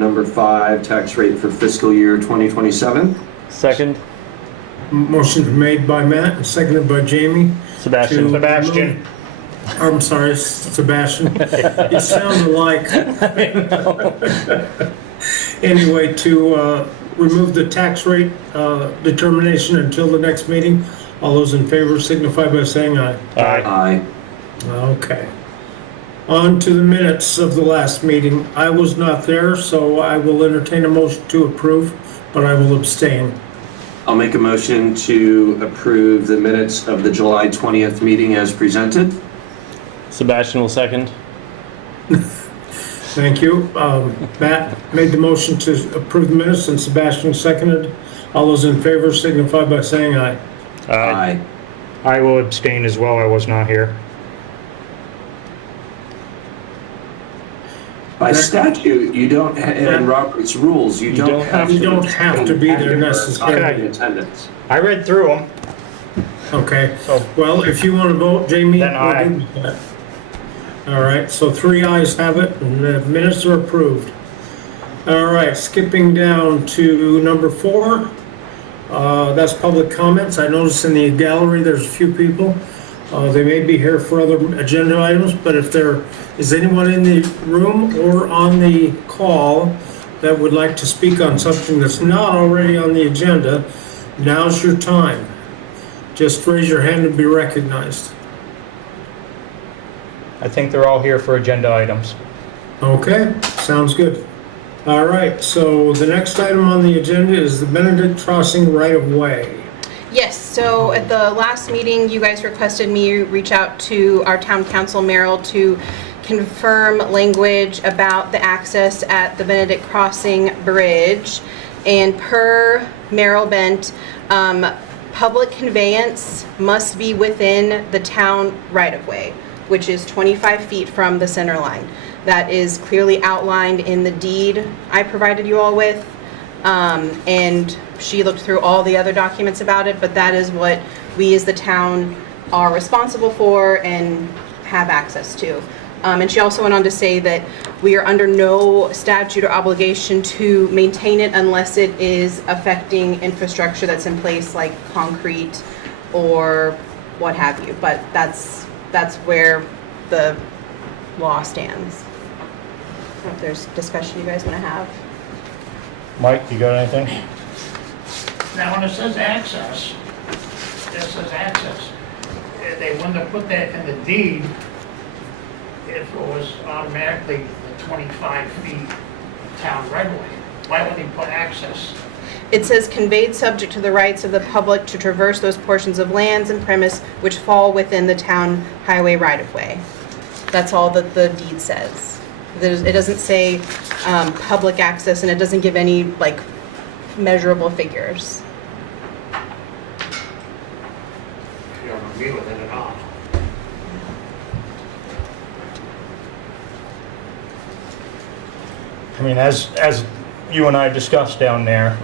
number 5, tax rate for fiscal year 2027. Second. Motion made by Matt and seconded by Jamie. Sebastian. To Sebastian. I'm sorry, Sebastian. You sound alike. Anyway, to remove the tax rate determination until the next meeting. All those in favor signify by saying aye. Aye. Aye. Okay. On to the minutes of the last meeting. I was not there, so I will entertain a motion to approve, but I will abstain. I'll make a motion to approve the minutes of the July 20th meeting as presented. Sebastian will second. Thank you. Matt made the motion to approve the minutes and Sebastian seconded. All those in favor signify by saying aye. Aye. I will abstain as well. I was not here. By statute, you don't, in Robert's rules, you don't have You to. don't have to be there in necessarily. attendance. I read through them. Okay, So- well, if you want to vote, Jamie. Then aye. we'll do that. All right, so 3 ayes have it, and the minutes are approved. All right, skipping down to number 4. That's public comments. I noticed in the gallery, there's a few people. They may be here for other agenda items, but if there is anyone in the room or on the call that would like to speak on something that's not already on the agenda, now's your time. Just raise your hand and be recognized. I think they're all here for agenda items. Okay, sounds good. All right, so the next item on the agenda is the Benedict Crossing right-of-way. Yes, so at the last meeting, you guys requested me reach out to our town council, Merrill, to confirm language about the access at the Benedict Crossing Bridge. And per Merrill Bent, public conveyance must be within the town right-of-way, which is 25 feet from the center line. That is clearly outlined in the deed I provided you all with. And she looked through all the other documents about it, but that is what we as the town are responsible for and have access to. And she also went on to say that we are under no statute or obligation to maintain it unless it is affecting infrastructure that's in place, like concrete or what have you. But that's where the law stands. I don't know if there's discussion you guys want to have. Mike, you got anything? Now, when it says access, it says access. If they wouldn't have put that in the deed if it was automatically the 25 feet town right away. Why would they put access? It says conveyed subject to the rights of the public to traverse those portions of lands and premise which fall within the town highway right-of-way. That's all that the deed says. It doesn't say public access, and it doesn't give any like measurable figures. You don't agree with it at all. I mean, as you and I discussed down there,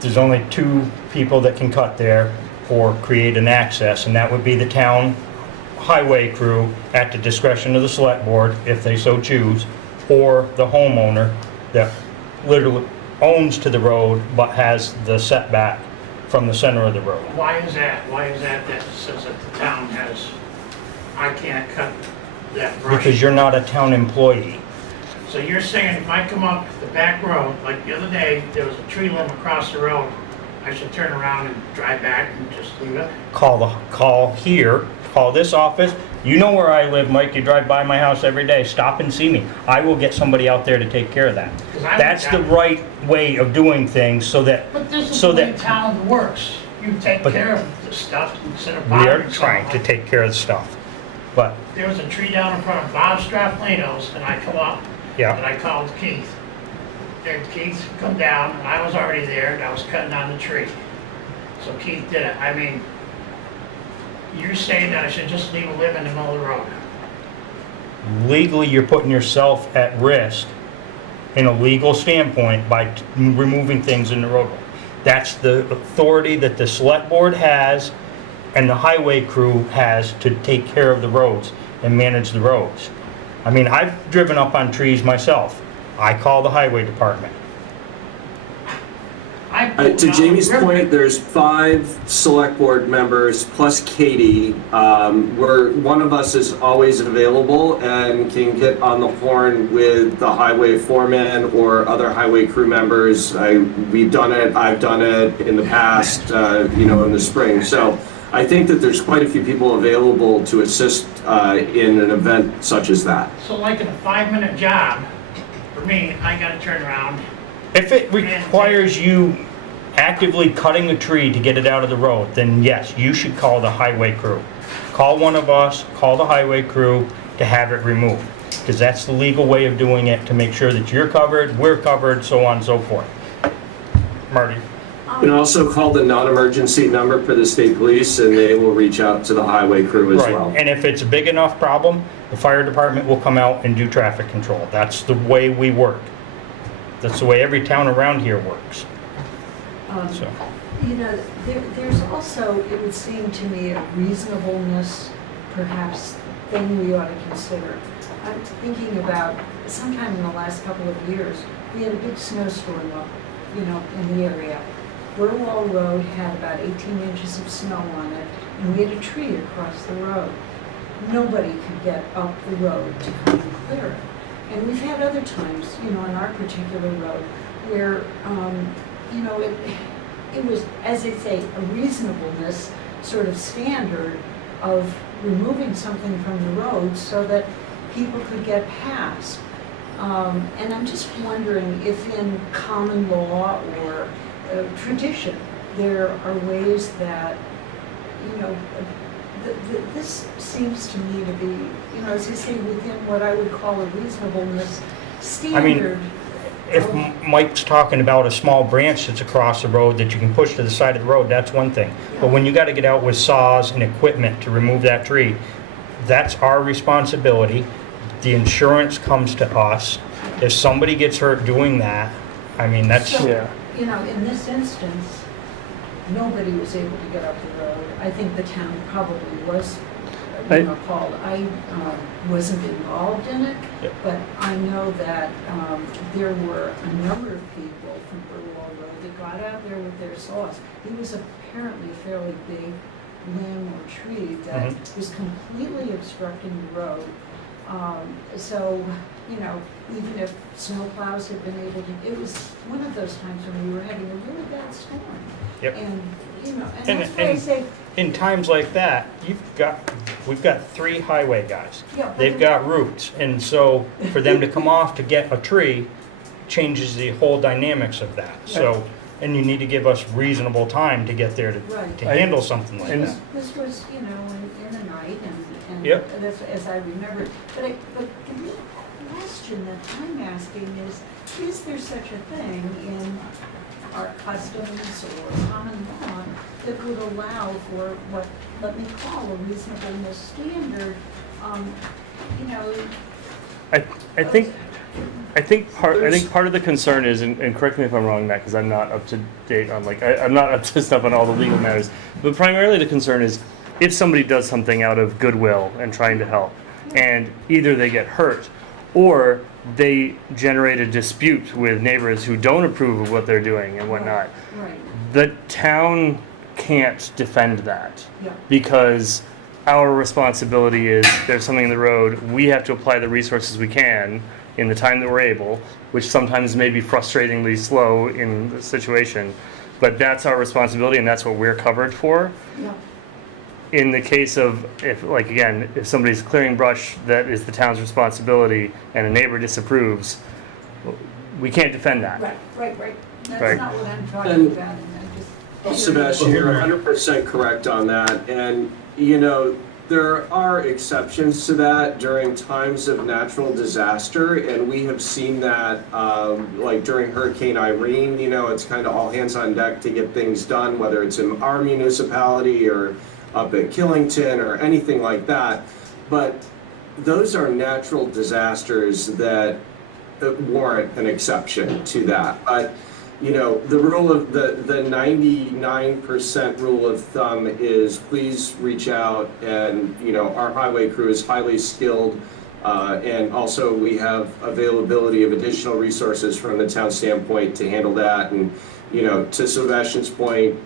there's only 2 people that can cut there or create an access, and that would be the town highway crew at the discretion of the select board, if they so choose, or the homeowner that literally owns to the road but has the setback from the center of the road. Why is that? Why is that says that the town has, I can't cut that brush? Because you're not a town employee. So you're saying if I come up the back road, like the other day, there was a tree limb across the road, I should turn around and drive back and just leave it? Call here, call this office. You know where I live, Mike. You drive by my house every day. Stop and see me. I will get somebody out there to take care of that. 'Cause I That's went the down- right way of doing things so that But this is so the way that town works. You take But- care of the stuff instead of we are bothering trying to someone. take care of the stuff. But, There was a tree down in front of Bob Straflino's, and I come up, and yeah, I called Keith. And Keith come down, and I was already there, and I was cutting on the tree. So Keith did it. I mean, you're saying that I should just leave a limb in the middle of the road? legally, you're putting yourself at risk in a legal standpoint by removing things in the roadway. That's the authority that the select board has and the highway crew has to take care of the roads and manage the roads. I mean, I've driven up on trees myself. I call the highway department. To Jamie's point, there's 5 select board members plus Katie, where one of us is always available and can get on the horn with the highway foreman or other highway crew members. We've done it, I've done it in the past, in the spring. So I think that there's quite a few people available to assist in an event such as that. So like in a 5-minute job, for me, I gotta turn around. If it requires you actively cutting a tree to get it out of the road, then yes, you should call the highway crew. Call one of us, call the highway crew to have it removed. Because that's the legal way of doing it, to make sure that you're covered, we're covered, so on and so forth. Marty? You can also call the non-emergency number for the state police and they will reach out to the highway crew as well. And if it's a big enough problem, the fire department will come out and do traffic control. That's the way we work. That's the way every town around here works. So. There's also, it would seem to me, a reasonableness, perhaps, thing we ought to consider. I'm thinking about, sometime in the last couple of years, we had a big snowstorm up, in the area. Burwell Road had about 18 inches of snow on it, and we had a tree across the road. Nobody could get up the road to come and clear it. And we've had other times, on our particular road, where, it was, as they say, a reasonableness sort of standard of removing something from the road so that people could get past. And I'm just wondering if in common law or tradition, there are ways that, this seems to me to be, as you say, within what I would call a reasonableness standard. If Mike's talking about a small branch that's across the road that you can push to the side of the road, that's one thing. Yeah. But when you got to get out with saws and equipment to remove that tree, that's our responsibility. The insurance comes to us. If somebody gets hurt doing that, that's... So, Yeah. In this instance, nobody was able to get up the road. I think the town probably was called. I wasn't involved in it, Yep. but I know that there were a number of people from Burwell Road that got out there with their saws. It was apparently a fairly big limb or tree that was completely obstructing the road. So, even if snowplows had been able to, it was one of those times when we were having a really bad storm. Yep. And, and that's why I say, in times like that, we've got 3 highway guys. yeah, but They've got roots, and so for them to come off to get a tree changes the whole dynamics of that. So, and you need to give us reasonable time to get there Right. to handle something like And- that. This was, in the night, and Yep. that's as I remember. But the real question that I'm asking is there such a thing in our customs or common law that would allow for what, let me call a reasonableness standard? I think part of the concern is, and correct me if I'm wrong, Matt, because I'm not up to date on I'm not up to stuff on all the legal matters. But primarily the concern is if somebody does something out of goodwill and trying to help, and either they get hurt or they generate a dispute with neighbors who don't approve of what they're doing and whatnot. Right. The town can't defend that Yeah. because our responsibility is there's something in the road, we have to apply the resources we can in the time that we're able, which sometimes may be frustratingly slow in the situation, but that's our responsibility and that's what we're covered for. Yeah. In the case of, if somebody's clearing brush, that is the town's responsibility and a neighbor disapproves, we can't defend that. Right. That's Right. not what I'm talking And- about. And I just. Sebastian, you're 100% correct on that. And, there are exceptions to that during times of natural disaster. And we have seen that, like during Hurricane Irene, it's kind of all hands on deck to get things done, whether it's in our municipality or up at Killington or anything like that. But those are natural disasters that warrant an exception to that. But the rule of the 99% rule of thumb is please reach out, and our highway crew is highly skilled And also we have availability of additional resources from the town standpoint to handle that. And, you know, to Sebastian's point,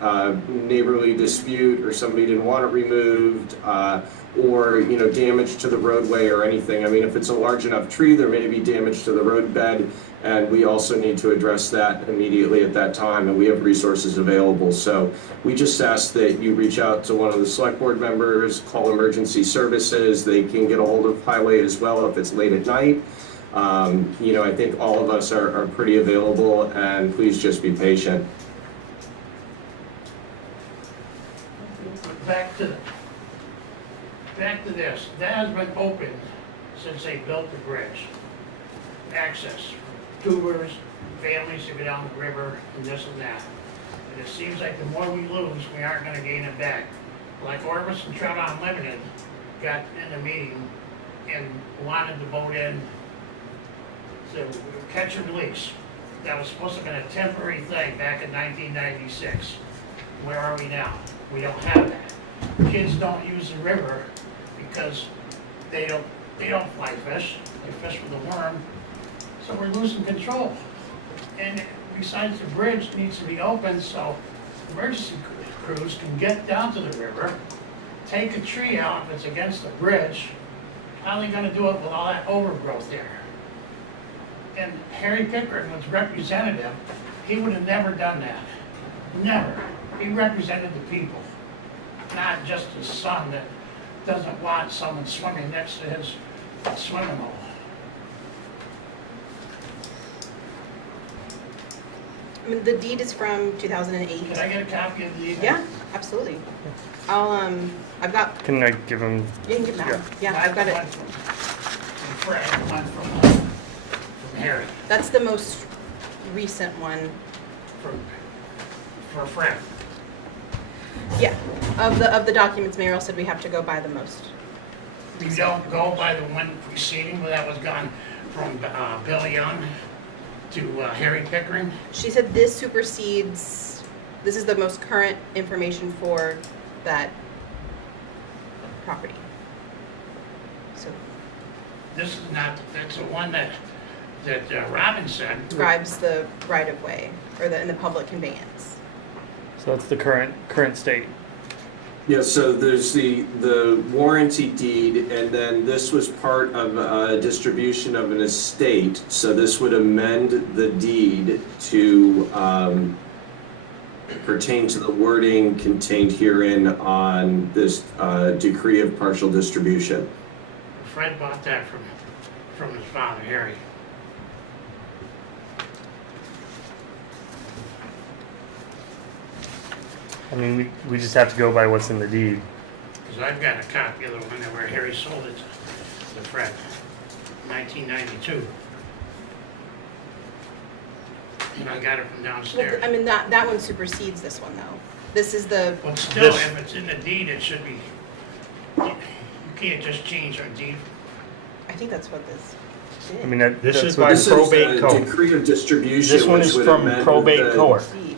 neighborly dispute or somebody didn't want it removed, or, you know, damage to the roadway or anything. I mean, if it's a large enough tree, there may be damage to the roadbed, and we also need to address that immediately at that time, and we have resources available. So we just ask that you reach out to one of the select board members, call emergency services. They can get a hold of highway as well if it's late at night. You know, I think all of us are pretty available, and please just be patient. Back to this, that has been open since they built the bridge. Access, tubers, families to go down the river, and this and that. And it seems like the more we lose, we aren't gonna gain it back. Like Orvis and Trout Unlimited got in a meeting and wanted to vote in the catch and release. That was supposed to have been a temporary thing back in 1996. Where are we now? We don't have that. Kids don't use the river because they don't fly fish. They fish for the worm. So we're losing control. And besides, the bridge needs to be open so emergency crews can get down to the river, take a tree out if it's against the bridge. How are they gonna do it with all that overgrowth there? And Harry Pickering was representative. He would have never done that. Never. He represented the people, not just his son that doesn't want someone swimming next to his swimming hole. I mean, the deed is from 2008. Can I get a copy of the deed? Yeah, absolutely. I've got, Can I give him? you can give that. Yeah, I've got it. One from Fred, one from Harry, That's the most recent one. for Fred. Yeah, of the documents, Mariel said we have to go by the most. You don't go by the one preceding where that was gone from Bill Young to Harry Pickering? She said this supersedes, this is the most current information for that property. So This is not, that's the one that Robin said. describes the right of way or in the public conveyance. So that's the current state. Yeah, so there's the warranty deed, and then this was part of a distribution of an estate. So this would amend the deed to pertain to the wording contained herein on this decree of partial distribution. Fred bought that from his father, Harry. I mean, we just have to go by what's in the deed. Because I've got a copy of the one where Harry sold it to Fred, 1992. And I got it from Well, downstairs. I mean, that one supersedes this one though. This is the, But still, if it's in the deed, it should be, you can't just change our deed. I think that's what this did. I mean, This that's is what by This probate is code. a decree of distribution. This one which is would from amend probate the- court. Deed.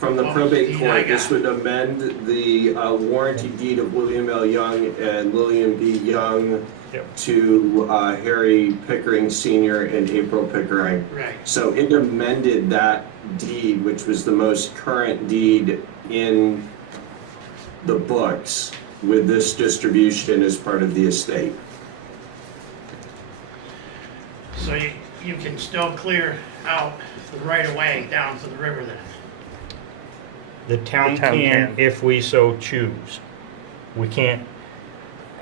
From the Oh, probate deed I court, this got. would amend the warranty deed of William L. Young and William B. Young Yep. to Harry Pickering Sr. and April Pickering. Right. So it amended that deed, which was the most current deed in the books, with this distribution as part of the estate. So you can still clear out the right of way down to the river then? The town The town can can. if we so choose. We can't,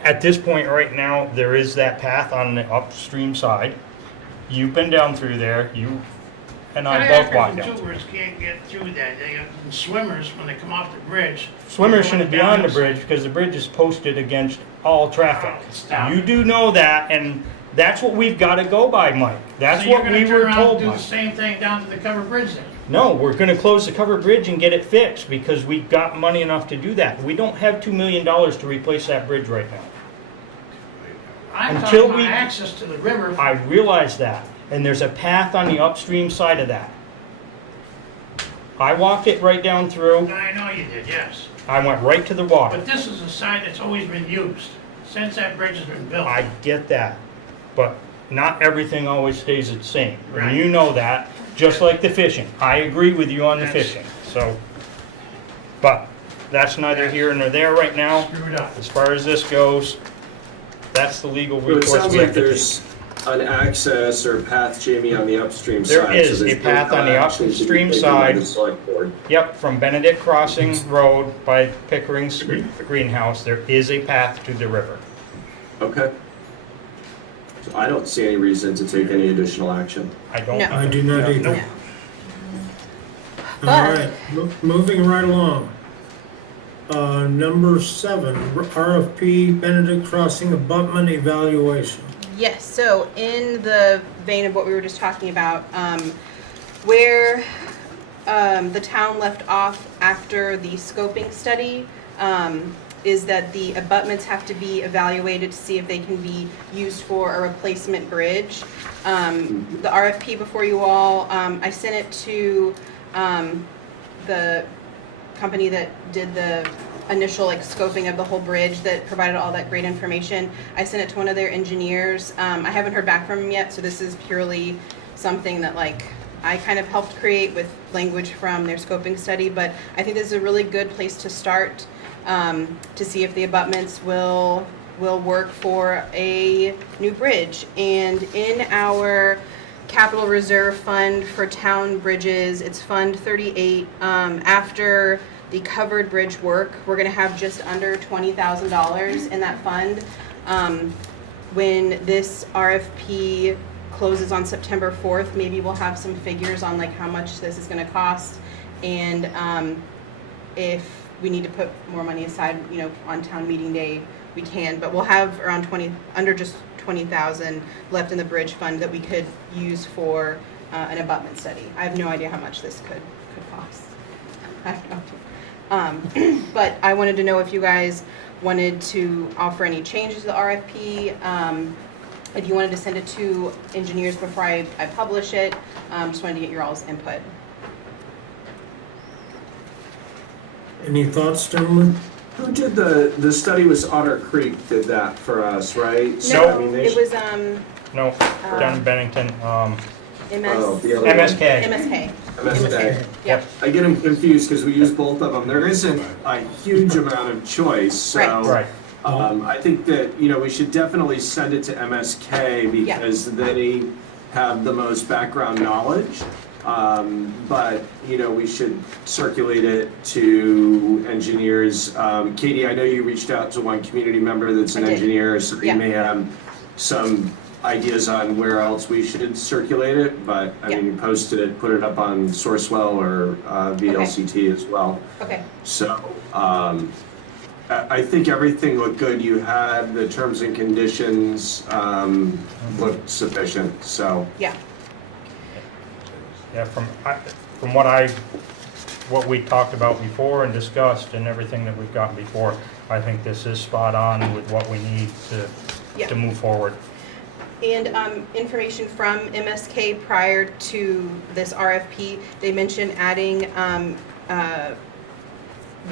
at this point right now, there is that path on the upstream side. You've been down through there, you and I both walked Kayakers down. and tubers can't get through that. And swimmers, when they come off the bridge. Swimmers they're shouldn't be going on the down bridge because the bridge is posted against all traffic. Oh, stop. You do know that, and that's what we've got to go by, Mike. That's So you're what gonna we turn were around told and do by. the same thing down to the covered bridge then? No, we're gonna close the covered bridge and get it fixed because we got money enough to do that. We don't have $2 million to replace that bridge right now. I'm Until talking about we- access to the river. I realize that, and there's a path on the upstream side of that. I walked it right down through, I know you did, yes. I went right to the water. But this is a side that's always been used since that bridge has been built. I get that. but not everything always stays the same. Right. And you know that, just like the fishing. I agree with you on the fishing, so. But that's neither here nor there right now. Screwed up. As far as this goes, that's the legal So it recourse sounds we like have to take. there's an access or path, Jamie, on the upstream There side. is so there's a path on the no action to be upstream taken by the side. select board. Yep, from Benedict Crossing Road by Pickering's greenhouse, there is a path to the river. Okay. So I don't see any reason to take any additional action. I don't. No. I do not either. No. All right, moving right along. Number 7, RFP Benedict Crossing abutment evaluation. Yes, so in the vein of what we were just talking about, where the town left off after the scoping study, is that the abutments have to be evaluated to see if they can be used for a replacement bridge. The RFP before you all, I sent it to the company that did the initial scoping of the whole bridge that provided all that great information. I sent it to one of their engineers. I haven't heard back from him yet, so this is purely something that I kind of helped create with language from their scoping study, but I think this is a really good place to start to see if the abutments will work for a new bridge. And in our capital reserve fund for town bridges, it's Fund 38. After the covered bridge work, we're gonna have just under $20,000 in that fund. When this RFP closes on September 4th, maybe we'll have some figures on how much this is gonna cost, and if we need to put more money aside, on town meeting day, we can, but we'll have around under just 20,000 left in the bridge fund that we could use for an abutment study. I have no idea how much this could cost. I have no idea. But I wanted to know if you guys wanted to offer any changes to the RFP, if you wanted to send it to engineers before I publish it. Just wanted to get your all's input. Any thoughts, gentlemen? Who did the study? Was Otter Creek did that for us, right? No, I mean, it was No, down in Bennington, Oh, the other MSK. MSK. MSK. Yep. I get them confused because we use both of them. There isn't a huge amount of choice, so. Right. I think that, we should definitely send it to MSK because they have the most background knowledge. But, we should circulate it to engineers. Katie, I know you reached out to one community member that's an I did. engineer, so Yeah. you may have some ideas on where else we should circulate it, but I Yeah. mean, you posted it, put it up on Sourcewell or VLCT as well. Okay. So, I think everything looked good. You had the terms and conditions, looked sufficient, so. Yeah. Yeah, from what we talked about before and discussed and everything that we've gotten before, I think this is spot on with what we need Yeah. to move forward. And information from MSK prior to this RFP, they mentioned adding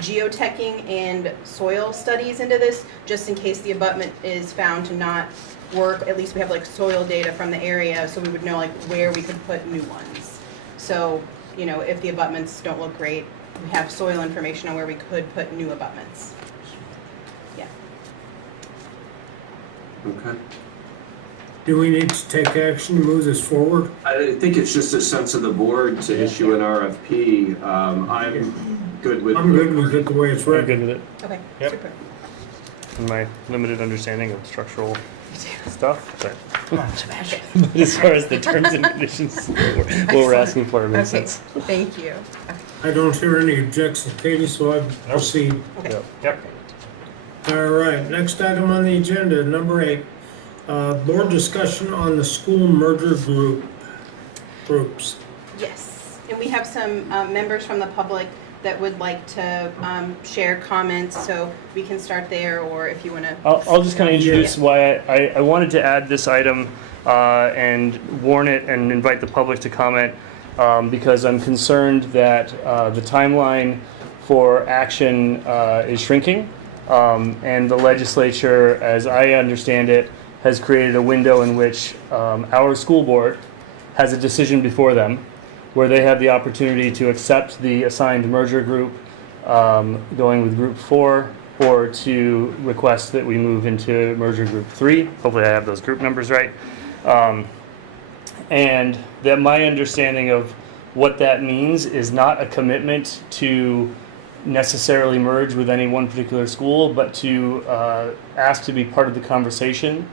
geoteching and soil studies into this, just in case the abutment is found to not work. At least we have soil data from the area, so we would know where we could put new ones. So, if the abutments don't look great, we have soil information on where we could put new abutments. Yeah. Okay. Do we need to take action to move this forward? I think it's just a sense of the board to issue an RFP. I'm good with. I'm good with it the way it's I'm written. good with it. Okay. Yep. Super. In my limited understanding of structural stuff, but Come on, Sebastian. but as far as the terms and conditions, what we're asking for makes Okay. sense. Thank you. I don't hear any objections, Katie, so I proceed. Okay. Yep. Yep. All right, next item on the agenda, number 8. Board discussion on the school merger groups. Yes, and we have some members from the public that would like to share comments, so we can start there, or if you want to. I'll just kind of introduce why I wanted to add this item and warn it and invite the public to comment, because I'm concerned that the timeline for action is shrinking, and the legislature, as I understand it, has created a window in which our school board has a decision before them where they have the opportunity to accept the assigned merger group going with group 4, or to request that we move into merger group 3. Hopefully I have those group numbers right. And that my understanding of what that means is not a commitment to necessarily merge with any one particular school, but to ask to be part of the conversation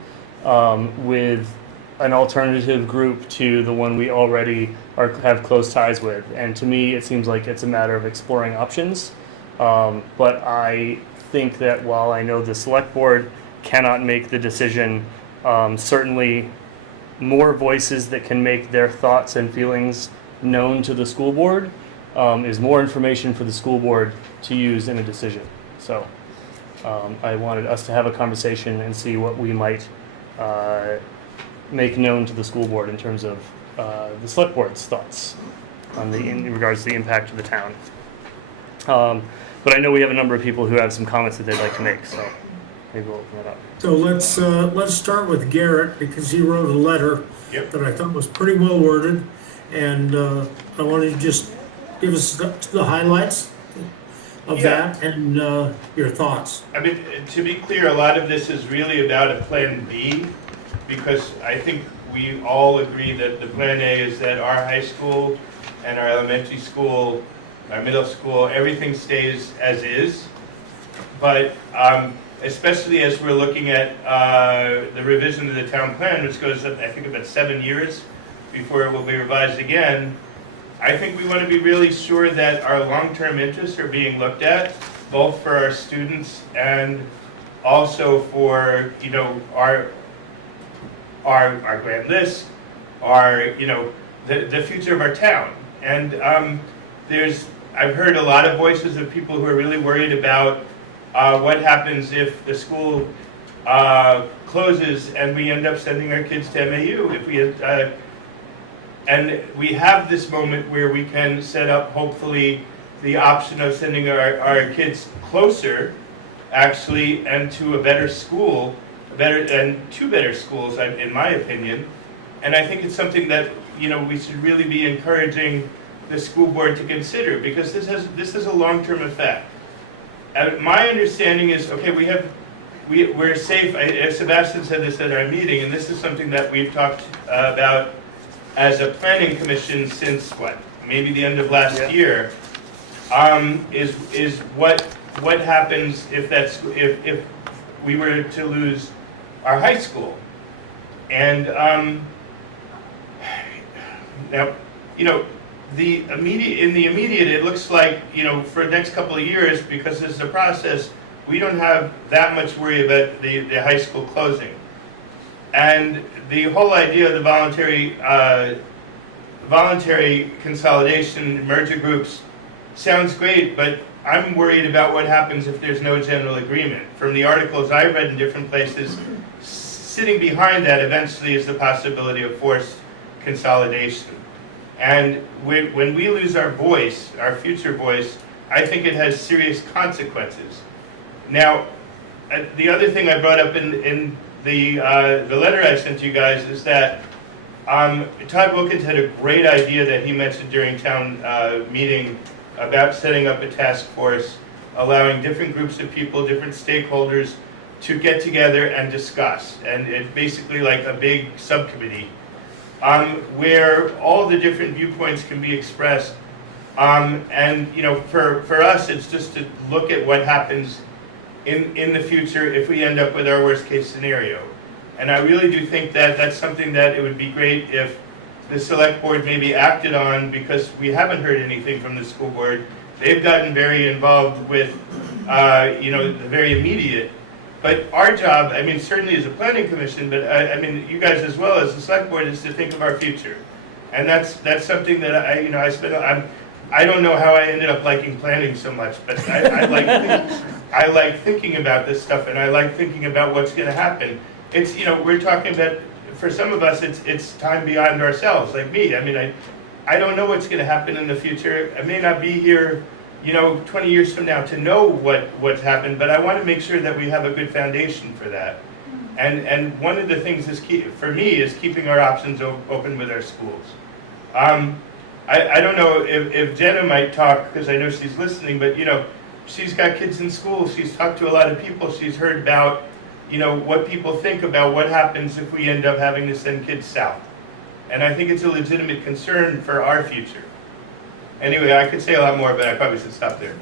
with an alternative group to the one we already have close ties with. And to me, it seems like it's a matter of exploring options. But I think that while I know the select board cannot make the decision, certainly more voices that can make their thoughts and feelings known to the school board is more information for the school board to use in a decision. So I wanted us to have a conversation and see what we might make known to the school board in terms of the select board's thoughts on in regards to the impact of the town. But I know we have a number of people who have some comments that they'd like to make, so maybe we'll open that up. So let's start with Garrett, because he wrote a letter that I thought was pretty well worded, and I wanted to just give us the highlights of that and your thoughts. I mean, to be clear, a lot of this is really about a plan B, because I think we all agree that the plan A is that our high school and our elementary school, our middle school, everything stays as is. But especially as we're looking at the revision of the town plan, which goes, I think, about 7 years before it will be revised again, I think we want to be really sure that our long-term interests are being looked at, both for our students and also for, you know, our grant list, our, you know, the future of our town. And I've heard a lot of voices of people who are really worried about what happens if the school closes and we end up sending our kids to MAU. And we have this moment where we can set up, hopefully, the option of sending our kids closer, actually, and to a better school, two better schools, in my opinion. And I think it's something that, you know, we should really be encouraging the school board to consider, because this has a long-term effect. My understanding is, okay, we're safe. Sebastian said this at our meeting, and this is something that we've talked about as a planning commission since maybe the end of last year. Is what happens if we were to lose our high school, and now, you know, in the immediate, it looks like, you know, for the next couple of years, because this is a process, we don't have that much worry about the high school closing. And the whole idea of the voluntary consolidation, merger groups, sounds great, but I'm worried about what happens if there's no general agreement. From the articles I've read in different places, sitting behind that eventually is the possibility of forced consolidation. And when we lose our voice, our future voice, I think it has serious consequences. Now, the other thing I brought up in the letter I sent to you guys is that Todd Wilkins had a great idea that he mentioned during town meeting about setting up a task force, allowing different groups of people, different stakeholders to get together and discuss. And it's basically like a big subcommittee where all the different viewpoints can be expressed. And, you know, for us, it's just to look at what happens in the future if we end up with our worst case scenario. And I really do think that that's something that it would be great if the select board maybe acted on, because we haven't heard anything from the school board. They've gotten very involved with, you know, the very immediate. But our job, I mean, certainly as a planning commission, but I mean, you guys as well as the select board, is to think of our future. And that's something that I don't know how I ended up liking planning so much, but I like thinking about this stuff, and I like thinking about what's going to happen. It's, you know, we're talking about, for some of us, it's time beyond ourselves, like me. I mean, I don't know what's going to happen in the future. I may not be here, you know, 20 years from now to know what's happened, but I want to make sure that we have a good foundation for that. And one of the things is for me is keeping our options open with our schools. I don't know if Jenna might talk, because I know she's listening, but she's got kids in school. She's talked to a lot of people. She's heard about, what people think about what happens if we end up having to send kids south. And I think it's a legitimate concern for our future. Anyway, I could say a lot more, but I probably should stop there.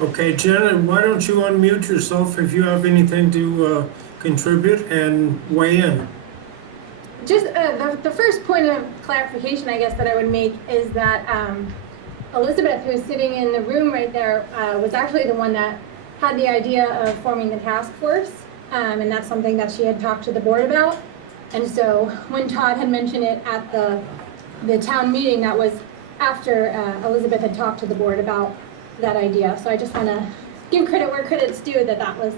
Okay, Jenna, why don't you unmute yourself if you have anything to contribute and weigh in? Just the first point of clarification, I guess, that I would make is that Elizabeth, who's sitting in the room right there, was actually the one that had the idea of forming the task force, and that's something that she had talked to the board about. And so when Todd had mentioned it at the town meeting, that was after Elizabeth had talked to the board about that idea. So I just want to give credit where credit's due, that was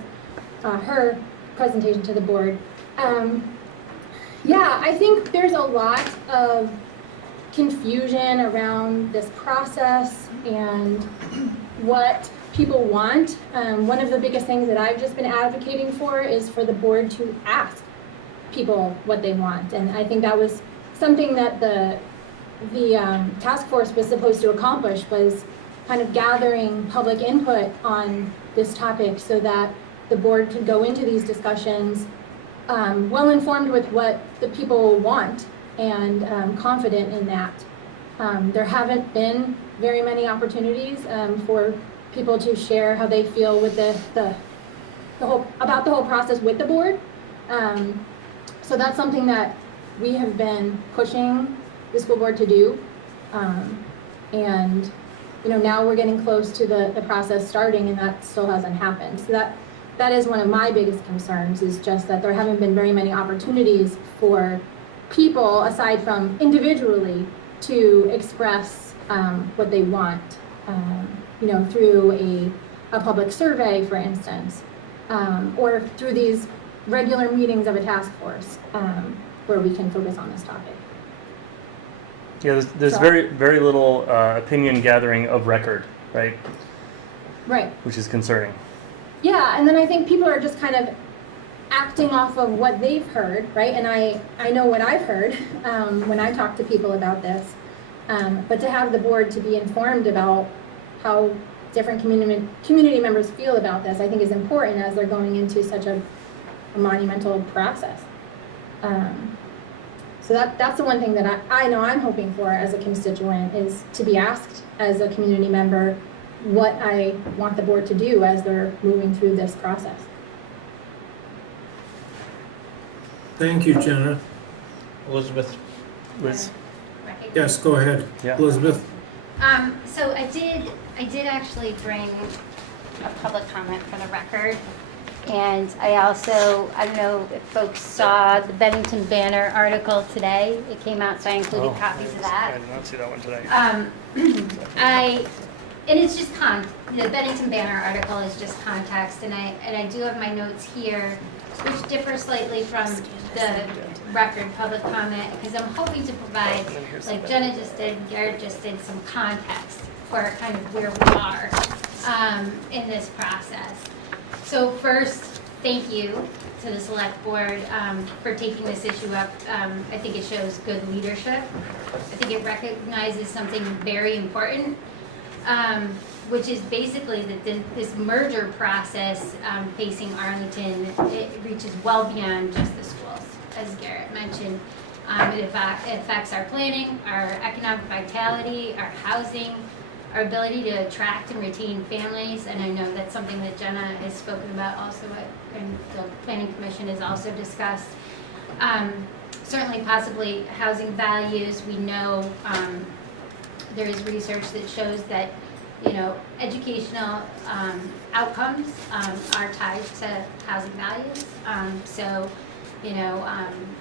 her presentation to the board. Yeah, I think there's a lot of confusion around this process and what people want. One of the biggest things that I've just been advocating for is for the board to ask people what they want. And I think that was something that the task force was supposed to accomplish, was kind of gathering public input on this topic so that the board could go into these discussions well informed with what the people want and confident in that. There haven't been very many opportunities for people to share how they feel with the whole process with the board. So that's something that we have been pushing the school board to do. And now we're getting close to the process starting, and that still hasn't happened. So that is one of my biggest concerns, is just that there haven't been very many opportunities for people, aside from individually, to express what they want, through a public survey, for instance, or through these regular meetings of a task force where we can focus on this topic. Yeah, there's very, very little opinion gathering of record, right? Right. Which is concerning. Yeah, and then I think people are just kind of acting off of what they've heard, right? And I know what I've heard when I talk to people about this, but to have the board to be informed about how different community members feel about this, I think is important as they're going into such a monumental process. So that's the one thing that I know I'm hoping for as a constituent, is to be asked as a community member what I want the board to do as they're moving through this process. Thank you, Jenna. Elizabeth? Liz? Yes, go ahead. Yeah. Elizabeth. So I did actually bring a public comment for the record. And I don't know if folks saw the Bennington Banner article today. It came out, so I included copies of that. I did not see that one today. And it's just the Bennington Banner article is just context, and I do have my notes here, which differ slightly from the record public comment, because I'm hoping to provide, like Jenna just did, Garrett just did, some context for kind of where we are in this process. So first, thank you to the select board for taking this issue up. I think it shows good leadership. I think it recognizes something very important, which is basically that this merger process facing Arlington, it reaches well beyond just the schools, as Garrett mentioned. It affects our planning, our economic vitality, our housing, our ability to attract and retain families, and I know that's something that Jenna has spoken about also, and the Planning Commission has also discussed. Certainly, possibly housing values. We know there is research that shows that educational outcomes are tied to housing values.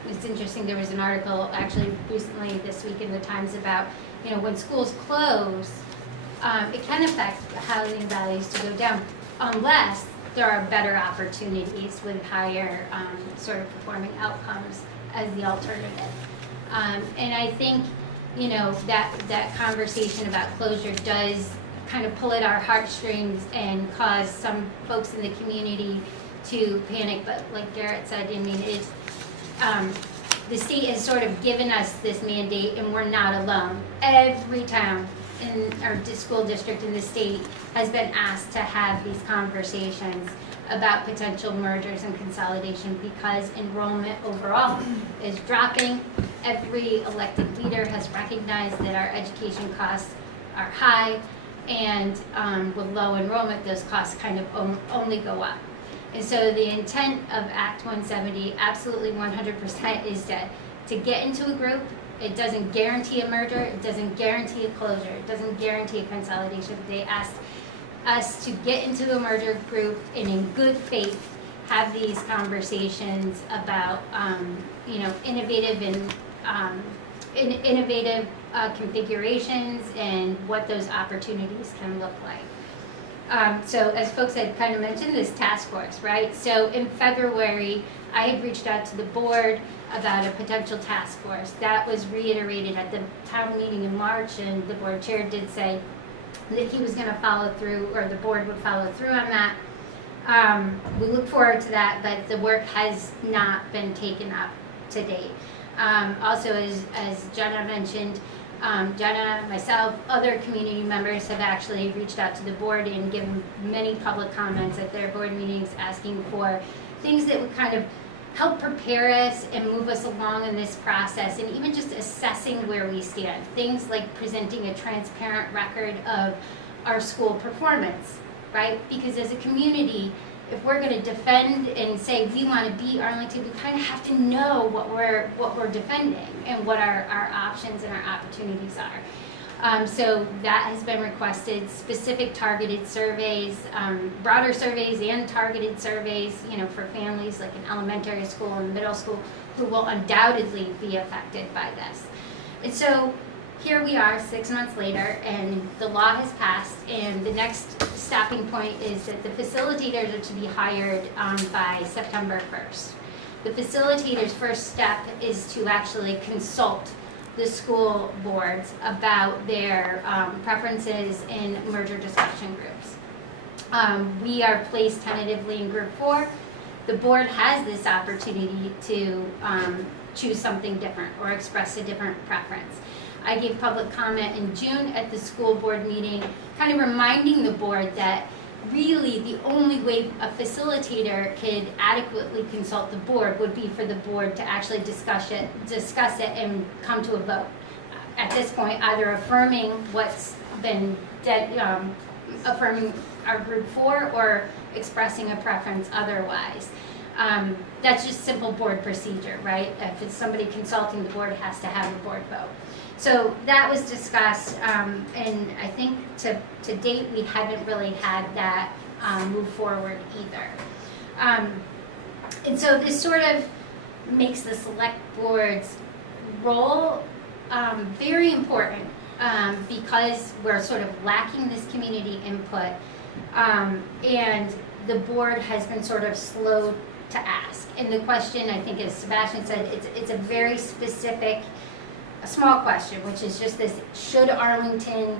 It's interesting. There was an article actually recently this week in the Times about when schools close. It can affect housing values to go down unless there are better opportunities with higher sort of performing outcomes as the alternative. And I think, that conversation about closure does kind of pull at our heartstrings and cause some folks in the community to panic, but like Garrett said, I mean, it's, the state has sort of given us this mandate and we're not alone. Every town in our school district in the state has been asked to have these conversations about potential mergers and consolidation because enrollment overall is dropping. Every elected leader has recognized that our education costs are high, and with low enrollment, those costs kind of only go up. And so the intent of Act 170, absolutely 100%, is to get into a group. It doesn't guarantee a merger, it doesn't guarantee a closure, it doesn't guarantee a consolidation. They asked us to get into a merger group and in good faith have these conversations about innovative and innovative configurations and what those opportunities can look like. So as folks had kind of mentioned, this task force, right? So in February, I had reached out to the board about a potential task force. That was reiterated at the town meeting in March, and the board chair did say that he was going to follow through, or the board would follow through on that. We look forward to that, but the work has not been taken up to date. Also, as Jenna mentioned, Jenna, myself, other community members have actually reached out to the board and given many public comments at their board meetings asking for things that would kind of help prepare us and move us along in this process, and even just assessing where we stand. Things like presenting a transparent record of our school performance, right? Because as a community, if we're going to defend and say we want to beat Arlington, we kind of have to know what we're defending and what our options and our opportunities are. So that has been requested, specific targeted surveys, broader surveys and targeted surveys, for families like in elementary school and middle school who will undoubtedly be affected by this. And so here we are 6 months later, and the law has passed, and the next stopping point is that the facilitators are to be hired by September 1st. The facilitator's first step is to actually consult the school boards about their preferences in merger discussion groups. We are placed tentatively in group 4. The board has this opportunity to choose something different or express a different preference. I gave public comment in June at the school board meeting, kind of reminding the board that really the only way a facilitator could adequately consult the board would be for the board to actually discuss it and come to a vote. At this point, either affirming what's been affirming our group 4 or expressing a preference otherwise. That's just simple board procedure, right? If it's somebody consulting, the board has to have a board vote. So that was discussed, and I think to date we haven't really had that move forward either. And so this sort of makes the select board's role very important because we're sort of lacking this community input, and the board has been sort of slow to ask. And the question, I think, as Sebastian said, it's a very specific, a small question, which is just this: should Arlington,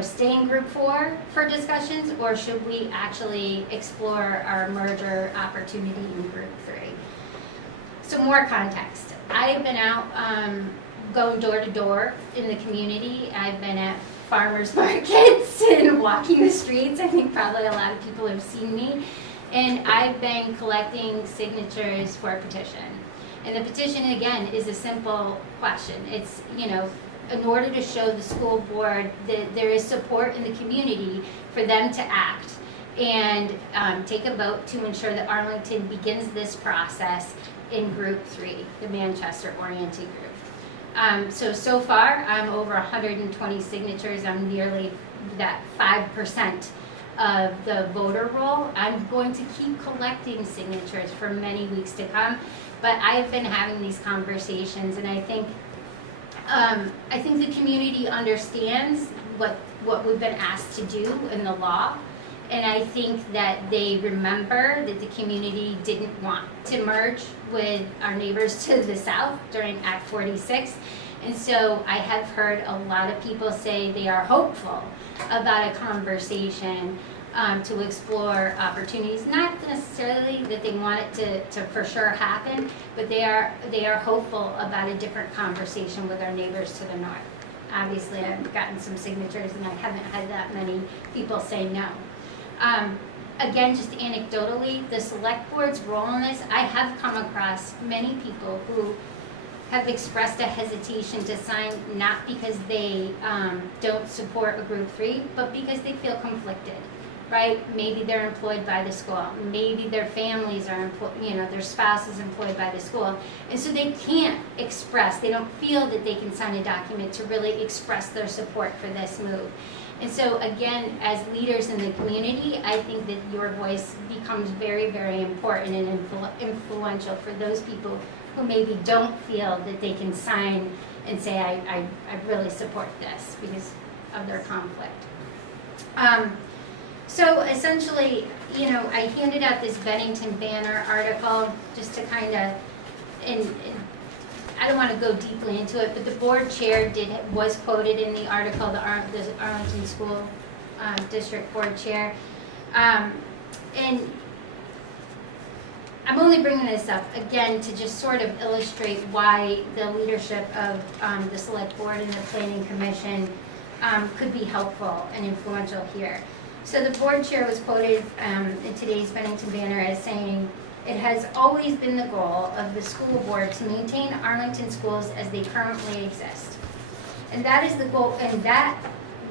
stay in group 4 for discussions, or should we actually explore our merger opportunity in group 3? So more context. I've been out going door to door in the community. I've been at farmers markets and walking the streets. I think probably a lot of people have seen me. And I've been collecting signatures for a petition. And the petition, again, is a simple question. It's, in order to show the school board that there is support in the community for them to act and take a vote to ensure that Arlington begins this process in group 3, the Manchester-oriented group. So far, I'm over 120 signatures. I'm nearly that 5% of the voter roll. I'm going to keep collecting signatures for many weeks to come. But I've been having these conversations, and I think the community understands what we've been asked to do in the law, and I think that they remember that the community didn't want to merge with our neighbors to the south during Act 46, and so I have heard a lot of people say they are hopeful about a conversation to explore opportunities. Not necessarily that they want it to for sure happen, but they are hopeful about a different conversation with our neighbors to the north. Obviously, I've gotten some signatures and I haven't had that many people say no. Again, just anecdotally, the select board's role in this, I have come across many people who have expressed a hesitation to sign, not because they don't support a group 3, but because they feel conflicted, right? Maybe they're employed by the school, maybe their families are employed, their spouse is employed by the school, and so they can't express, they don't feel that they can sign a document to really express their support for this move. And so again, as leaders in the community, I think that your voice becomes very, very important and influential for those people who maybe don't feel that they can sign and say, I really support this because of their conflict. So essentially, I handed out this Bennington Banner article just to kind of, and I don't want to go deeply into it, but the board chair was quoted in the article, the Arlington School District Board Chair. And I'm only bringing this up, again, to just sort of illustrate why the leadership of the Select Board and the Planning Commission could be helpful and influential here. So the board chair was quoted in today's Bennington Banner as saying, "It has always been the goal of the school board to maintain Arlington schools as they currently exist. And that is the goal, and that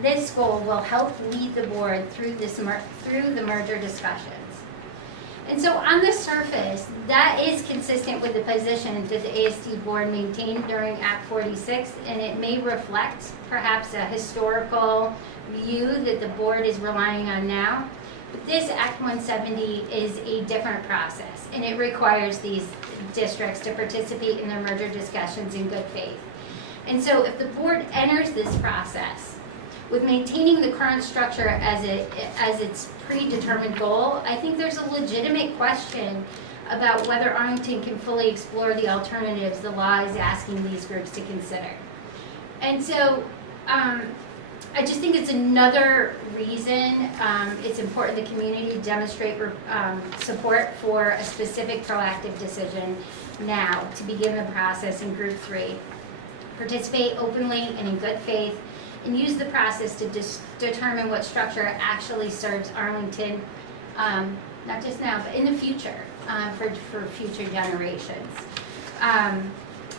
this goal will help lead the board through the merger discussions." And so on the surface, that is consistent with the position that the ASD board maintained during Act 46, and it may reflect perhaps a historical view that the board is relying on now. But this Act 170 is a different process, and it requires these districts to participate in their merger discussions in good faith. And so if the board enters this process with maintaining the current structure as its predetermined goal, I think there's a legitimate question about whether Arlington can fully explore the alternatives the law is asking these groups to consider. And so I just think it's another reason it's important the community demonstrate support for a specific proactive decision now to begin the process in Group 3. Participate openly and in good faith, and use the process to determine what structure actually serves Arlington, not just now, but in the future, for future generations.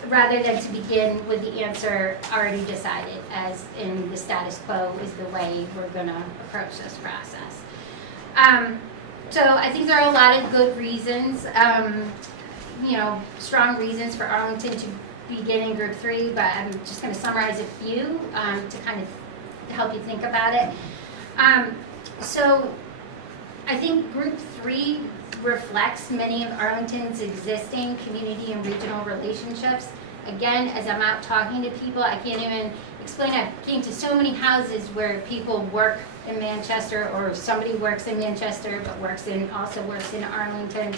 Rather than to begin with the answer already decided, as in the status quo is the way we're going to approach this process. So I think there are a lot of good reasons, strong reasons for Arlington to begin in Group 3, but I'm just going to summarize a few to kind of help you think about it. So I think Group 3 reflects many of Arlington's existing community and regional relationships. Again, as I'm out talking to people, I can't even explain. I came to so many houses where people work in Manchester, or somebody works in Manchester but also works in Arlington.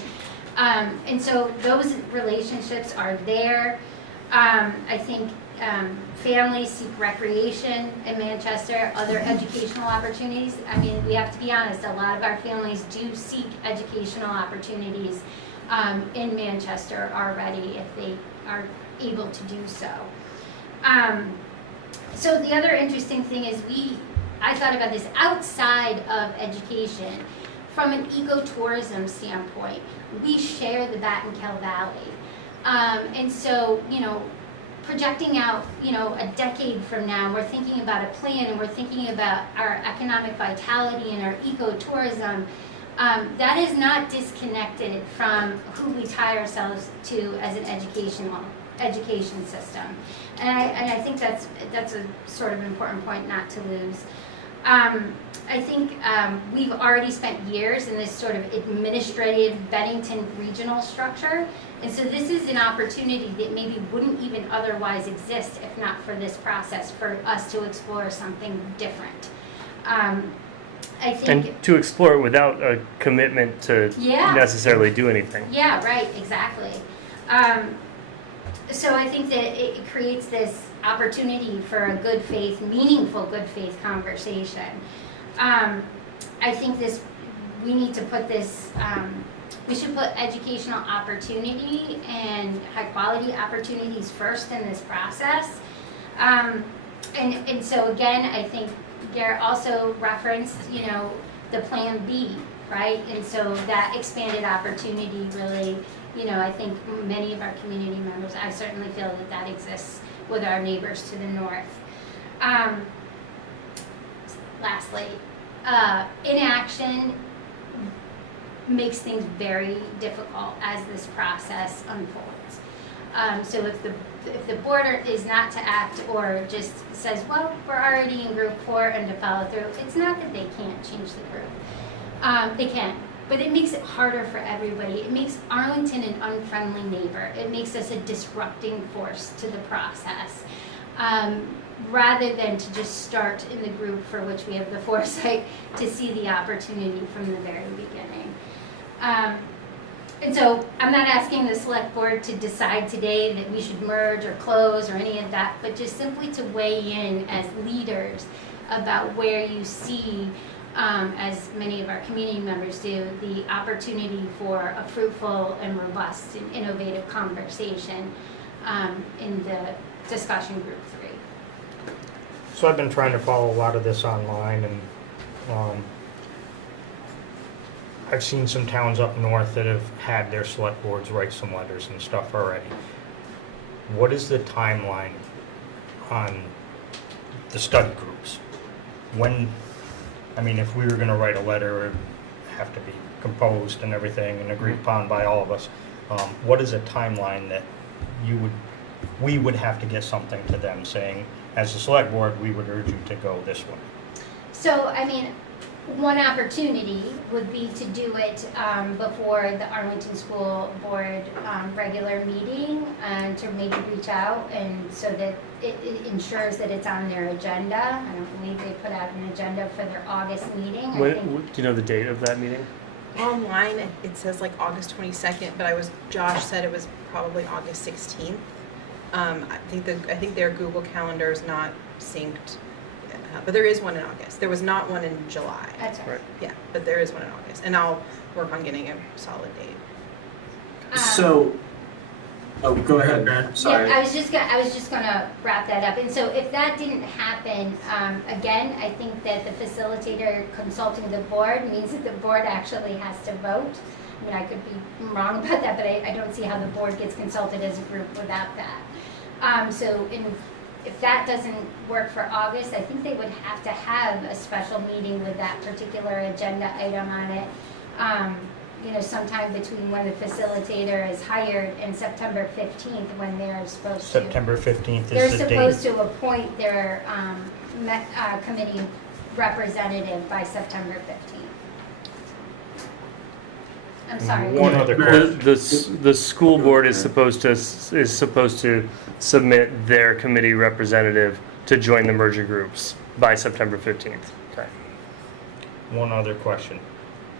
And so those relationships are there. I think families seek recreation in Manchester, other educational opportunities. I mean, we have to be honest, a lot of our families do seek educational opportunities in Manchester already if they are able to do so. So the other interesting thing is I thought about this outside of education. From an ecotourism standpoint, we share the Battenkill Valley. And so, projecting out, a decade from now, we're thinking about a plan and we're thinking about our economic vitality and our ecotourism. That is not disconnected from who we tie ourselves to as an education system. And I think that's a sort of important point not to lose. I think we've already spent years in this sort of administrative Bennington regional structure, and so this is an opportunity that maybe wouldn't even otherwise exist if not for this process, for us to explore something different. I think, and to explore it without a commitment to necessarily do anything. Yeah, right, exactly. So I think that it creates this opportunity for a good faith, meaningful good faith conversation. I think we need to put this, we should put educational opportunity and high quality opportunities first in this process. And so again, I think Garrett also referenced, the Plan B, right? And so that expanded opportunity really, I think many of our community members, I certainly feel that exists with our neighbors to the north. Lastly, inaction makes things very difficult as this process unfolds. So if the board is not to act or just says, well, we're already in group 4 and to follow through, it's not that they can't change the group. They can, but it makes it harder for everybody. It makes Arlington an unfriendly neighbor. It makes us a disrupting force to the process. Rather than to just start in the group for which we have the foresight to see the opportunity from the very beginning. And so I'm not asking the select board to decide today that we should merge or close or any of that, but just simply to weigh in as leaders about where you see, as many of our community members do, the opportunity for a fruitful and robust and innovative conversation in the discussion group 3. So I've been trying to follow a lot of this online, and I've seen some towns up north that have had their select boards write some letters and stuff already. What is the timeline on the study groups? If we were going to write a letter, it would have to be composed and everything and agreed upon by all of us. What is a timeline that we would have to get something to them saying, as a select board, we would urge you to go this way? So, one opportunity would be to do it before the Arlington School Board regular meeting, and to maybe reach out and so that it ensures that it's on their agenda. I don't believe they put out an agenda for their August meeting. Do you know the date of that meeting? Online, it says like August 22nd, but Josh said it was probably August 16th. I think their Google Calendar is not synced, but there is one in August. There was not one in July. That's right. Yeah, but there is one in August, and I'll work on getting a solid date. Go ahead, Matt. Sorry. Yeah, I was just gonna wrap that up. And so if that didn't happen, again, I think that the facilitator consulting the board means that the board actually has to vote. I could be wrong about that, but I don't see how the board gets consulted as a group without that. If that doesn't work for August, I think they would have to have a special meeting with that particular agenda item on it. Sometime between when the facilitator is hired and September 15th, when they're supposed to. September 15th is the date. They're supposed to appoint their committee representative by September 15th. I'm sorry. One other question. The school board is supposed to submit their committee representative to join the merger groups by September 15th. Okay. One other question.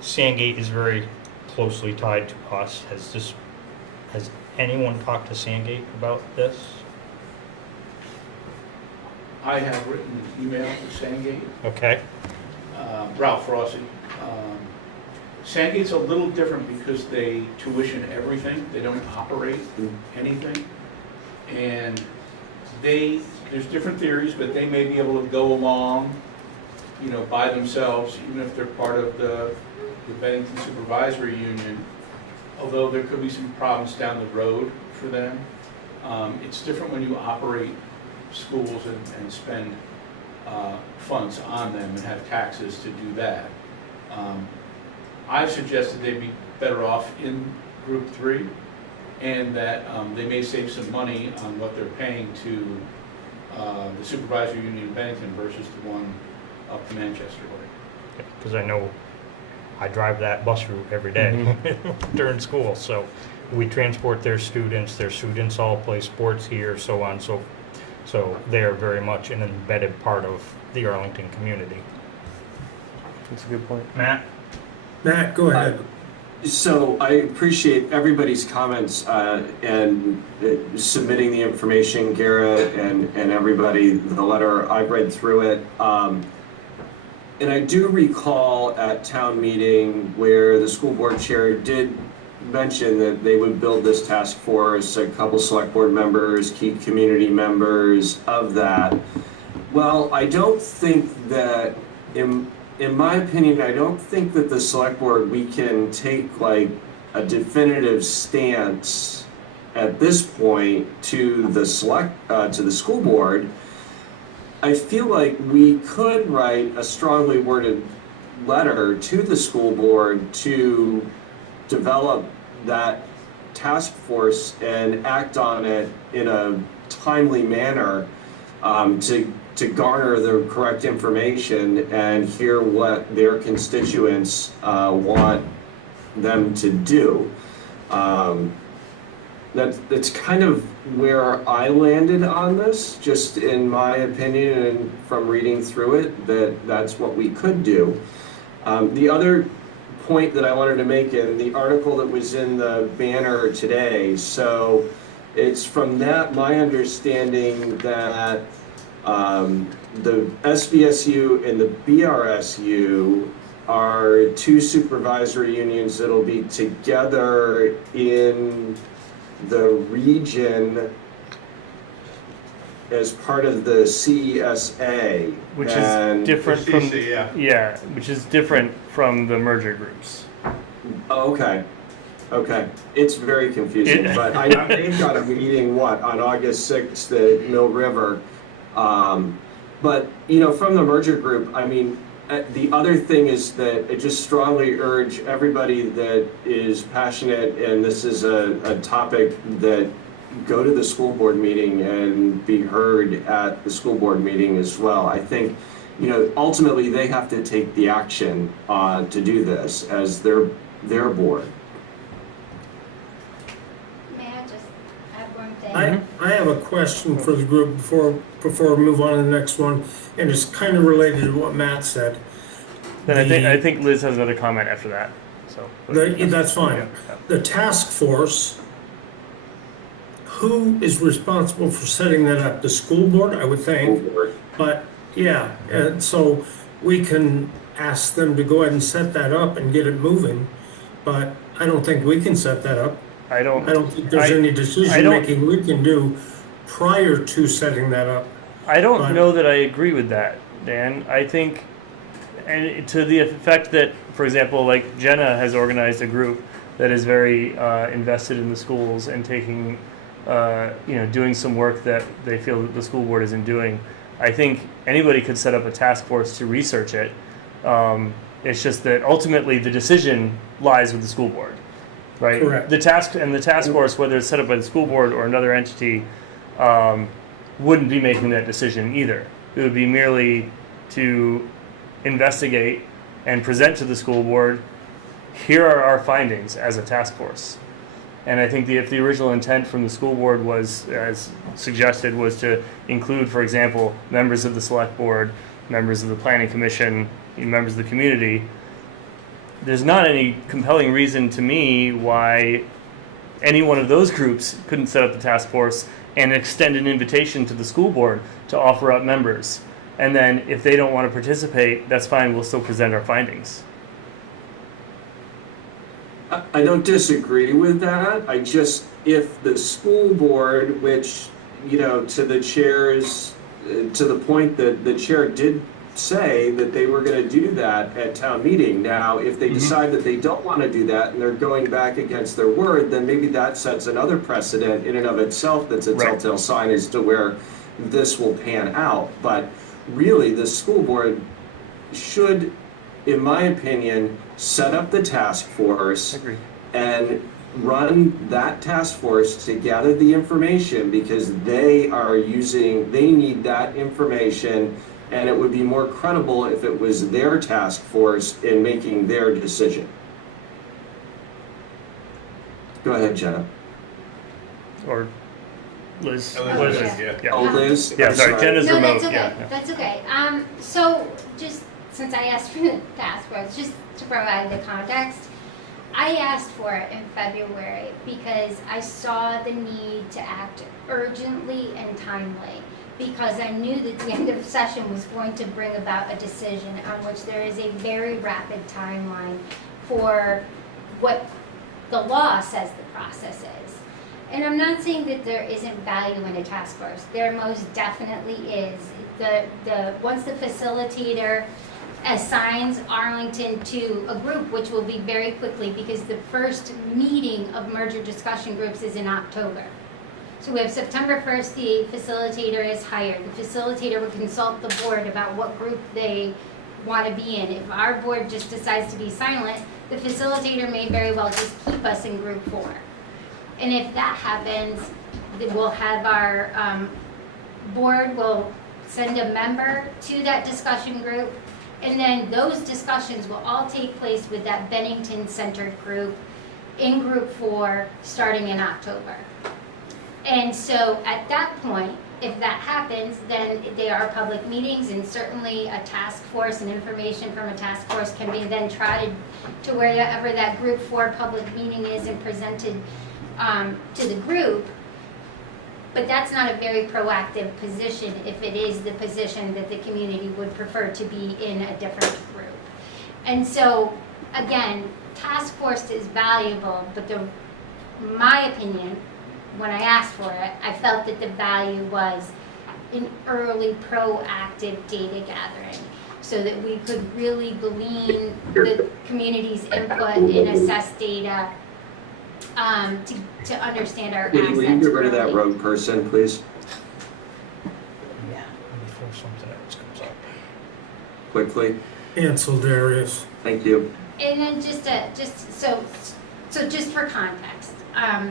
Sandgate is very closely tied to us. Has anyone talked to Sandgate about this? I have written an email to Sandgate, Okay. Ralph Rossi. Sandgate's a little different because they tuition everything. They don't operate anything. And there's different theories, but they may be able to go along, by themselves, even if they're part of the Bennington Supervisory Union, although there could be some problems down the road for them. It's different when you operate schools and spend funds on them and have taxes to do that. I've suggested they'd be better off in Group 3, and that they may save some money on what they're paying to the Supervisory Union in Bennington versus the one up to Manchester way. Because I know I drive that bus route every day during school, so we transport their students all play sports here, so on, so they're very much an embedded part of the Arlington community. That's a good point. Matt, go ahead. So I appreciate everybody's comments and submitting the information, Garrett and everybody, the letter. I've read through it. And I do recall at town meeting where the school board chair did mention that they would build this task force, a couple select board members, key community members of that. Well, I don't think that, in my opinion, I don't think that the select board, we can take like a definitive stance at this point to the school board. I feel like we could write a strongly worded letter to the school board to develop that task force and act on it in a timely manner, to garner the correct information and hear what their constituents want them to do. That's kind of where I landed on this, just in my opinion and from reading through it, that's what we could do. The other point that I wanted to make in the article that was in the banner today, so it's from that my understanding that the SVSU and the BRSU are two supervisory unions that'll be together in the region as part of the CESA, which is different from yeah, which is different from the merger groups. Oh, okay, it's very confusing. But they've got a meeting on August 6th at Mill River. But from the merger group, I mean, the other thing is that I just strongly urge everybody that is passionate, and this is a topic that go to the school board meeting and be heard at the school board meeting as well. I think, ultimately they have to take the action to do this as their board. May I just add one thing? I have a question for the group before we move on to the next one, and it's kind of related to what Matt said. Then I think Liz has another comment after that. So that's fine. Yeah. The task force, who is responsible for setting that up? The school board, I would think. But yeah, and so we can ask them to go ahead and set that up and get it moving. But I don't think we can set that up. I don't think there's any decision making we can do prior to setting that up. I don't know that I agree with that, Dan. I think, and to the effect that, for example, like Jenna has organized a group that is very invested in the schools and taking, doing some work that they feel that the school board isn't doing. I think anybody could set up a task force to research it. It's just that ultimately the decision lies with the school board, right? Correct. The task force, whether it's set up by the school board or another entity, wouldn't be making that decision either. It would be merely to investigate and present to the school board, here are our findings as a task force. And I think if the original intent from the school board was, as suggested, was to include, for example, members of the select board, members of the planning commission, members of the community, there's not any compelling reason to me why any one of those groups couldn't set up the task force and extend an invitation to the school board to offer up members. And then if they don't want to participate, that's fine, we'll still present our findings. I don't disagree with that. If the school board, which, to the chairs, to the point that the chair did say that they were going to do that at town meeting. Now, if they decide that they don't want to do that and they're going back against their word, then maybe that sets another precedent in and of itself that's a telltale sign as to where this will pan out. But really, the school board should, in my opinion, set up the task force and run that task force to gather the information, because they need that information, and it would be more credible if it was their task force in making their decision. Go ahead, Jenna. Or Liz. Yeah. Oh, Liz? Yeah, sorry, Jenna's No, remote. that's okay. Yeah. That's okay. So just since I asked for the task force, just to provide the context, I asked for it in February because I saw the need to act urgently and timely. because I knew that the end of session was going to bring about a decision on which there is a very rapid timeline for what the law says the process is. And I'm not saying that there isn't value in a task force. There most definitely is. Once the facilitator assigns Arlington to a group, which will be very quickly because the first meeting of merger discussion groups is in October. So we have September 1st, the facilitator is hired. The facilitator will consult the board about what group they want to be in. If our board just decides to be silent, the facilitator may very well just keep us in group 4. And if that happens, then we'll have our board will send a member to that discussion group, and then those discussions will all take place with that Bennington-centered group in group 4 starting in October. And so at that point, if that happens, then they are public meetings, and certainly a task force and information from a task force can be then trotted to wherever that group 4 public meeting is and presented to the group. But that's not a very proactive position if it is the position that the community would prefer to be in a different group. And so, again, task force is valuable, but my opinion, when I asked for it, I felt that the value was in early proactive data gathering so that we could really glean the community's input and assess data to understand our assets. Will you get rid of that rogue person, please? Yeah. Before something else comes up. Quickly. Cancel, Darius. Thank you. And then so just for context,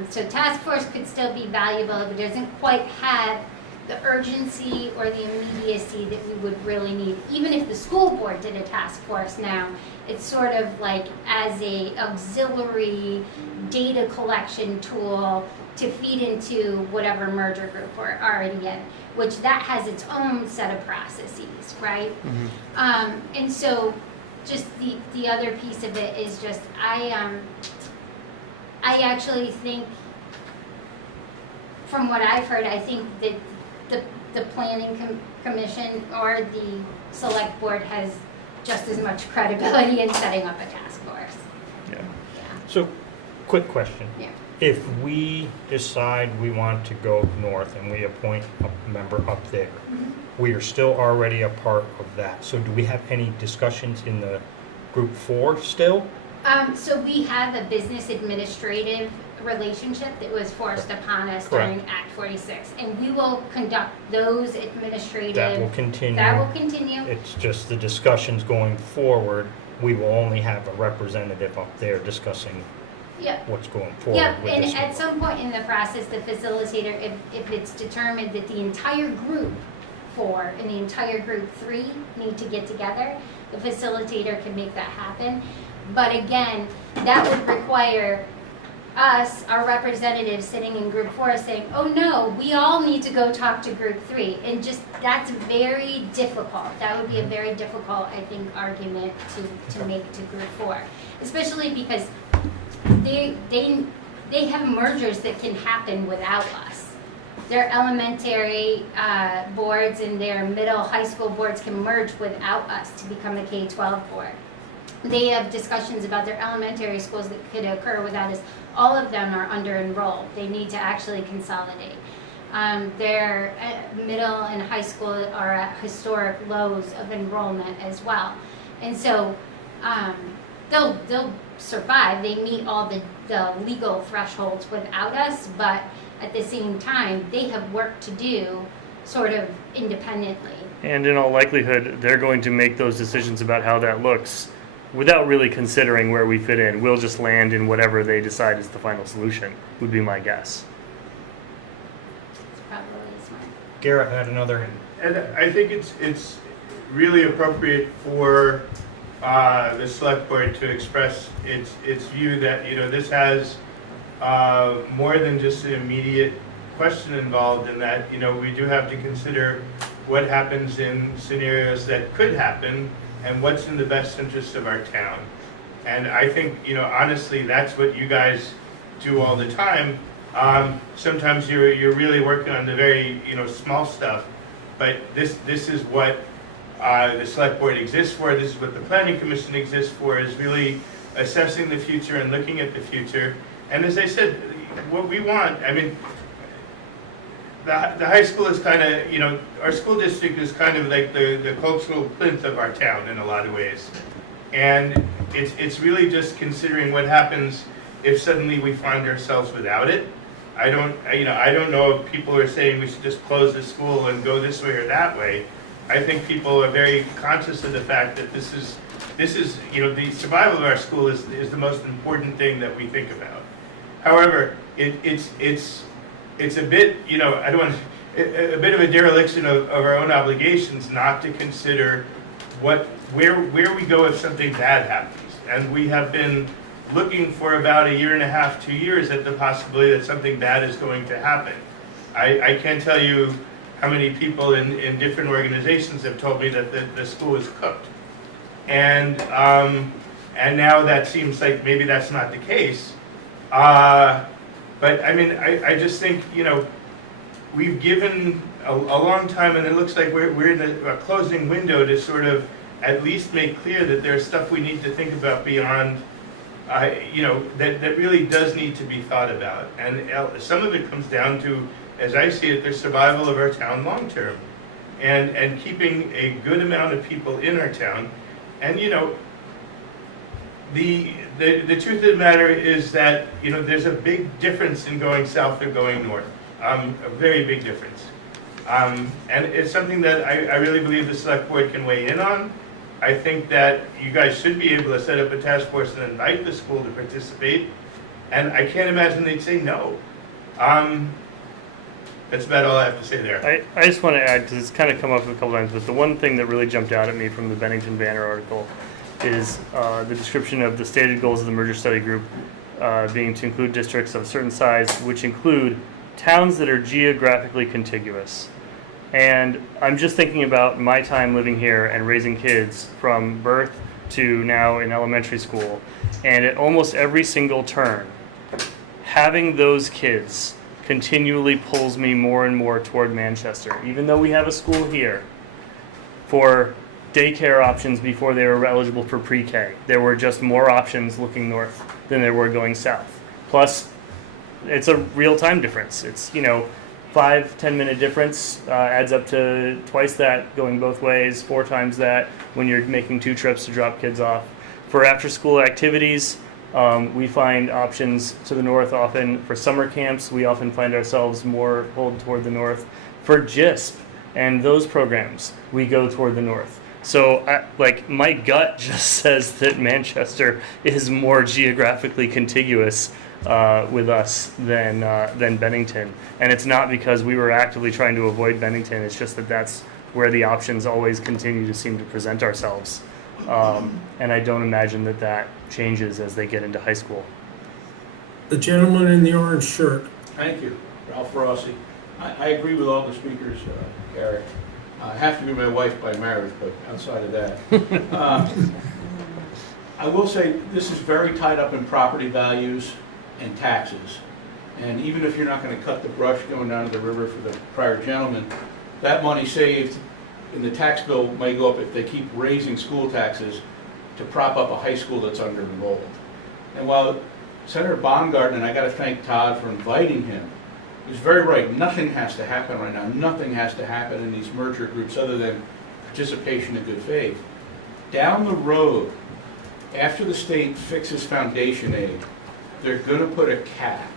so task force could still be valuable if it doesn't quite have the urgency or the immediacy that we would really need. Even if the school board did a task force now, it's sort of like as a auxiliary data collection tool to feed into whatever merger group we're already in, which that has its own set of processes, right? Mm-hmm. And so just the other piece of it is just I actually think, from what I've heard, I think that the planning commission or the select board has just as much credibility in setting up a task force. Yeah. So, quick question. Yeah. If we decide we want to go north and we appoint a member up there, we are still already a part of that. So do we have any discussions in the group 4 still? So we have a business administrative relationship that was forced upon us during Act 46, and we will conduct those administrative. That will continue. That will continue. It's just the discussions going forward, we will only have a representative up there discussing what's going forward. Yeah, with and this at some point in the process, the facilitator, if it's determined that the entire group 4 and the entire group 3 need to get together, the facilitator can make that happen. But again, that would require us, our representatives sitting in group 4 saying, oh no, we all need to go talk to group 3. And just, that's very difficult. That would be a very difficult, I think, argument to make to group 4. Especially because they have mergers that can happen without us. Their elementary boards and their middle high school boards can merge without us to become a K-12 board. They have discussions about their elementary schools that could occur without us. All of them are under-enrolled. They need to actually consolidate. Their middle and high school are at historic lows of enrollment as well. And so they'll survive. They meet all the legal thresholds without us, but at the same time, they have work to do sort of independently. And in all likelihood, they're going to make those decisions about how that looks without really considering where we fit in. We'll just land in whatever they decide is the final solution, would be my guess. It's probably smart. Garrett had another. And I think it's really appropriate for the select board to express its view that, you know, this has more than just an immediate question involved in that, you know, we do have to consider what happens in scenarios that could happen and what's in the best interest of our town. And I think, you know, honestly, that's what you guys do all the time. Sometimes you're really working on the very, you know, small stuff, but this is what the select board exists for, this is what the planning commission exists for, is really assessing the future and looking at the future. And as I said, what we want, I mean, the high school is kind of, you know, our school district is kind of like the cultural plinth of our town in a lot of ways. And it's really just considering what happens if suddenly we find ourselves without it. I don't know if people are saying we should just close the school and go this way or that way. I think people are very conscious of the fact that this is, you know, the survival of our school is the most important thing that we think about. However, it's a bit, you know, I don't want a bit of a dereliction of our own obligations not to consider where we go if something bad happens. And we have been looking for about 1.5 years, 2 years at the possibility that something bad is going to happen. I can't tell you how many people in different organizations have told me that the school is cooked. And now that seems like maybe that's not the case. But I mean, I just think, you know, we've given a long time, and it looks like we're in a closing window to sort of at least make clear that there's stuff we need to think about beyond, you know, that really does need to be thought about. And some of it comes down to, as I see it, the survival of our town long term, and keeping a good amount of people in our town. And you know, the truth of the matter is that, you know, there's a big difference in going south or going north, a very big difference. And it's something that I really believe the select board can weigh in on. I think that you guys should be able to set up a task force and invite the school to participate. And I can't imagine they'd say no. That's about all I have to say there. I just want to add, because it's kind of come up a couple times, but the one thing that really jumped out at me from the Bennington Banner article is the description of the stated goals of the merger study group being to include districts of a certain size, which include towns that are geographically contiguous. And I'm just thinking about my time living here and raising kids from birth to now in elementary school. And at almost every single turn, having those kids continually pulls me more and more toward Manchester. Even though we have a school here for daycare options before they were eligible for pre-K, there were just more options looking north than there were going south. Plus, it's a real time difference. It's, you know, 5-10 minute difference adds up to twice that going both ways, 4 times that when you're making 2 trips to drop kids off. For after school activities, we find options to the north often. For summer camps, we often find ourselves more pulled toward the north. For GISP and those programs, we go toward the north. So, like, my gut just says that Manchester is more geographically contiguous with us than Bennington. And it's not because we were actively trying to avoid Bennington. It's just that that's where the options always continue to seem to present ourselves. And I don't imagine that changes as they get into high school. The gentleman in the orange shirt. Thank you, Ralph Rossi. I agree with all the speakers, Gary. I have to be my wife by marriage, but outside of that. I will say this is very tied up in property values and taxes. And even if you're not going to cut the brush going down to the river for the prior gentleman, that money saved in the tax bill may go up if they keep raising school taxes to prop up a high school that's under-enrolled. And while Senator Baumgarten, and I got to thank Todd for inviting him, he's very right. Nothing has to happen right now. Nothing has to happen in these merger groups other than participation in good faith. Down the road, after the state fixes foundation aid, they're going to put a cap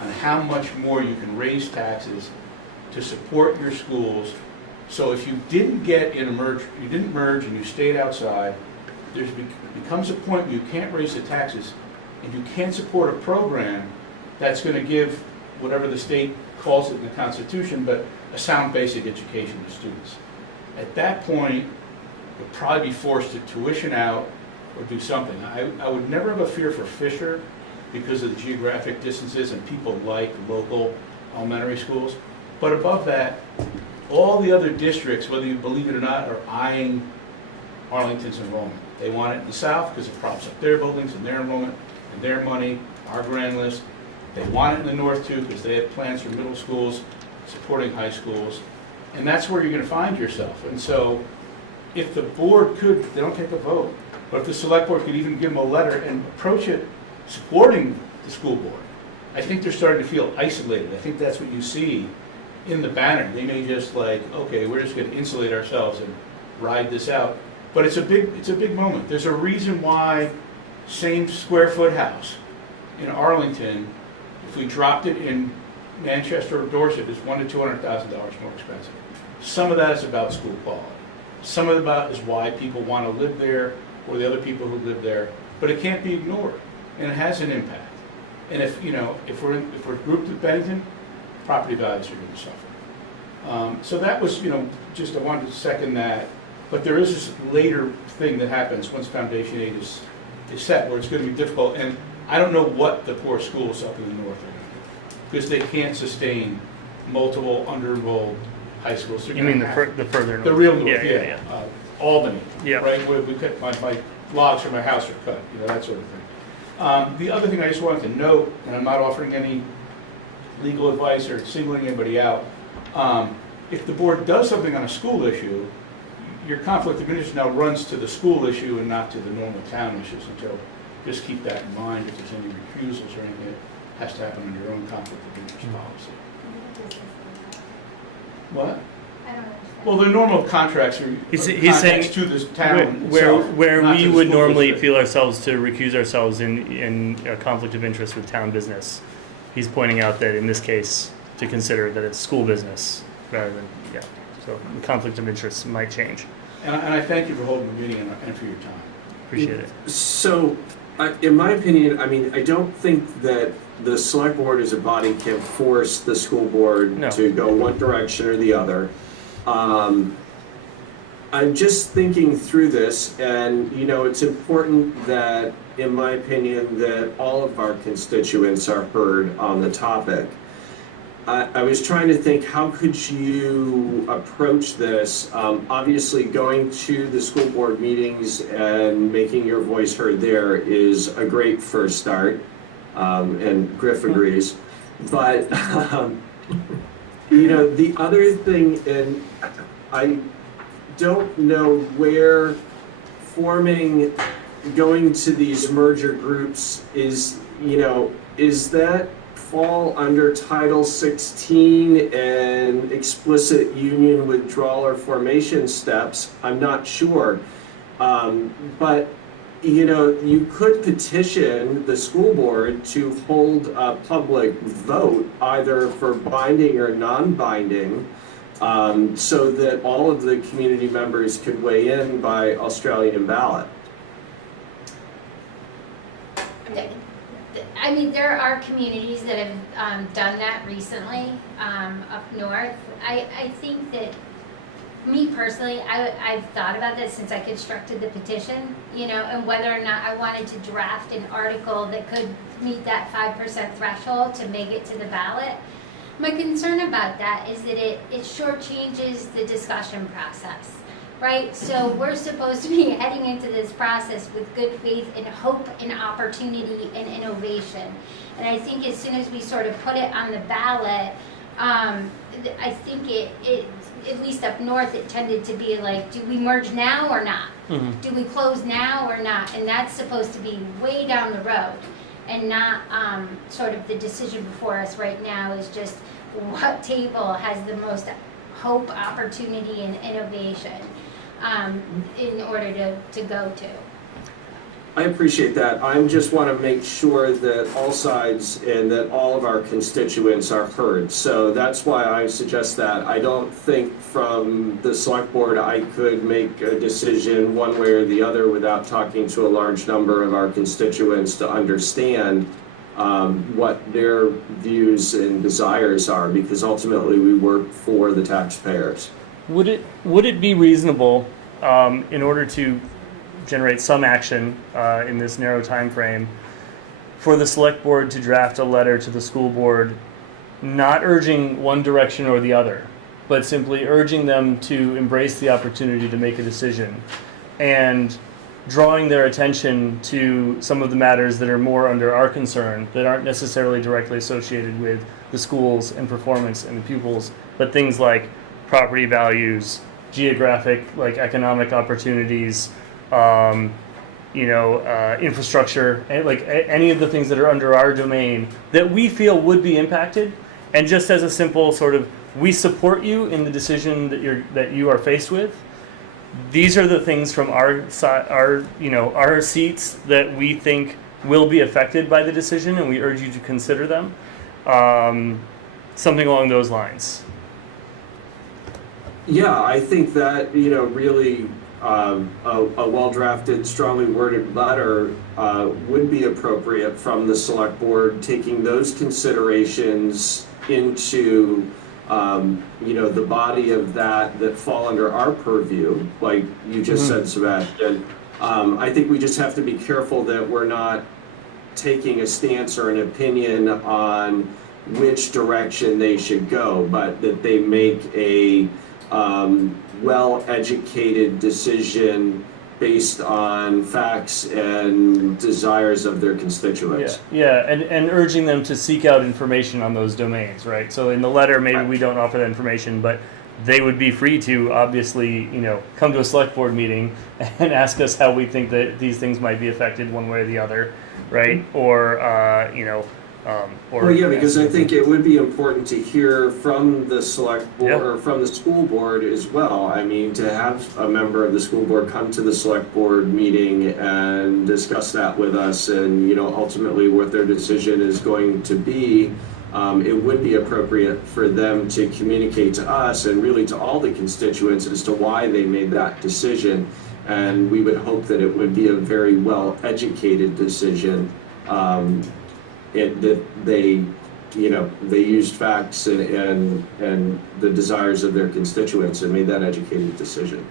on how much more you can raise taxes to support your schools. So if you didn't get in a merge, you didn't merge and you stayed outside, there becomes a point where you can't raise the taxes and you can't support a program that's going to give whatever the state calls it in the Constitution, but a sound basic education to students. At that point, you'll probably be forced to tuition out or do something. I would never have a fear for Fisher because of the geographic distances and people like local elementary schools. But above that, all the other districts, whether you believe it or not, are eyeing Arlington's enrollment. They want it in the south because it props up their buildings and their enrollment and their money, our grand list. They want it in the north too because they have plans for middle schools supporting high schools. And that's where you're gonna find yourself. And so if the board could, they don't take a vote, but if the select board could even give them a letter and approach it supporting the school board, I think they're starting to feel isolated. I think that's what you see in the banner. They may just like, okay, we're just gonna insulate ourselves and ride this out. But it's a big moment. There's a reason why same square foot house in Arlington, if we dropped it in Manchester or Dorset, is $100,000 to $200,000 more expensive. Some of that is about school quality. Some of that is why people want to live there, or the other people who live there. But it can't be ignored, and it has an impact. And if we're grouped at Bennington, property values are going to suffer. So that was, just I wanted to second that. But there is this later thing that happens once Foundation aid is set, where it's going to be difficult. And I don't know what the poor schools up in the north are going to do, because they can't sustain multiple under-enrolled high schools. You mean the further north? The real north, Yeah. Albany, Yeah. right, where we cut my logs from my house are cut, that sort of thing. The other thing I just wanted to note, and I'm not offering any legal advice or singling anybody out, if the board does something on a school issue, your conflict of interest now runs to the school issue and not to the normal town issues. Until just keep that in mind. If there's any recusals or anything, it has to happen under your own conflict of interest policy. What? I don't understand. Well, the normal contracts are He's contracts saying to the town where itself, not we to the would school normally district. feel ourselves to recuse ourselves in a conflict of interest with town business. He's pointing out that in this case, to consider that it's school business rather than, so the conflict of interest might change. And I thank you for holding the meeting and for your time. Appreciate it. So, in my opinion, I don't think that the select board as a body can force the school board No. to go one direction or the other. I'm just thinking through this, and it's important that, in my opinion, that all of our constituents are heard on the topic. I was trying to think, how could you approach this? Obviously, going to the school board meetings and making your voice heard there is a great first start, and Griff agrees. But, the other thing, and I don't know where going to these merger groups is that fall under Title 16 and explicit union withdrawal or formation steps? I'm not sure. But, you could petition the school board to hold a public vote, either for binding or non-binding, so that all of the community members could weigh in by Australian ballot. I mean, there are communities that have done that recently up north. I think that, me personally, I've thought about this since I constructed the petition, and whether or not I wanted to draft an article that could meet that 5% threshold to make it to the ballot. My concern about that is that it shortchanges the discussion process. Right, so we're supposed to be heading into this process with good faith and hope and opportunity and innovation. And I think as soon as we sort of put it on the ballot, I think it at least up north, it tended to be like, do we merge now or not? Mm-hmm. Do we close now or not? And that's supposed to be way down the road, and not sort of the decision before us right now is just what table has the most hope, opportunity, and innovation in order to go to. I appreciate that. I just want to make sure that all sides and that all of our constituents are heard. So that's why I suggest that. I don't think from the select board I could make a decision one way or the other without talking to a large number of our constituents to understand what their views and desires are, because ultimately we work for the taxpayers. Would it be reasonable, in order to generate some action in this narrow time frame, for the select board to draft a letter to the school board, not urging one direction or the other, but simply urging them to embrace the opportunity to make a decision, and drawing their attention to some of the matters that are more under our concern, that aren't necessarily directly associated with the schools and performance and the pupils, but things like property values, geographic, like economic opportunities, infrastructure, and like any of the things that are under our domain that we feel would be impacted. And just as a simple sort of, we support you in the decision that you are faced with. These are the things from our side, our seats that we think will be affected by the decision, and we urge you to consider them. Something along those lines. Yeah, I think that, really a well-drafted, strongly worded letter would be appropriate from the select board, taking those considerations into, the body of that fall under our purview, like you just said, Sebastian. I think we just have to be careful that we're not taking a stance or an opinion on which direction they should go, but that they make a well-educated decision based on facts and desires of their constituents. Yeah, and urging them to seek out information on those domains, right? So in the letter, maybe we don't offer that information, but they would be free to obviously, come to a select board meeting and ask us how we think that these things might be affected one way or the other, right? Or, Well, yeah, because I think it would be important to hear from the select board or from the school board as well. I mean, to have a member of the school board come to the select board meeting and discuss that with us, and ultimately what their decision is going to be. It would be appropriate for them to communicate to us and really to all the constituents as to why they made that decision. And we would hope that it would be a very well-educated decision. That they used facts and the desires of their constituents and made that educated decision.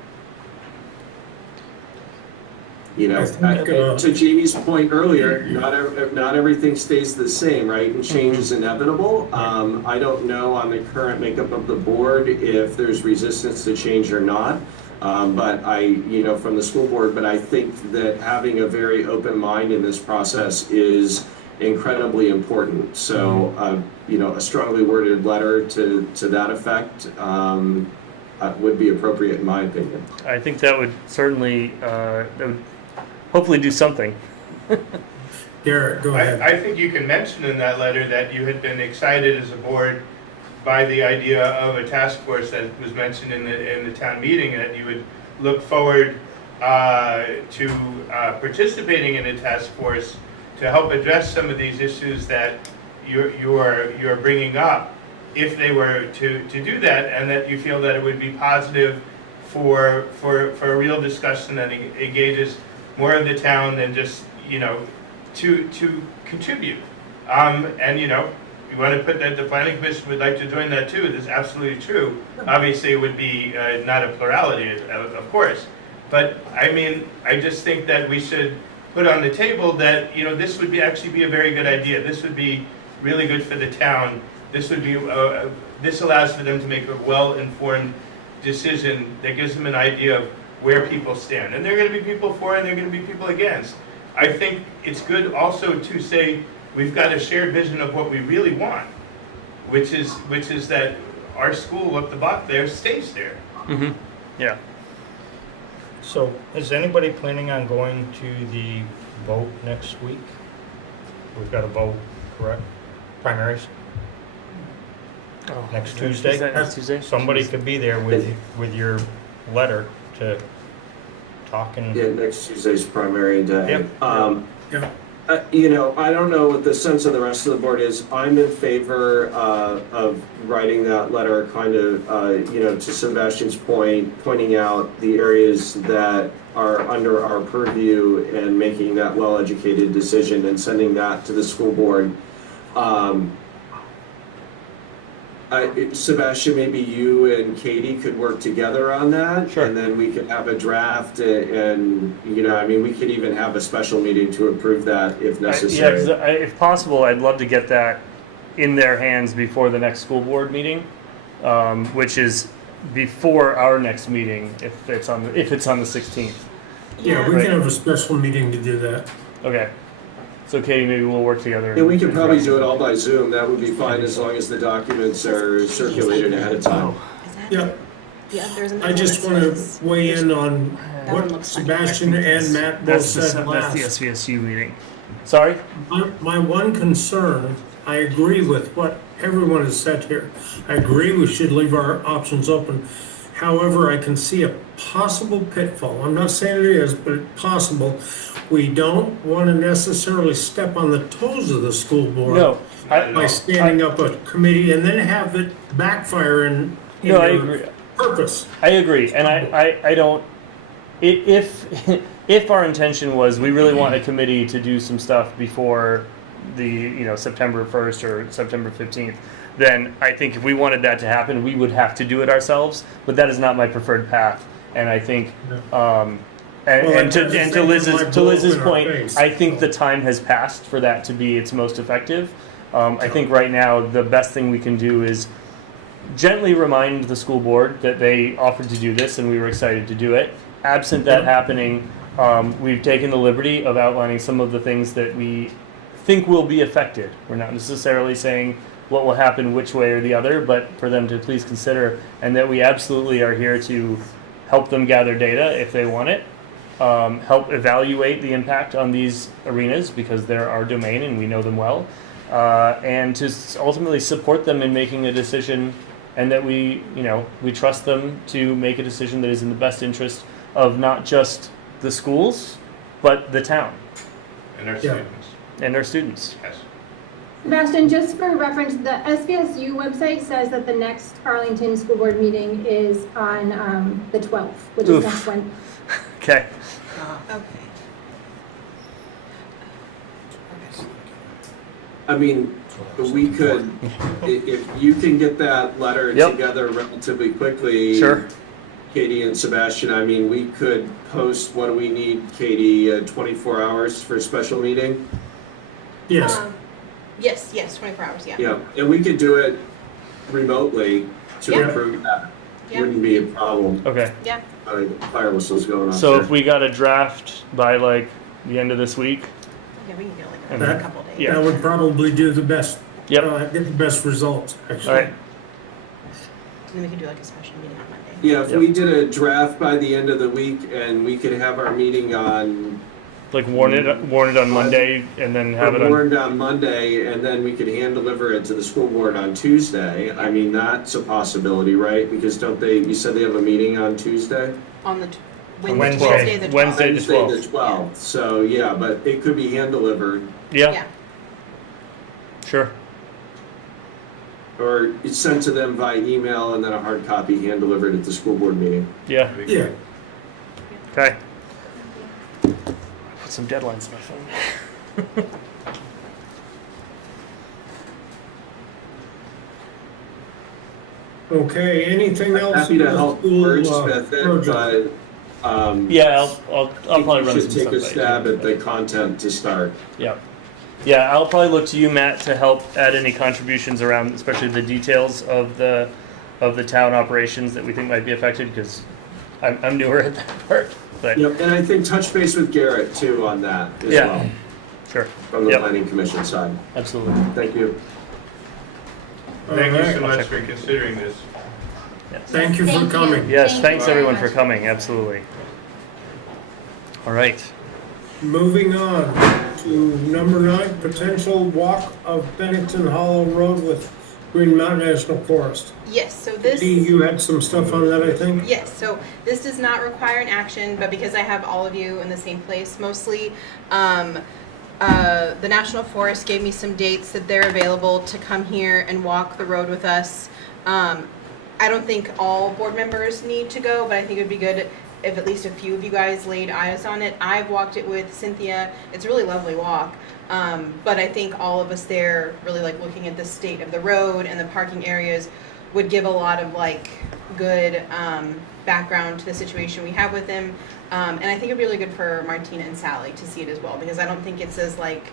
To Jamie's point earlier, not everything stays the same, right? And change is inevitable. I don't know on the current makeup of the board if there's resistance to change or not. But from the school board, but I think that having a very open mind in this process is incredibly important. So, a strongly worded letter to that effect would be appropriate in my opinion. I think that would certainly, hopefully do something. Garrett, go ahead. I think you can mention in that letter that you had been excited as a board by the idea of a task force that was mentioned in the town meeting, and that you would look forward to participating in a task force to help address some of these issues that you're bringing up, if they were to do that, and that you feel that it would be positive for a real discussion that engages more of the town than just to contribute. And you want to put that the planning commission would like to join that too. That's absolutely true. Obviously, it would be not a plurality, of course, but I mean, I just think that we should put on the table that this would actually be a very good idea. This would be really good for the town. This would be this allows for them to make a well-informed decision that gives them an idea of where people stand. And there are going to be people for and there are going to be people against. I think it's good also to say we've got a shared vision of what we really want, which is that our school up the block there stays there. Mm-hmm. Yeah. So, is anybody planning on going to the vote next week? We've got a vote, correct? Primaries? Next Tuesday? Next Tuesday? Somebody could be there with your letter to talk and... Yeah, next Tuesday's primary day. Yep. Yeah. I don't know what the sense of the rest of the board is. I'm in favor of writing that letter, kind of, to Sebastian's point, pointing out the areas that are under our purview and making that well-educated decision and sending that to the school board. Sebastian, maybe you and Katie could work together on that. Sure. And then we could have a draft and, we could even have a special meeting to approve that if necessary. If possible, I'd love to get that in their hands before the next school board meeting, which is before our next meeting, if it's on the 16th. Yeah, we can have a special meeting to do that. Okay. So Katie, maybe we'll work together. And we could probably do it all by Zoom. That would be fine as long as the documents are circulated ahead of time. Yeah. Yeah, there's another I one just that want says- to weigh in on That one what looks funny. Sebastian and Matt both That's said the last. SVSU meeting. Sorry? My one concern, I agree with what everyone has said here. I agree we should leave our options open. However, I can see a possible pitfall. I'm not saying it is, but it's possible. We don't want to necessarily step on the toes of the school board No. by standing up a committee and then have it backfire in No, I your agree. purpose. I agree, and I don't. If our intention was we really want a committee to do some stuff before the September 1st or September 15th, then I think if we wanted that to happen, we would have to do it ourselves. But that is not my preferred path, and I think. And to Liz's point, I think the time has passed for that to be its most effective. I think right now the best thing we can do is gently remind the school board that they offered to do this and we were excited to do it. Absent that happening, we've taken the liberty of outlining some of the things that we think will be affected. We're not necessarily saying what will happen which way or the other, but for them to please consider, and that we absolutely are here to help them gather data if they want it, help evaluate the impact on these arenas because they're our domain and we know them well, and to ultimately support them in making a decision, and that we trust them to make a decision that is in the best interest of not just the schools, but the town And our students. and our students. Yes. Sebastian, just for reference, the SVSU website says that the next Arlington School Board meeting is on the 12th, which Oof. is next Wednesday. Okay. Okay. I mean, we could, if you can get that letter Yep. together relatively quickly. Sure. Katie and Sebastian, I mean, we could post, what do we need, Katie, 24 hours for a special meeting? Yes. Yes, 24 hours, yeah. Yeah, and we could do it remotely to Yeah. approve that. Yeah. Wouldn't be a problem. Okay. Yeah, Fire whistle's going off. So there. if we got a draft by like the end of this week, yeah, we can get like And a that- couple days. yeah. That would probably do the best, Yep. get the best results, actually. all right. And then we could do like a special meeting on Monday. Yeah, if Yep. we did a draft by the end of the week and we could have our meeting on, Like warn it on Monday and then have it on. warned on Monday, and then we could hand deliver it to the school board on Tuesday. I mean, that's a possibility, right? Because you said they have a meeting on Tuesday? On the Wednesday. Wednesday the 12th. Wednesday. the Wednesday 12th. the 12th. So, yeah, but it could be hand delivered, Yeah, Yeah. sure. or it's sent to them via email and then a hard copy hand delivered at the school board meeting. Yeah. Yeah. Okay. Put some deadlines in my phone. Okay, anything else? Happy in to the help school, wordsmith it, project? but, Yeah, I'll probably run you some should take stuff a by stab you. at the content to start. Yeah. Yeah, I'll probably look to you, Matt, to help add any contributions around, especially the details of the town operations that we think might be affected, because I'm newer at that part. But Yep, and I think touch base with Garrett too on that as Yeah. well, sure, from the Yep. planning commission side. absolutely. Thank you. Thank you so All much check for considering this. Yes. Thank you for coming. Yes, Thank thanks you very everyone for much. coming. Absolutely. All right. Moving on to number 9, potential walk of Bennington Hollow Road with Green Mountain National Forest. Yes, so this. Dee, you had some stuff on that, I think? Yes, so this does not require an action, but because I have all of you in the same place, mostly, the National Forest gave me some dates that they're available to come here and walk the road with us. I don't think all board members need to go, but I think it would be good if at least a few of you guys laid eyes on it. I've walked it with Cynthia. It's a really lovely walk. But I think all of us there really like looking at the state of the road and the parking areas would give a lot of like good background to the situation we have with them. And I think it'd be really good for Martina and Sally to see it as well, because I don't think it's as like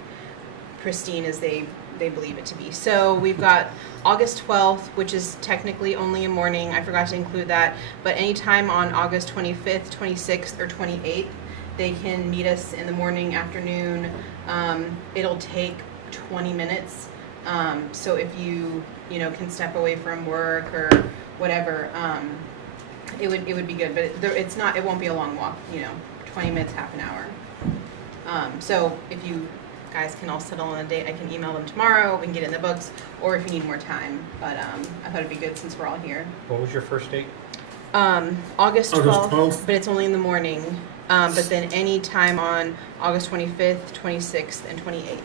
pristine as they believe it to be. So we've got August 12th, which is technically only a morning. I forgot to include that. But anytime on August 25th, 26th, or 28th, they can meet us in the morning, afternoon. It'll take 20 minutes. So if you can step away from work or whatever, it would be good, but it's not, it won't be a long walk, 20 minutes, half an hour. So if you guys can all settle on a date, I can email them tomorrow, we can get it in the books, or if you need more time, but I thought it'd be good since we're all here. What was your first date? August 12th, 12th. but it's only in the morning, but then any time on August 25th, 26th, and 28th.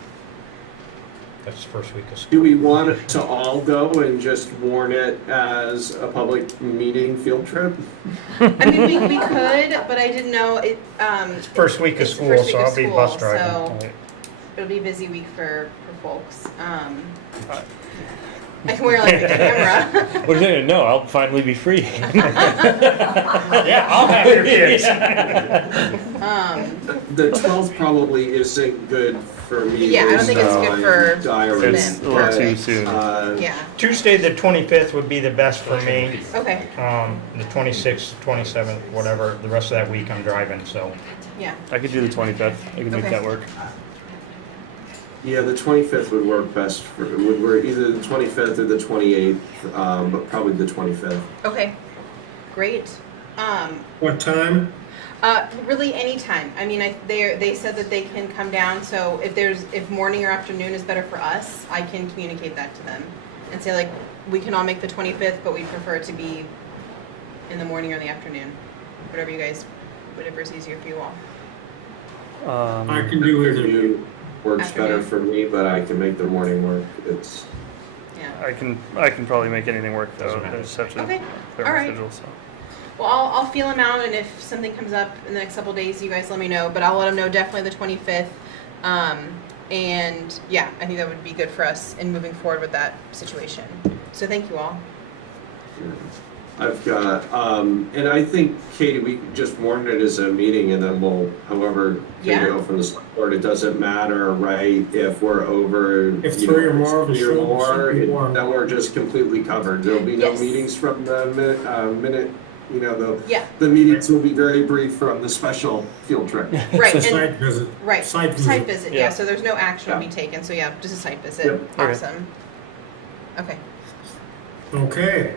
That's the first week of school. Do we want it to all go and just warn it as a public meeting field trip? I mean, we could, but I didn't know it. It's first week of it's the school, first week so of I'll be school, bus driving. So Right. it'll be a busy week for folks. I can wear like a camera. What are you saying? No, I'll finally be free. Yeah, I'll have your kids. The 12th probably isn't good for me. Yeah, I don't think it's good for diary. It's a little too soon. Yeah. Tuesday, the 25th would be the best for me. Okay. The 26th, 27th, whatever, the rest of that week I'm driving, so. Yeah. I could do the 25th. I could make Okay. that work. Yeah, the 25th would work best would work either the 25th or the 28th, but probably the 25th. Okay. Great. What time? Really anytime. I mean, they said that they can come down. So if morning or afternoon is better for us, I can communicate that to them and say like we can all make the 25th, but we prefer it to be in the morning or the afternoon, whatever is easier for you all. I can do either. Afternoon works better Afternoon. for me, but I can make the morning work. It's Yeah. I can probably make anything work though. I just have to Okay. clear All my right. schedule. So. Well, I'll feel them out, and if something comes up in the next couple of days, you guys let me know. But I'll let them know definitely the 25th. And yeah, I think that would be good for us in moving forward with that situation. So thank you all. I've got, and I think, Katie, we just warned it as a meeting and then we'll, however, Yeah. can go from the select board. It doesn't matter, right, if we're over. If you 3 know, or more of us 3 or show up, more, should be warned. then we're just completely covered. There'll be no Yes. meetings from the minute, Yeah. the meetings will be very brief from the special field trip. Right. It's a And, site visit. right. Site visit. Yeah. Yeah. So there's no action to Yeah. be taken. So yeah, just a site visit. Yep. Okay. Awesome. Okay. Okay.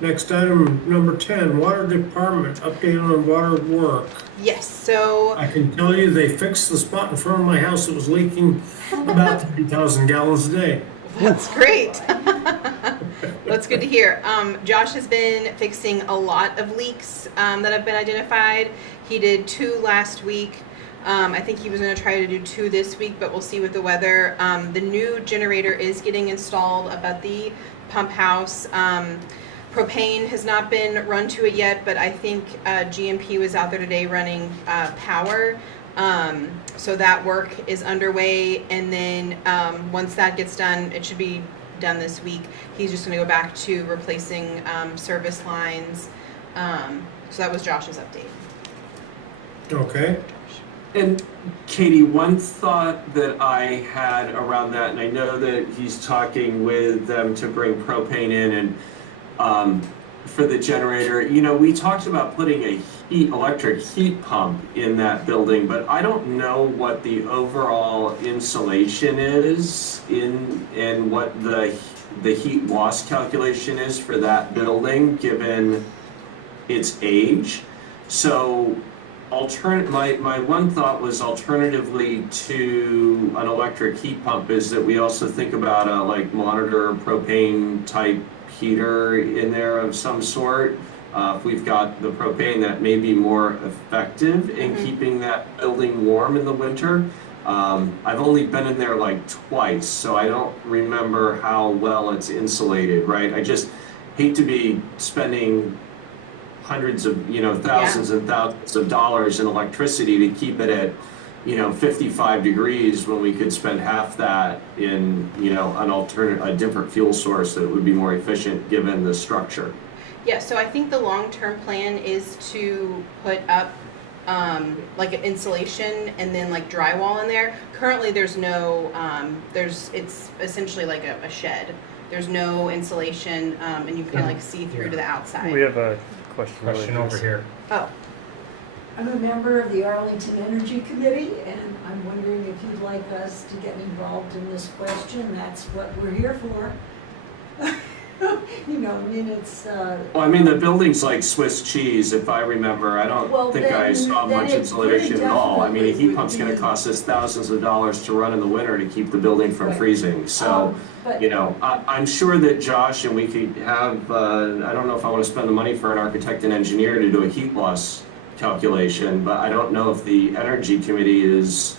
Next item, number 10, Water Department, update on water work. Yes. So I can tell you they fixed the spot in front of my house that was leaking about 30,000 gallons a day. that's great. That's good to hear. Josh has been fixing a lot of leaks that have been identified. He did 2 last week. I think he was going to try to do 2 this week, but we'll see with the weather. The new generator is getting installed up at the pump house. Propane has not been run to it yet, but I think GMP was out there today running power. So that work is underway, and then once that gets done, it should be done this week. He's just going to go back to replacing service lines. So that was Josh's update. Okay. And Katie, one thought that I had around that, and I know that he's talking with them to bring propane in and for the generator, we talked about putting a electric heat pump in that building, but I don't know what the overall insulation is and what the heat loss calculation is for that building, given its age. So my one thought was alternatively to an electric heat pump is that we also think about a monitor propane type heater in there of some sort. If we've got the propane, that may be more effective in keeping that building warm in the winter. I've only been in there twice, so I don't remember how well it's insulated, right? I just hate to be spending hundreds of, thousands and thousands of dollars in electricity to keep it at 55 degrees when we could spend half that in, a different fuel source that would be more efficient given the structure. Yeah, so I think the long-term plan is to put up an insulation and then drywall in there. Currently there's no, it's essentially like a shed. There's no insulation and you can see through to the outside. We have a question Over here. Oh, I'm a member of the Arlington Energy Committee, and I'm wondering if you'd like us to get involved in this question. That's what we're here for. You know, I mean, it's, Well, I mean, the building's like Swiss cheese, if I remember. I don't Well, think I then- saw then much it insulation pretty at all. I mean, a definitely heat would pump's gonna be- cost us thousands of dollars to run in the winter to keep the building from Right. freezing. So, but- you know, I'm sure that Josh and we could have, I don't know if I wanna spend the money for an architect and engineer to do a heat loss calculation, but I don't know if the energy committee is,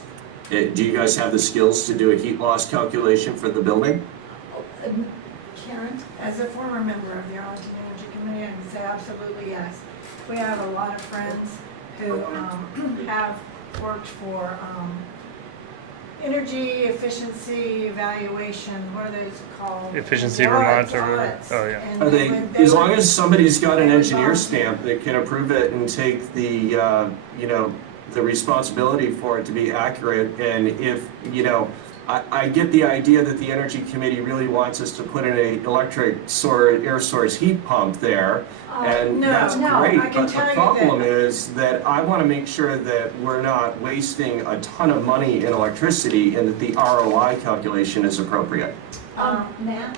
do you guys have the skills to do a heat loss calculation for the building? Karen? As a former member of the Arlington Energy Committee, I can say absolutely yes. We have a lot of friends who have worked for energy efficiency evaluation, what are those called? Efficiency Vermont or whatever. Audits. Oh, yeah. And Are they, would- as long would- as somebody's got an they would engineer volunteer. stamp that can approve it and take the, you know, the responsibility for it to be accurate, and if, you know, I get the idea that the Energy Committee really wants us to put in a electric air source heat pump there, and no, that's no, great, I can but tell the you problem that- is that I wanna make sure that we're not wasting a ton of money in electricity and that the ROI calculation is appropriate. Matt,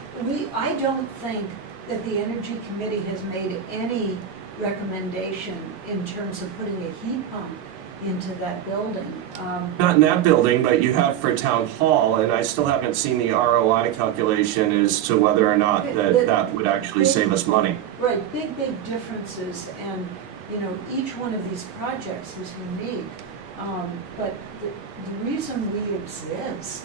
I don't think that the Energy Committee has made any recommendation in terms of putting a heat pump into that building. Not in that building, but you have for town hall, and I still haven't seen the ROI calculation as to whether or not that would actually save us money. Right, big differences, and, you know, each one of these projects is unique. But the reason we exist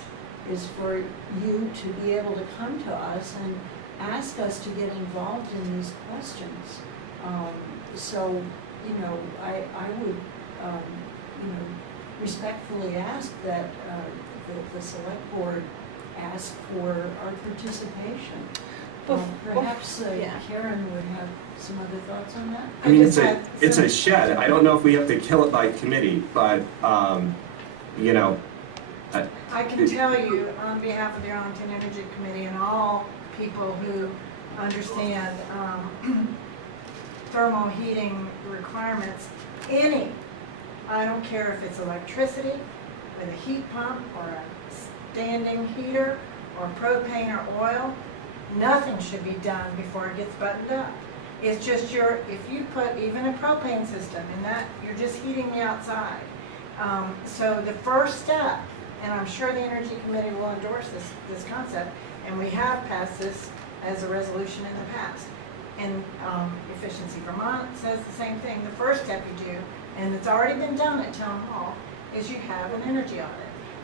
is for you to be able to come to us and ask us to get involved in these questions. So, you know, I would, you know, respectfully ask that the select board ask for our participation. Perhaps yeah. Karen would have some other thoughts on that? I mean, just it's a shed. I don't know if we have to kill it by committee, but, you know, I can tell you on behalf of the Arlington Energy Committee and all people who understand thermal heating requirements, I don't care if it's electricity with a heat pump or a standing heater or propane or oil, nothing should be done before it gets buttoned up. It's just if you put even a propane system in that, you're just heating the outside. So the first step, and I'm sure the Energy Committee will endorse this concept, and we have passed this as a resolution in the past. And Efficiency Vermont says the same thing. The first step you do, and it's already been done at Town Hall, is you have an energy audit.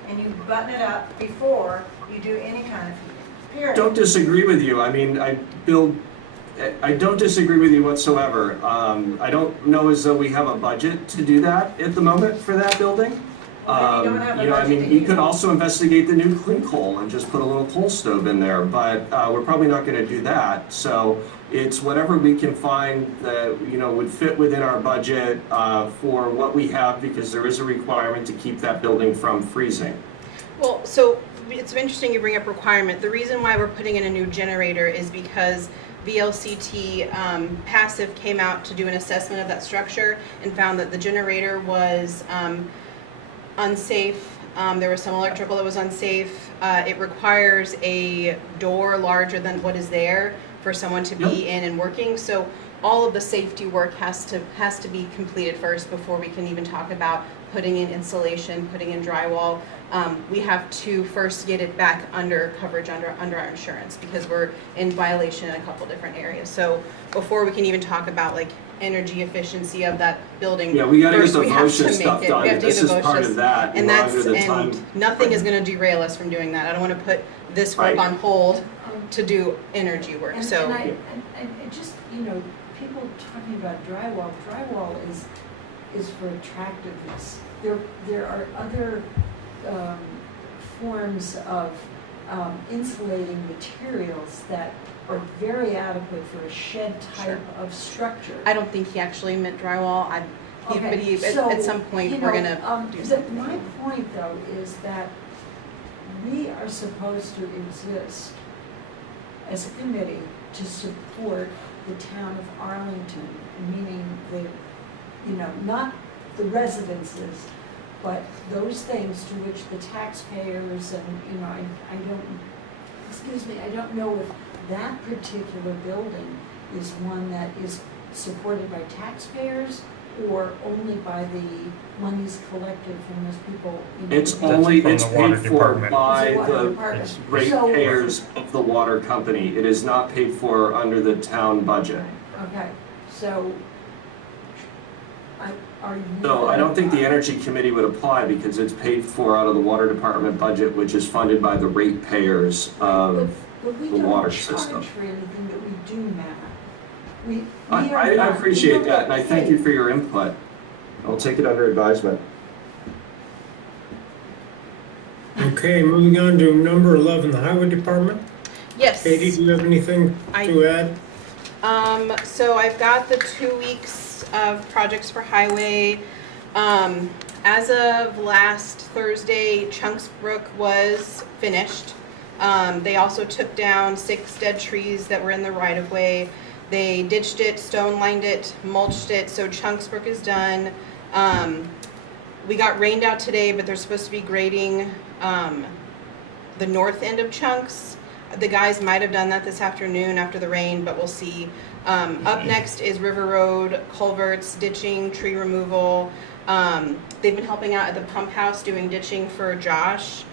And you button it up before you do any kind of heating, period. don't disagree with you. I mean, I don't disagree with you whatsoever. I don't know as though we have a budget to do that at the moment for that building. Well, then you don't have a You know, I budget mean, to you do could that. also investigate the new clean coal and just put a little coal stove in there, but we're probably not gonna do that. So it's whatever we can find that, you know, would fit within our budget for what we have, because there is a requirement to keep that building from freezing. Well, so it's interesting you bring up requirement. The reason why we're putting in a new generator is because VLCT Passive came out to do an assessment of that structure and found that the generator was unsafe. There was some electrical that was unsafe. It requires a door larger than what is there for someone to be in and working. So all of the safety work has to be completed first before we can even talk about putting in insulation, putting in drywall. We have to first get it back under coverage under our insurance, because we're in violation in a couple different areas. So before we can even talk about like energy efficiency of that building, Yeah, we gotta get first the we have VOSHA to stuff make it. done. We have to This do the is part VOSHA, of that. and We're under the and time nothing is frame. going to derail us from doing that. I don't want to put this work Right. on hold to do energy work. And, So and I just, you know, people talking about drywall is for attractiveness. There are other forms of insulating materials that are very adequate for a shed type of structure. I don't think he actually meant drywall. But he, so, at some point you we're know, going to do something. My point though is that we are supposed to exist as a committee to support the town of Arlington, meaning not the residences, but those things to which the taxpayers and, I don't excuse me, I don't know if that particular building is one that is supported by taxpayers or only by the monies collected from those people. You know, It's that- only, from it's the water paid for department. by It's the water the department. So- ratepayers of the water company. It is not paid for under the town budget. Okay, so, are you? So I don't think the Energy Committee would apply because it's paid for out of the water department budget, which is funded by the ratepayers of But we the don't water charge system. for anything that we do now. We are I not- we appreciate don't that, and I get thank you paid. for your input. I'll take it under advisement. Okay, moving on to number 11, the highway department. Yes. Katie, do you have anything to add? So I've got the 2 weeks of projects for highway. As of last Thursday, Chunks Brook was finished. They also took down 6 dead trees that were in the right of way. They ditched it, stone lined it, mulched it, so Chunks Brook is done. We got rained out today, but they're supposed to be grading the north end of Chunks. The guys might have done that this afternoon after the rain, but we'll see. Up next is River Road, culverts, ditching, tree removal. They've been helping out at the pump house doing ditching for Josh.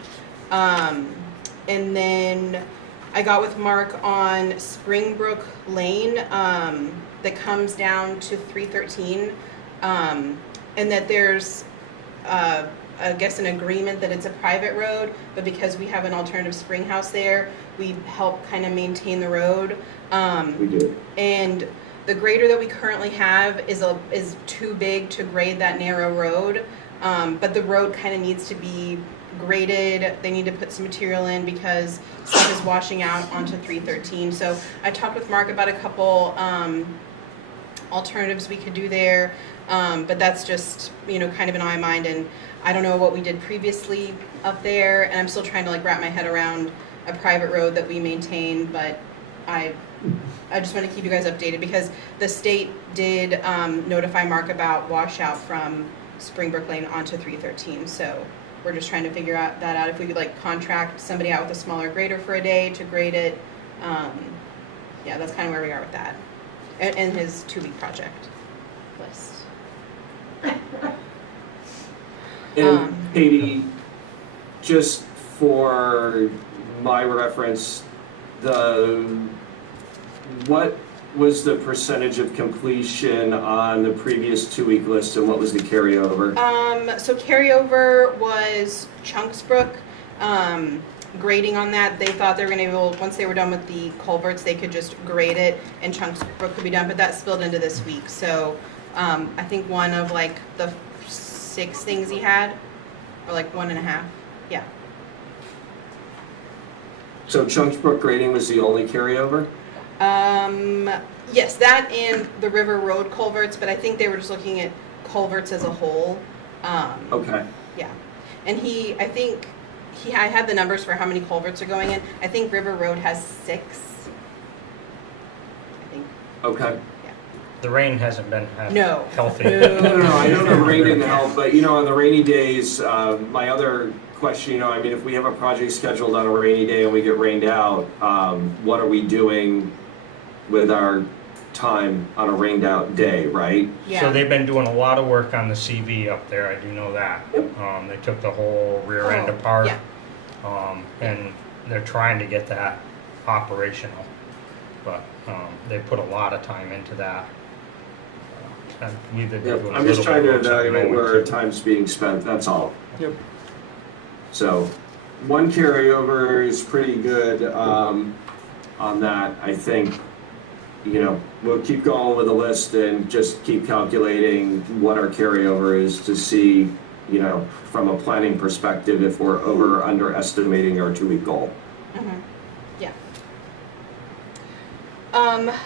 And then I got with Mark on Springbrook Lane that comes down to 313. And that there's, I guess, an agreement that it's a private road, but because we have an alternative spring house there, we help kind of maintain the road. We do. And the grader that we currently have is too big to grade that narrow road, but the road kind of needs to be graded. They need to put some material in because stuff is washing out onto 313. So I talked with Mark about a couple alternatives we could do there, but that's just, you know, kind of in my mind, and I don't know what we did previously up there, and I'm still trying to like wrap my head around a private road that we maintain, but I just want to keep you guys updated because the state did notify Mark about washout from Springbrook Lane onto 313. So we're just trying to figure that out if we could like contract somebody out with a smaller grader for a day to grade it. Yeah, that's kind of where we are with that. And his 2-week project list. And Katie, just for my reference, what was the percentage of completion on the previous 2-week list and what was the carryover? So carryover was Chunks Brook. Grading on that, they thought they were going to be able, once they were done with the culverts, they could just grade it and Chunks Brook could be done, but that spilled into this week. So I think one of like the 6 things he had, or like 1.5, yeah. So Chunks Brook grading was the only carryover? Yes, that and the River Road culverts, but I think they were just looking at culverts as a whole. Okay. Yeah, and I had the numbers for how many culverts are going in. I think River Road has 6. I think. Okay. The rain hasn't been No. healthy. No, I know the rain didn't help, but you know, on the rainy days, my other question, you know, I mean, if we have a project scheduled on a rainy day and we get rained out, what are we doing with our time on a rained out day, right? Yeah. So they've been doing a lot of work on the CV up there, I do know that. They took the whole rear end apart. Yeah. And they're trying to get that operational. But they put a lot of time into that. I'm just trying to evaluate where our time's being spent, that's all. Yep. So, one carryover is pretty good on that, I think. You know, we'll keep going with the list and just keep calculating what our carryover is to see, you know, from a planning perspective, if we're over or underestimating our 2-week goal. Yeah.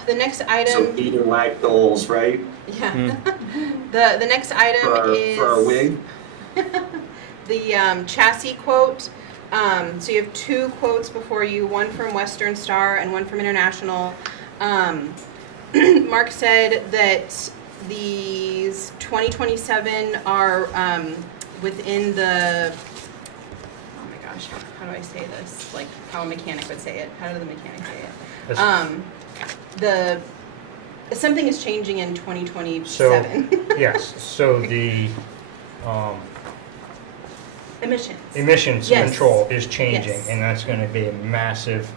The next item. So meet and lag goals, right? Yeah. The next item is for our wig. the chassis quote. So you have 2 quotes before you, one from Western Star and one from International. Mark said that these 2027 are within the, oh my gosh, how do I say this? Like how a mechanic would say it. How do the mechanic say it? Yes. Something is changing in 2027. Yes, so the Emissions. Yes. control is changing, Yes. and that's gonna be a massive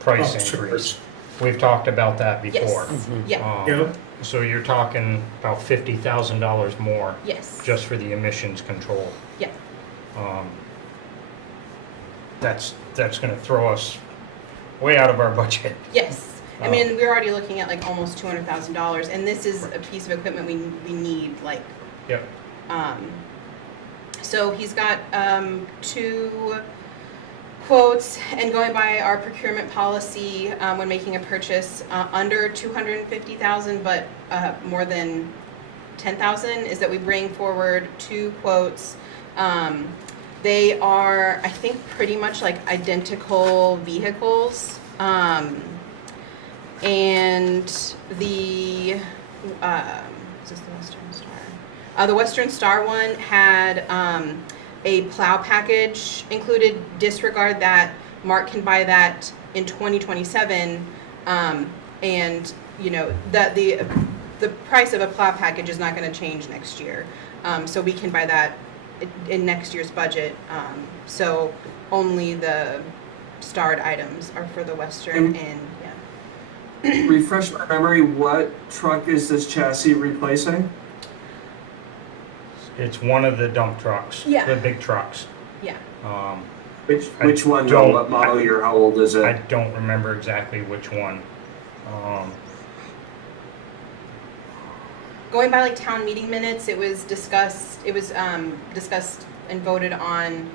price Upcharge. increase. We've talked about that before. Yes. Yeah. Yeah. So you're talking about $50,000 more Yes. just for the emissions control. Yeah. That's gonna throw us way out of our budget. Yes. I mean, we're already looking at like almost $200,000, and this is a piece of equipment we need, like. Yep. So he's got 2 quotes, and going by our procurement policy, when making a purchase under $250,000, but more than $10,000, is that we bring forward 2 quotes. They are, I think, pretty much like identical vehicles. And the, is this the Western Star? The Western Star one had a plow package included. Disregard that. Mark can buy that in 2027. And, you know, that the price of a plow package is not going to change next year. So we can buy that in next year's budget. So only the starred items are for the Western and, yeah. Refresh my memory, what truck is this chassis replacing? It's one of the dump trucks, Yeah. the big trucks. Yeah. Which one, though? What model year, how old is I it? don't remember exactly which one. Going by like town meeting minutes, it was discussed and voted on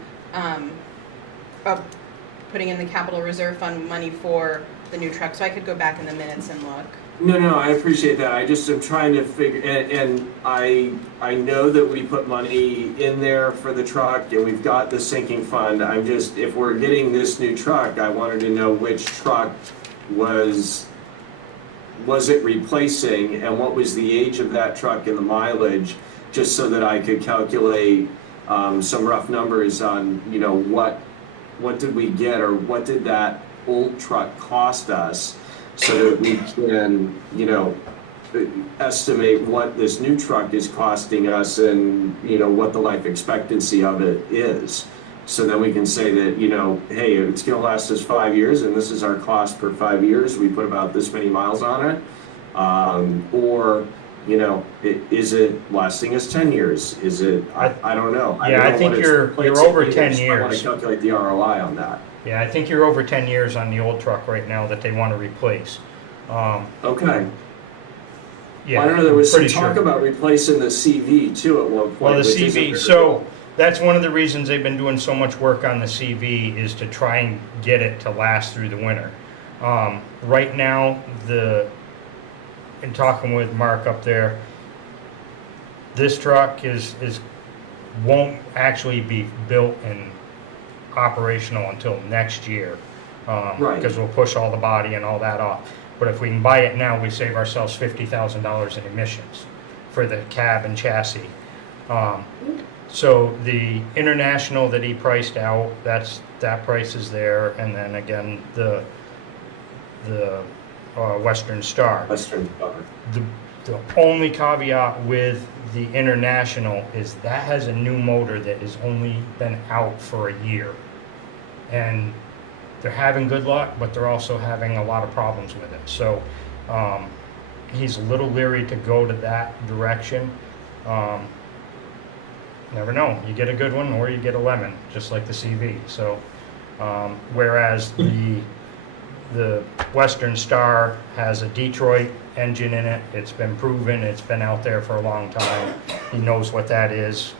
putting in the capital reserve fund money for the new truck, so I could go back in the minutes and look. No, I appreciate that. I just am trying to figure, and I know that we put money in there for the truck, and we've got the sinking fund. I'm just, if we're getting this new truck, I wanted to know which truck was it replacing, and what was the age of that truck and the mileage, just so that I could calculate some rough numbers on, you know, what did we get, or what did that old truck cost us, so that we can, you know, estimate what this new truck is costing us, and, you know, what the life expectancy of it is. So then we can say that, you know, hey, it's gonna last us 5 years, and this is our cost per 5 years. We put about this many miles on it. Or, you know, is it lasting us 10 years? Is it, I don't know. Yeah, I think you're over 10 years. I want to calculate the ROI on that. Yeah, I think you're over 10 years on the old truck right now that they want to replace. Okay. Yeah, I don't know, there was some pretty talk sure. about replacing the CV too at one point. Well, the which isn't CV, very so good. that's one of the reasons they've been doing so much work on the CV, is to try and get it to last through the winter. Right now, in talking with Mark up there, this truck won't actually be built and operational until next year. Right. Because we'll push all the body and all that off. But if we can buy it now, we save ourselves $50,000 in emissions for the cab and chassis. So the International that he priced out, that price is there, and then again the Western Star. Western Star. The only caveat with the International is that has a new motor that has only been out for a year. And they're having good luck, but they're also having a lot of problems with it. So he's a little leery to go to that direction. Never know. You get a good one or you get a lemon, just like the CV. So whereas the Western Star has a Detroit engine in it. It's been proven. It's been out there for a long time. He knows what that is,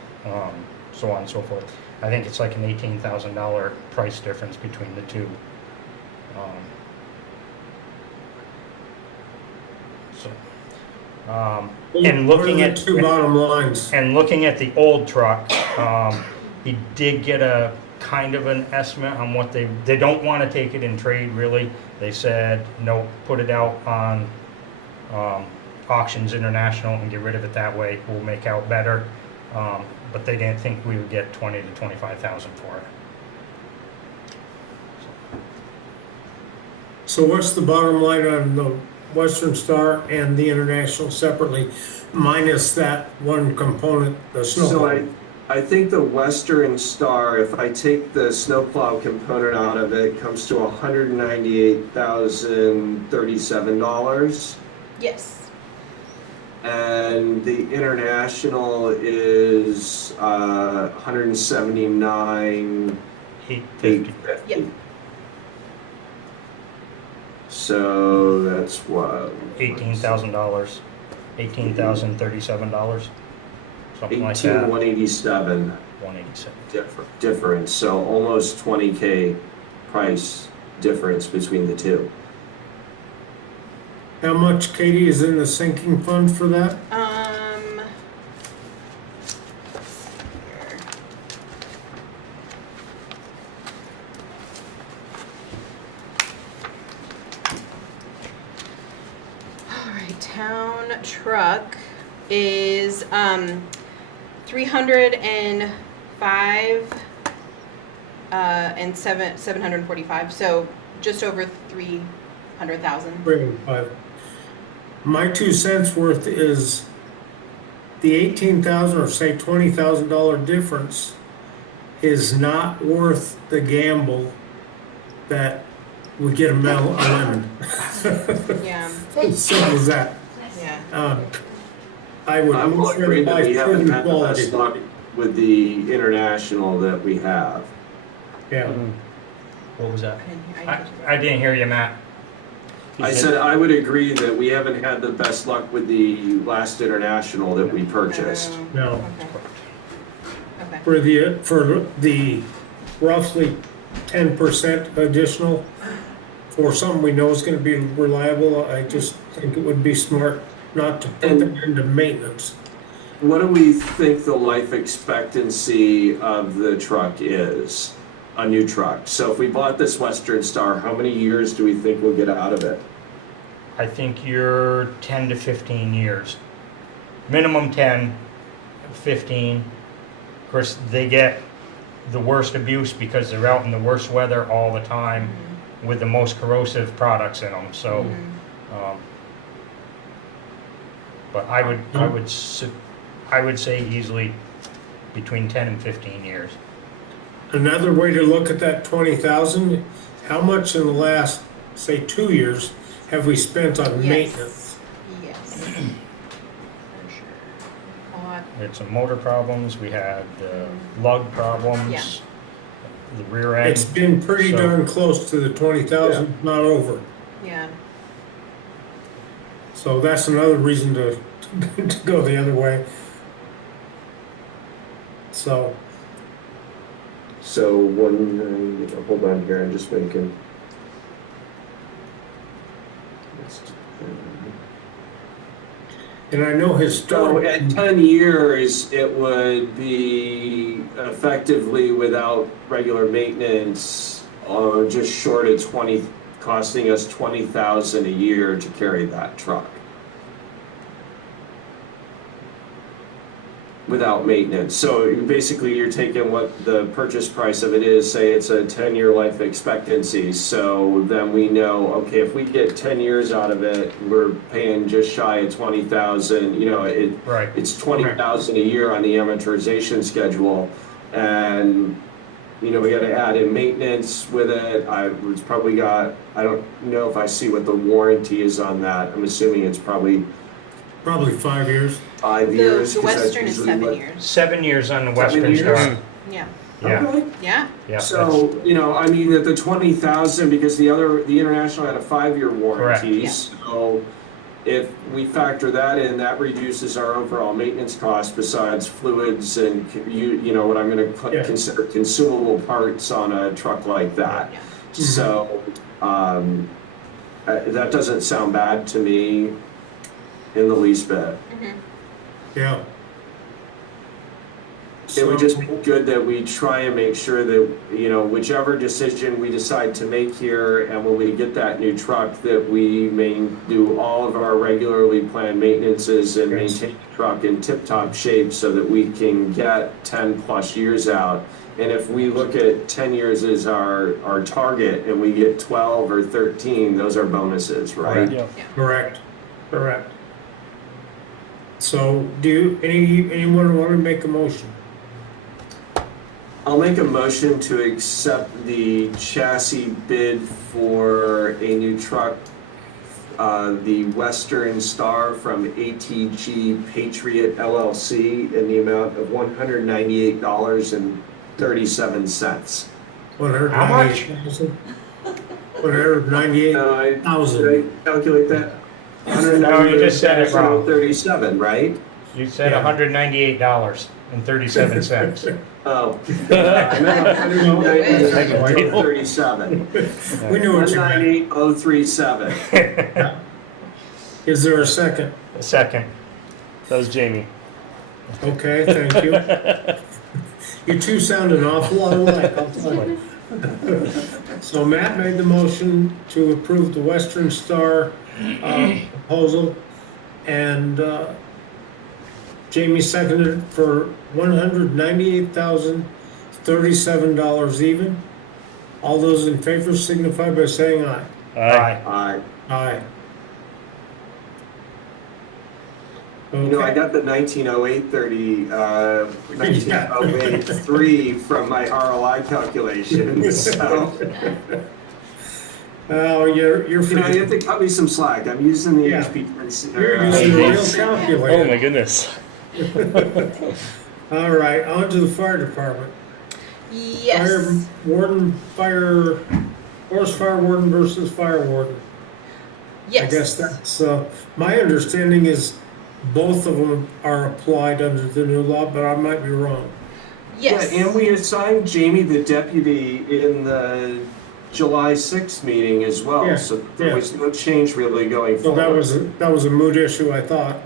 so on and so forth. I think it's like an $18,000 price difference between the two. And looking at two bottom lines. And looking at the old truck, he did get a kind of an estimate on what they don't want to take it in trade, really. They said, no, put it out on Auctions International and get rid of it that way. We'll make out better. But they didn't think we would get $20,000 to $25,000 for it. So what's the bottom line on the Western Star and the International separately, minus that one component, the So snow? I think the Western Star, if I take the snowplow component out of it, comes to $198,037. Yes. And the International is 179,850. Yep. So that's what? $18,000, $18,037, something like that. 18,187 187. difference. So almost 20K price difference between the two. How much, Katie, is in the sinking fund for that? All right, town truck is 305 and 745, so just over 300,000. Bring five. My 2 cents worth is the $18,000 or say $20,000 difference is not worth the gamble that we get a lemon. Yeah, As simple as that. yeah. I would I will much rather agree that buy we haven't proven had the quality. best luck with the International that we have. Yeah. What was that? I didn't hear- I didn't hear you, Matt. I said I would agree that we haven't had the best luck with the last International that we purchased. No. Okay. Okay. For the roughly 10% additional for something we know is gonna be reliable, I just think it would be smart not to put them into maintenance. What do we think the life expectancy of the truck is? A new truck. So if we bought this Western Star, how many years do we think we'll get out of it? I think you're 10 to 15 years. Minimum 10, 15. Of course, they get the worst abuse because they're out in the worst weather all the time with the most corrosive products in them. So, but I would say easily between 10 and 15 years. Another way to look at that 20,000, how much in the last, say, 2 years have we spent on maintenance? Yes. For sure. A lot. We had some motor problems, we had lug problems, Yeah. the rear end. It's been pretty So- darn close to the 20,000, not over. Yeah. So that's another reason to go the other way. So, So hold on here, I'm just making. and I know So historically, at 10 years, it would be effectively without regular maintenance, just short of 20, costing us 20,000 a year to carry that truck. Without maintenance. So basically you're taking what the purchase price of it is, say it's a 10-year life expectancy. So then we know, okay, if we get 10 years out of it, we're paying just shy of 20,000, you know, Right. it's 20,000 a year on the amortization schedule. And, you know, we gotta add in maintenance with it. I don't know if I see what the warranty is on that. I'm assuming it's probably probably 5 years. 5 years. The 'cause that's Western is usually 7 what- years. 7 years on the Western years? Star. Yeah. Yeah, Okay. Yeah. yeah. So, you know, I mean, at the 20,000, because the International had a 5-year warranty. Yeah. So if we factor that in, that reduces our overall maintenance cost besides fluids and you know, what I'm gonna Yeah. consider consumable parts on a truck like that. Yeah. So, that doesn't sound bad to me in the least bit. Yeah. It would just be good that we try and make sure that, you know, whichever decision we decide to make here, and when we get that new truck, that we may do all of our regularly planned maintenances and maintain truck in tip-top shape so that we can get 10 plus years out. And if we look at 10 years as our target and we get 12 or 13, those are bonuses, right? Yeah. Correct, correct. So anyone want to make a motion? I'll make a motion to accept the chassis bid for a new truck, the Western Star from ATG Patriot LLC in the amount of $198.37. How much? 198,000. Did I calculate that? No, you just said it wrong. 37, right? You said Yeah. $198.37. Oh. I meant 198.37. We knew what you meant. 198.037. Is there a second? A second. That was Jamie. Okay, thank you. You two sound an awful lot alike, I'll tell you. So Matt made the motion to approve the Western Star proposal, and Jamie seconded for $198,037 even. All those in favor signify by saying aye. Aye. Aye. Aye. You know, I got the 1908 from my ROI calculations, so. Oh, you're You know, free. you have to cut me some slack. I'm using the Yeah. HP. You're using a real Oh calculator. my goodness. All right, on to the fire department. Yes. Fire warden, forest fire warden versus fire warden. Yes. I guess that's, my understanding is both of them are applied under the new law, but I might be wrong. Yes. Yeah, and we assigned Jamie the deputy in the July 6th meeting as well, Yeah, so there yeah. was no change really going So forward. that was a moot issue, I thought.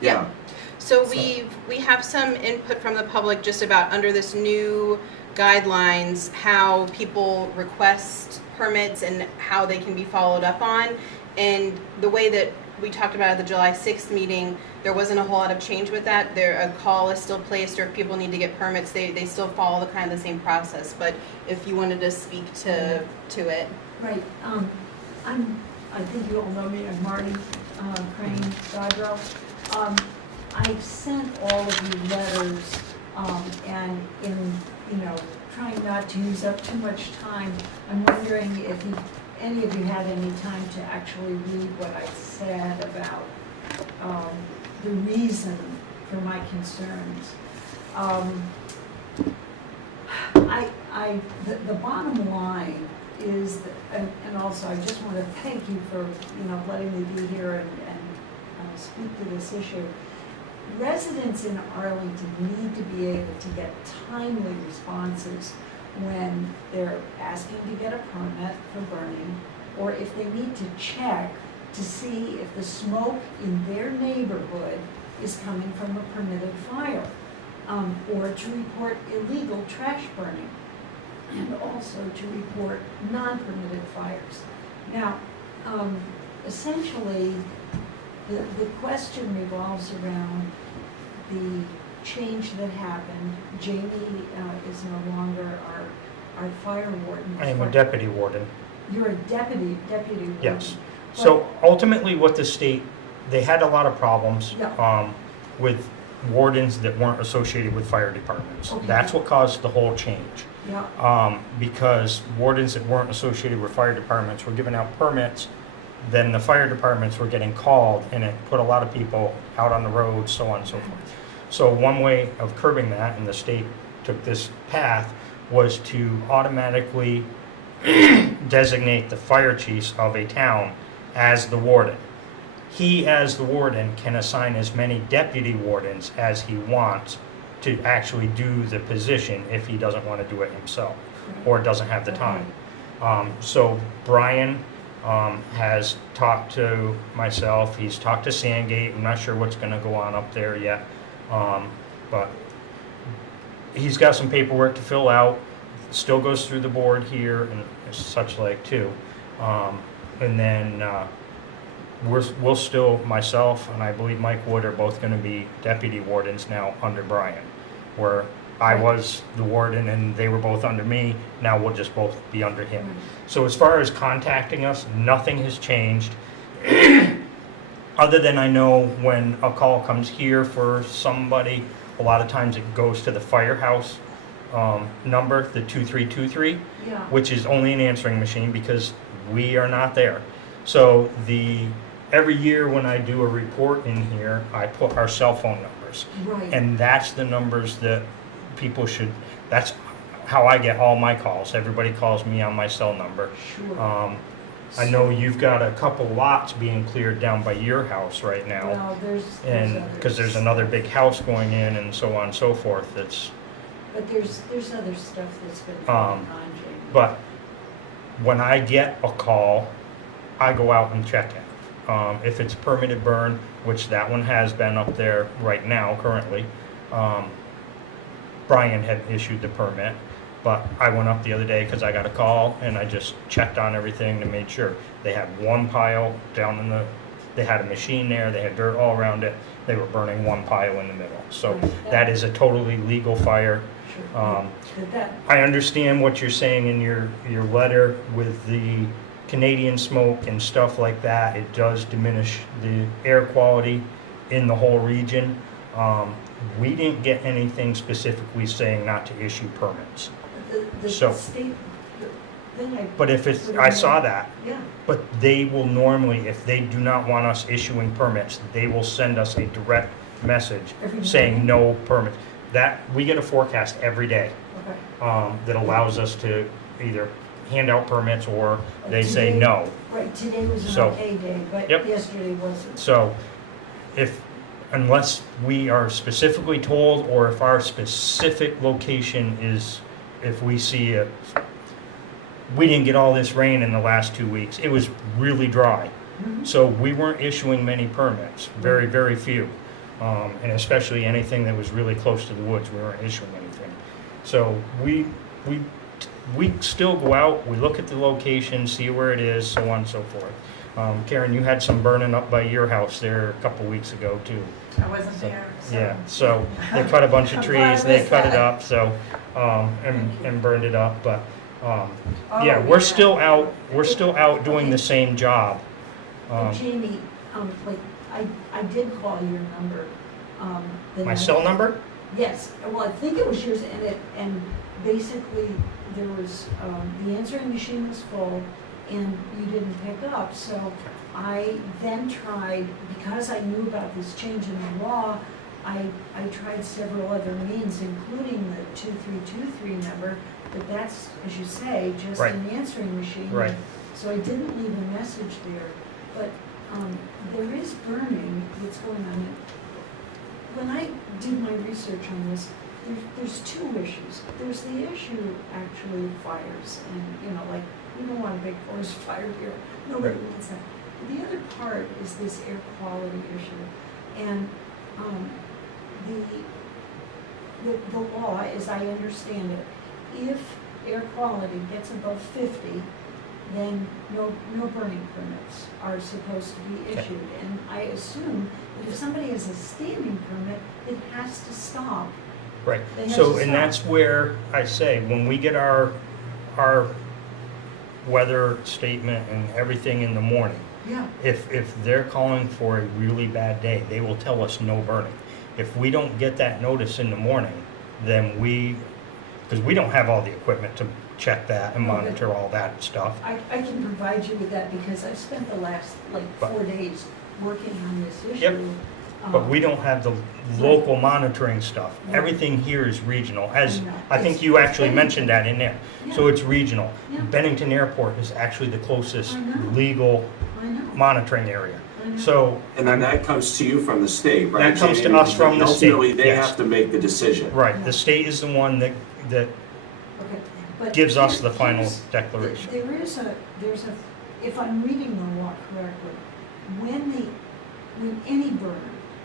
Yeah. So we have some input from the public just about under this new guidelines, how people request permits and how they can be followed up on. And the way that we talked about at the July 6th meeting, there wasn't a whole lot of change with that. A call is still placed, or if people need to get permits, they still follow the kind of the same process. But if you wanted to speak to it. Right, I think you all know me, I'm Marty Crane Dodrell. I've sent all of you letters, and in, trying not to use up too much time, I'm wondering if any of you had any time to actually read what I said about the reason for my concerns. The bottom line is, and also I just want to thank you for, letting me be here and speak to this issue. Residents in Arlington need to be able to get timely responses when they're asking to get a permit for burning, or if they need to check to see if the smoke in their neighborhood is coming from a permitted fire, or to report illegal trash burning, and also to report non-permitted fires. Now, essentially, the question revolves around the change that happened. Jamie is no longer our fire warden. I am a deputy warden. You're a deputy warden. Yes. So ultimately what the state, they had a lot of problems Yeah. with wardens that weren't associated with fire departments. Okay. That's what caused the whole change. Yeah. Because wardens that weren't associated with fire departments were giving out permits, then the fire departments were getting called, and it put a lot of people out on the road, so on and so forth. So one way of curbing that, and the state took this path, was to automatically designate the fire chief of a town as the warden. He, as the warden, can assign as many deputy wardens as he wants to actually do the position if he doesn't want to do it himself or doesn't have the time. So Brian has talked to myself, he's talked to Sandgate, I'm not sure what's going to go on up there yet, but he's got some paperwork to fill out, still goes through the board here and such like too. And then we'll still, myself and I believe Mike Wood are both gonna be deputy wardens now under Brian, where I was the warden and they were both under me, now we'll just both be under him. So as far as contacting us, nothing has changed. Other than I know when a call comes here for somebody, a lot of times it goes to the firehouse number, the 2323, Yeah. which is only an answering machine because we are not there. So every year when I do a report in here, I put our cell phone numbers. Right. And that's the numbers that people should, that's how I get all my calls. Everybody calls me on my cell number. Sure. I know you've got a couple lots being cleared down by your house right now. Well, there's And, because there's another big house going in and so on and so forth, But there's other stuff that's been going on, Jamie. but when I get a call, I go out and check it. If it's permitted burn, which that one has been up there right now currently, Brian had issued the permit, but I went up the other day because I got a call and I just checked on everything to make sure. They had one pile down they had a machine there, they had dirt all around it, they were burning one pile in the middle. So that is a totally legal fire. Sure. I understand what you're saying in your letter with the Canadian smoke and stuff like that. It does diminish the air quality in the whole region. We didn't get anything specifically saying not to issue permits. The So- state, then But if it's, I saw that, Yeah, but they will normally, if they do not want us issuing permits, they will send us a direct message Every saying morning? no permits. That, we get a forecast every day. okay. That allows us to either hand out permits or they say Today- no. Right, today was an So- okay day, but Yep. yesterday wasn't. So unless we are specifically told or if our specific location is, if we see it, we didn't get all this rain in the last 2 weeks. It was really dry. Mhm. So we weren't issuing many permits, very, very few. And especially anything that was really close to the woods, we weren't issuing anything. So we still go out, we look at the location, see where it is, so on and so forth. Karen, you had some burning up by your house there a couple weeks ago too. I wasn't there, so. Yeah, so they cut a bunch of I'm glad trees, I they missed cut it that. up, so, and burned it up, but, Oh, yeah, we're still out doing the same job. And Jamie, like, I did call your number. The My night- cell number? Yes, well, I think it was yours, and basically, there was, the answering machine was full, and you didn't pick up, so I then tried, because I knew about this change in the law, I tried several other means, including the 2323 number, but that's, as you say, just Right. an answering machine. Right. So I didn't leave a message there, but there is burning that's going on. When I did my research on this, there's two issues. There's the issue actually of fires, and like we don't want a big forest fire here. Nobody wants that. But the other part is this air quality issue, and the law, as I understand it, if air quality gets above 50, then no burning permits are supposed to be issued. And I assume that if somebody has a standing permit, it has to stop. Right, They have so, to and stop. that's where I say, when we get our weather statement and everything in the morning, Yeah. if they're calling for a really bad day, they will tell us no burning. If we don't get that notice in the morning, then because we don't have all the equipment to check that and No, but- monitor all that stuff. I can provide you with that because I've spent the last But- 4 days working on this issue. Yep. But we don't have the local monitoring stuff. Right. Everything here is regional, as I know. I think It's- you it's actually mentioned that in there. So Yeah. it's regional. Yeah. Bennington Airport is actually the closest I know. legal I know. monitoring area. I know. So, And then that comes to you from the state, right? That comes to Jamie? us from the state, Ultimately, they yes. have to make the decision. right, the state is the one that Okay. But gives us the here's- final declaration. There's a, if I'm reading the law correctly, when any burner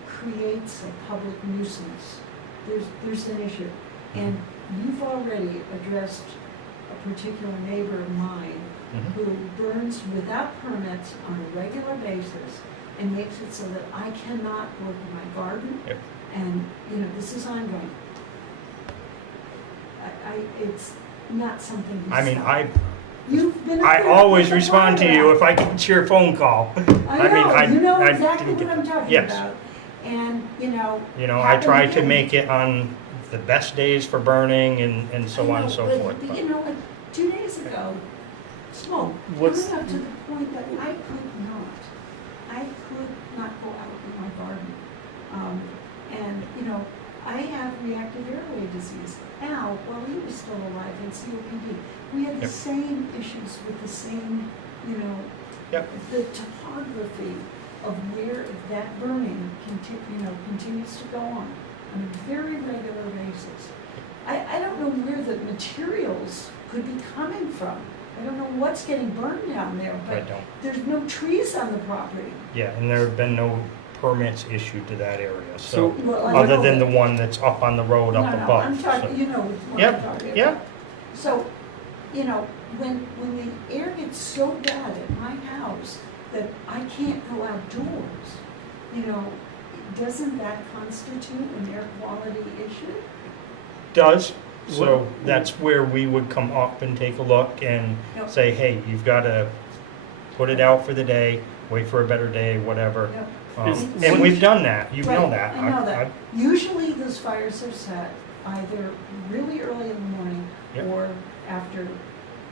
creates a public nuisance, there's an issue. And you've already addressed a particular neighbor of mine who burns without permits on a regular basis and makes it so that I cannot work in my garden. Yep. And, you know, this is ongoing. It's not something to I mean, stop. You've been up I there always with the respond to fire you out. if I get your phone call. I know, you know I exactly didn't what get- I'm talking yes. about. And, you know. I try to happened make again. it on the best days for burning and so I on and know, so but, forth. but but- you know, like 2 days ago, smoke, What's- coming up to the point that I could not go out in my garden. And, you know, I have reactive airway disease. Al, while he was still alive in COPD, we had the Yep. same issues with the same, you know, Yep. the topography of where that burning continues to go on a very regular basis. I don't know where the materials could be coming from. I don't know what's getting burned down there, I but don't. there's no trees on the property. Yeah, and there have been no permits issued to that area, so, Well, I other know than the that- one that's up on the road up No, above. I'm talking, so. you know what Yep, I'm talking yep. about. So, you know, when the air gets so bad at my house that I can't go outdoors, you know, doesn't that constitute an air quality issue? Does, so that's where we would come up and take a look and Yep. say, hey, you've got to put it out for the day, wait for a better day, whatever. Yep. And we've done that, you know Right, that. I know that. Usually those fires are set either really early in the morning Yep. or after,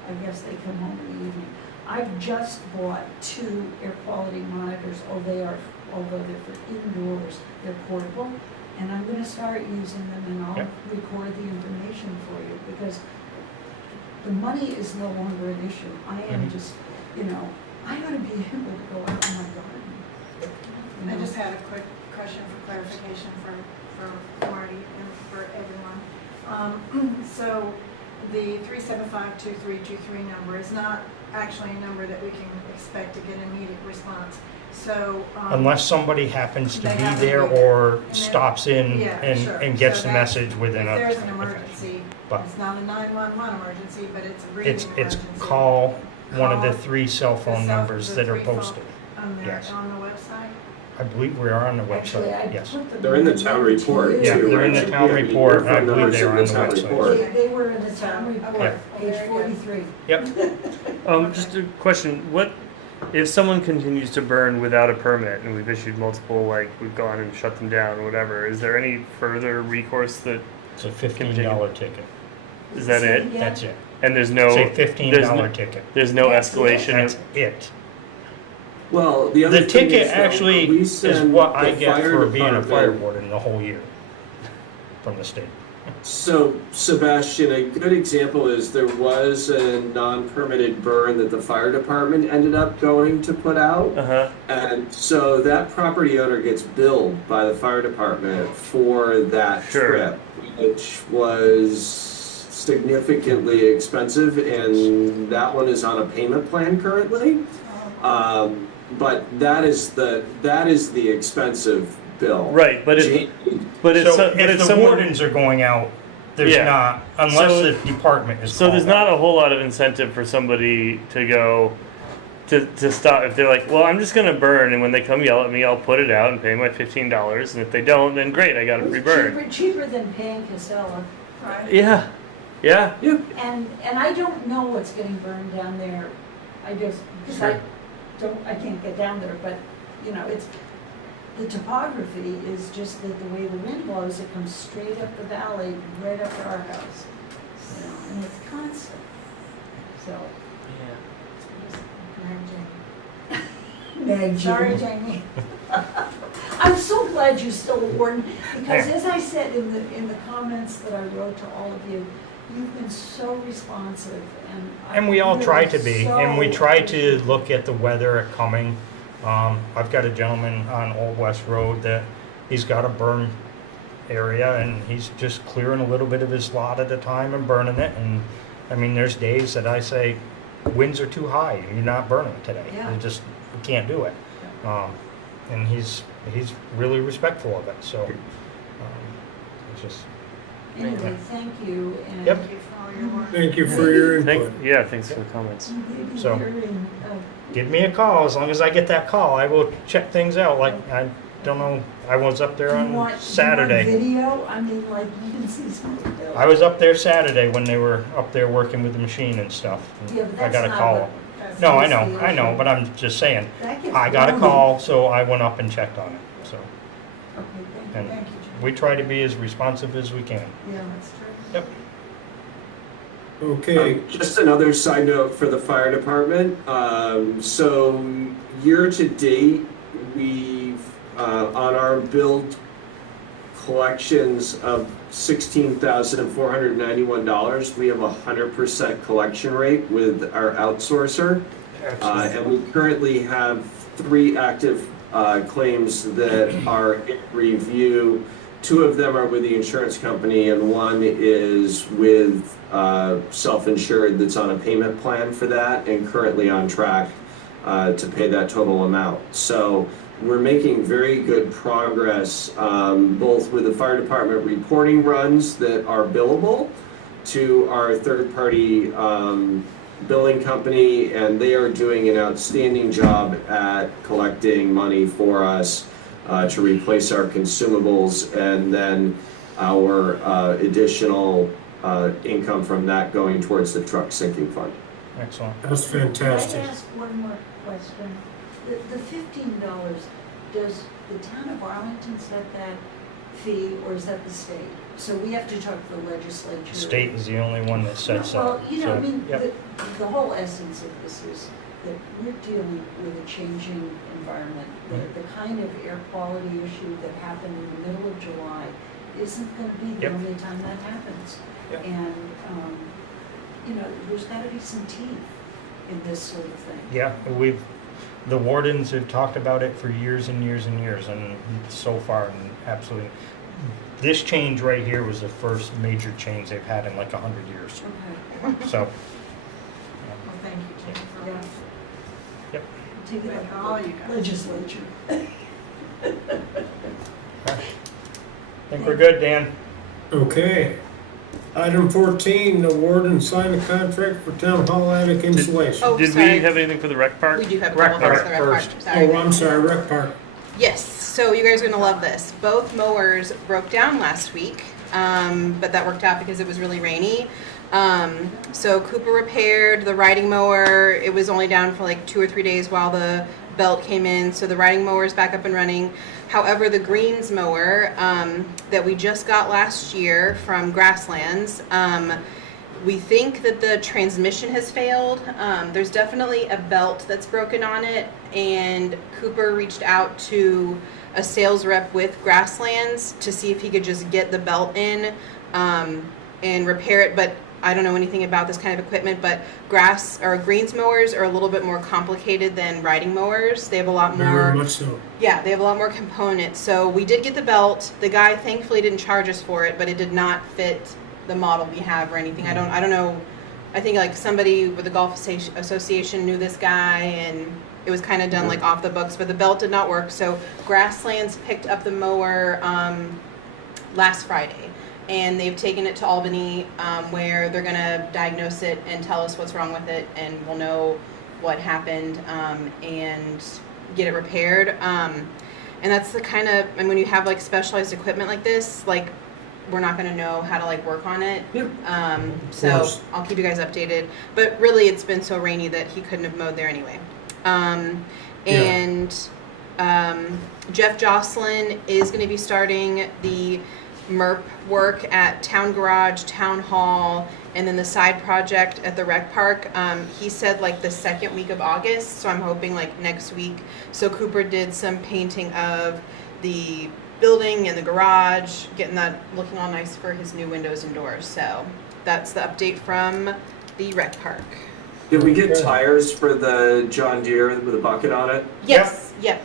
I guess they come home in the evening. I've just bought 2 air quality monitors, although they're for indoors, they're portable. And I'm gonna start using them and I'll Yep. record the information for you because the money is no longer an issue. I am Mhm. just, you know, I gotta be able to go out in my garden. You I know? just had a quick question for clarification for Marty and for everyone. So the 375-2323 number is not actually a number that we can expect to get immediate response. So. Unless somebody happens to They be have to there be there. or And then- stops in Yeah, sure. and gets So the that's- message within If there's an a. emergency, But- it's not a 911 emergency, but it's a It's, breathing it's emergency. call one of the Call 3 cell phone numbers the that are 3 phone posted. On Yes. on the website? I believe we are on the Actually, I website, yes. put them. They're in the town report, to Yeah, you. they're in the town report, and I Phone believe numbers they're in on the the town website. report. They were in the town report, Okay. page Very good. 43. Yep, Just a question, what, if someone continues to burn without a permit, and we've issued multiple, like, we've gone and shut them down or whatever, is there any further recourse that, it's a $15 ticket. is that Say it? again? That's it. And there's no, It's a there's $15 no, ticket. there's no That's it? escalation That's of, it. Well, the other The thing ticket is, though, actually we is send what I the get fire for being a fire department- warden the whole year from the state. So, Sebastian, a good example is there was a non-permitted burn that the fire department ended up going to put out. uh-huh, And so that property owner gets billed by the fire department for that Sure. trip, which was significantly expensive, and that one is on a payment plan currently. But that is the expensive bill. right, but if, Jamie, but if, So but if if the someone, wardens are going out, there's Yeah. not, unless So- the department is so there's called not out. a whole lot of incentive for somebody to go, to stop, if they're like, well, I'm just gonna burn, and when they come yell at me, I'll put it out and pay my $15, and if they don't, then great, I got a free burn. Cheaper than paying Casella. Right. Yeah, yeah, And I don't know what's getting burned down there. I just, because I can't get down there, but, you know, it's, the topography is just that the way the wind blows, it comes straight up the valley, right up to our house. You know, and it's constant. So. Meg, Sorry, Jamie. I'm so glad you're still a warden, because as I said in the comments that I wrote to all of you, you've been so responsive, And we all I'm try really to be, so and we try to appreciative. look at the weather coming. I've got a gentleman on Old West Road that he's got a burn area, and he's just clearing a little bit of his lot at a time and burning it. And I mean, there's days that I say, winds are too high, you're not burning today. Yeah. You just can't do it. And he's really respectful of it. So it's just Anyway, thank you, and Yep. Thank you for all your work. Thank you for your input. Thanks for the comments. So- Give me a call. As long as I get that call, I will check things out. Like, I don't know, I was up there on Saturday. Video? I mean, like, you can see something. I was up there Saturday when they were up there working with the machine and stuff. Yeah, but I that's got a not call. what- that's No, I not know, the I know, issue. but I'm just saying. That gets I got a wrong. call, so I went up and checked on it. So, Okay, and thank you, Jim. we try to be as responsive as we can. Yeah, that's true. Yep. Okay, Just another side note for the fire department. So year to date, we've, on our billed collections of $16,491, we have a 100% collection rate with our outsourcer. And we currently have 3 active claims that are in review. 2 of them are with the insurance company, and 1 is with self-insured that's on a payment plan for that and currently on track to pay that total amount. So we're making very good progress, both with the fire department reporting runs that are billable to our third-party billing company, and they are doing an outstanding job at collecting money for us to replace our consumables, and then our additional income from that going towards the truck sinking fund. Excellent. that's fantastic. Can I ask one more question? The $15, does the town of Arlington set that fee, or is that the state? So we have to talk to the legislature. The state is the only one that sets that. Well, you know, I So, mean, yep. the whole essence of this is that we're dealing with a changing environment. The kind of air quality issue that happened in the middle of July isn't going to be the Yep. only time that happens. Yep. And, you know, there's got to be some teeth in this sort of thing. Yeah, the wardens have talked about it for years and years and years, and so far, absolutely. This change right here was the first major change they've had in like 100 years. Okay. So, Well, thank you, Jim, for Yeah. Yep. Take it up Thank to all the you guys. legislature. I think we're good, Dan. Okay. Item 14, award and sign a contract for town hall attic insulation. Oh, Did sorry. we have anything for the rec park? We do have a Rec couple things park for the rec first. park. Sorry. Oh, I'm sorry, rec park. Yes, so you guys are gonna love this. Both mowers broke down last week, but that worked out because it was really rainy. So Cooper repaired the riding mower. It was only down for like 2 or 3 days while the belt came in, so the riding mower is back up and running. However, the greens mower that we just got last year from Grasslands, we think that the transmission has failed. There's definitely a belt that's broken on it, and Cooper reached out to a sales rep with Grasslands to see if he could just get the belt in and repair it, but I don't know anything about this kind of equipment, but greens mowers are a little bit more complicated than riding mowers. They have a lot more. Very much so. Yeah, they have a lot more components. So we did get the belt. The guy thankfully didn't charge us for it, but it did not fit the model we have or anything. I don't know. I think like somebody with the golf association knew this guy, and it was kind of done like off the books, but the belt did not work. So Grasslands picked up the mower last Friday, and they've taken it to Albany, where they're gonna diagnose it and tell us what's wrong with it, and we'll know what happened and get it repaired. And that's the kind of, and when you have like specialized equipment like this, like we're not gonna know how to like work on it. So course. I'll keep you guys updated. But really, it's been so rainy that he couldn't have mowed there anyway. And Jeff Jocelyn is gonna be starting the MERP work at Town Garage, Town Hall, and then the side project at the rec park. He said like the second week of August, so I'm hoping like next week. So Cooper did some painting of the building and the garage, getting that looking all nice for his new windows and doors. So that's the update from the rec park. Did we get tires for the John Deere with a bucket on it? Yes, yep.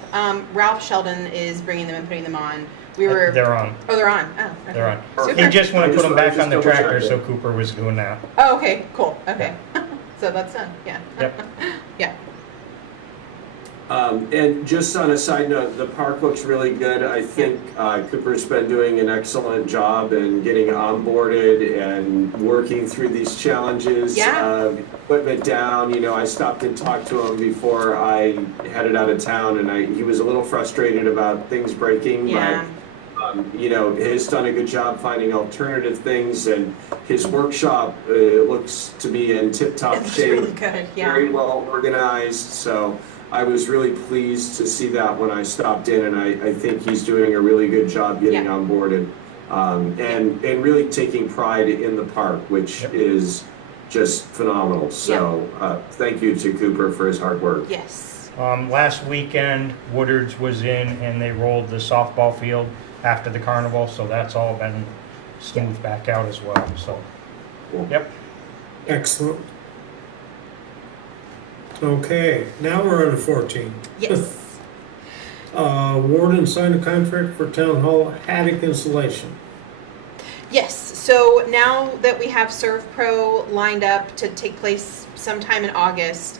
Ralph Sheldon is bringing them and putting them on. We were. They're on. Oh, they're on. Oh, okay. They're on. Super. He just wanted to put them back on the Just double tractor, check so it. Cooper was doing that. Oh, okay, cool. Okay. So that's done. Yeah. Yep. Yeah. And just on a side note, the park looks really good. I think Cooper's been doing an excellent job in getting onboarded and working through these challenges. Yeah. Equipment down, I stopped and talked to him before I headed out of town, and he was a little frustrated about things breaking. Yeah. But, has done a good job finding alternative things, and his workshop looks to be in tip-top shape. Really good, yeah. Very well organized, so I was really pleased to see that when I stopped in, and I think he's doing a really good job getting onboarded, and really taking pride in the park, which is just phenomenal. So thank you to Cooper for his hard work. Yes. Last weekend, Woodard's was in and they rolled the softball field after the carnival, so that's all been smoothed back out as well. So, yep. Excellent. Okay, now we're on to 14. Yes. Warden signed a contract for town hall attic insulation. Yes, so now that we have ServPro lined up to take place sometime in August,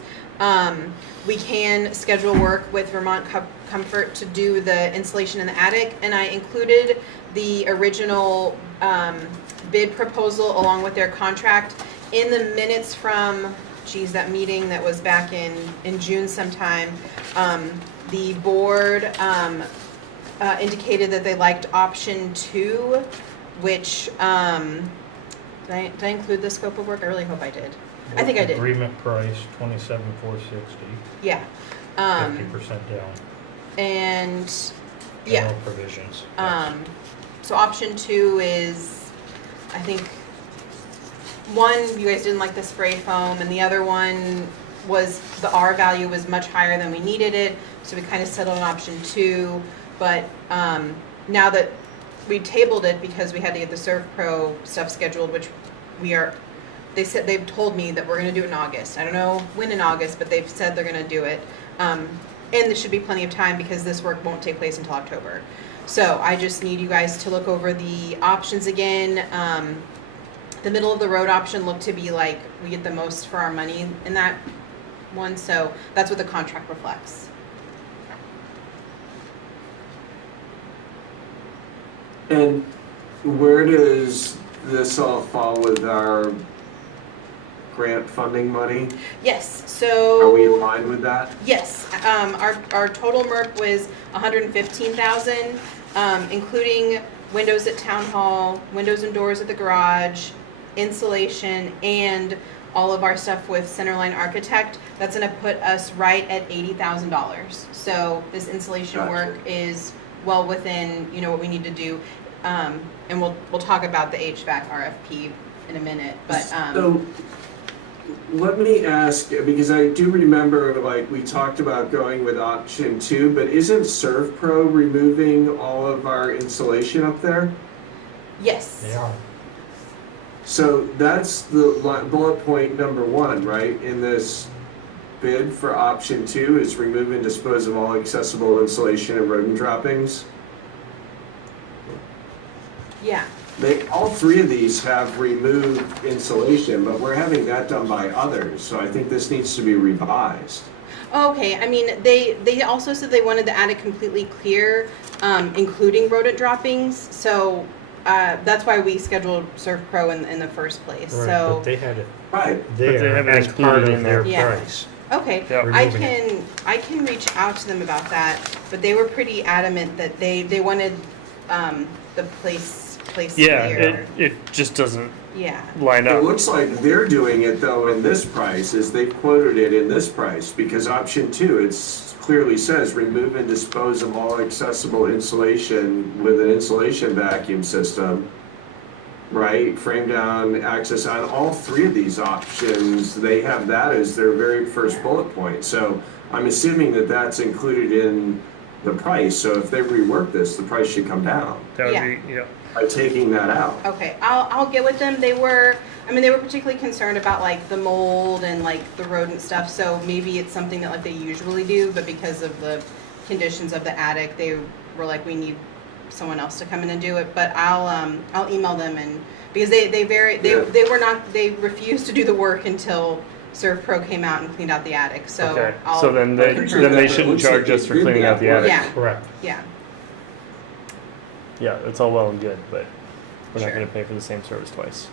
we can schedule work with Vermont Comfort to do the insulation in the attic, and I included the original bid proposal along with their contract in the minutes from that meeting that was back in June sometime. The board indicated that they liked option 2, which, did I include the scope of work? I really hope I did. I think I did. Agreement price, $27,460. Yeah. 50% down. And, General provisions. so option 2 is, I think, one, you guys didn't like the spray foam, and the other one was the R value was much higher than we needed it, so we kind of settled on option 2. But now that we tabled it because we had to get the ServPro stuff scheduled, which they've told me that we're going to do it in August. I don't know when in August, but they've said they're going to do it. And there should be plenty of time because this work won't take place until October. So I just need you guys to look over the options again. The middle of the road option looked to be like we get the most for our money in that one, so that's what the contract reflects. And where does this all fall with our grant funding money? Yes, so are we in line with that? Yes, our total MERP was $115,000, including windows at town hall, windows and doors at the garage, insulation, and all of our stuff with Centerline Architect. That's going to put us right at $80,000. So this insulation work is well within what we need to do, and we'll talk about the HVAC RFP in a minute. But so let me ask, because I do remember we talked about going with option 2, but isn't ServPro removing all of our insulation up there? Yes. They are. So that's the bullet point number 1, right? In this bid for option 2 is remove and dispose of all accessible insulation and rodent droppings. Yeah. All 3 of these have removed insulation, but we're having that done by others. So I think this needs to be revised. Okay, I mean, they also said they wanted the attic completely clear, including rodent droppings. So that's why we scheduled ServPro in the first place. Right, so but they had it right there they have it as part included of in their there. price. okay, Yeah. I can reach out to them about that, but they were pretty adamant that they wanted the place Yeah, clear. it just doesn't Yeah. line It up. looks like they're doing it though in this price, is they've quoted it in this price, because option 2, it clearly says remove and dispose of all accessible insulation with an insulation vacuum system, right? Frame down, access on all 3 of these options, they have that as their very first bullet point. So I'm assuming that that's included in the price. So if they rework this, the price should come down That would Yeah. be, by taking that out. Okay, I'll get with them. They were particularly concerned about like the mold and like the rodent stuff. So maybe it's something that like they usually do, but because of the conditions of the attic, they were like, we need someone else to come in and do it. But I'll email them, and because they refused to do the work until ServPro came out and cleaned out the attic, so Okay, I'll. so then I'll confirm they that. shouldn't charge us for cleaning out the attic. Yeah. Correct. Yeah, Yeah, it's all well and good, but we're not Sure. gonna pay for the same service twice.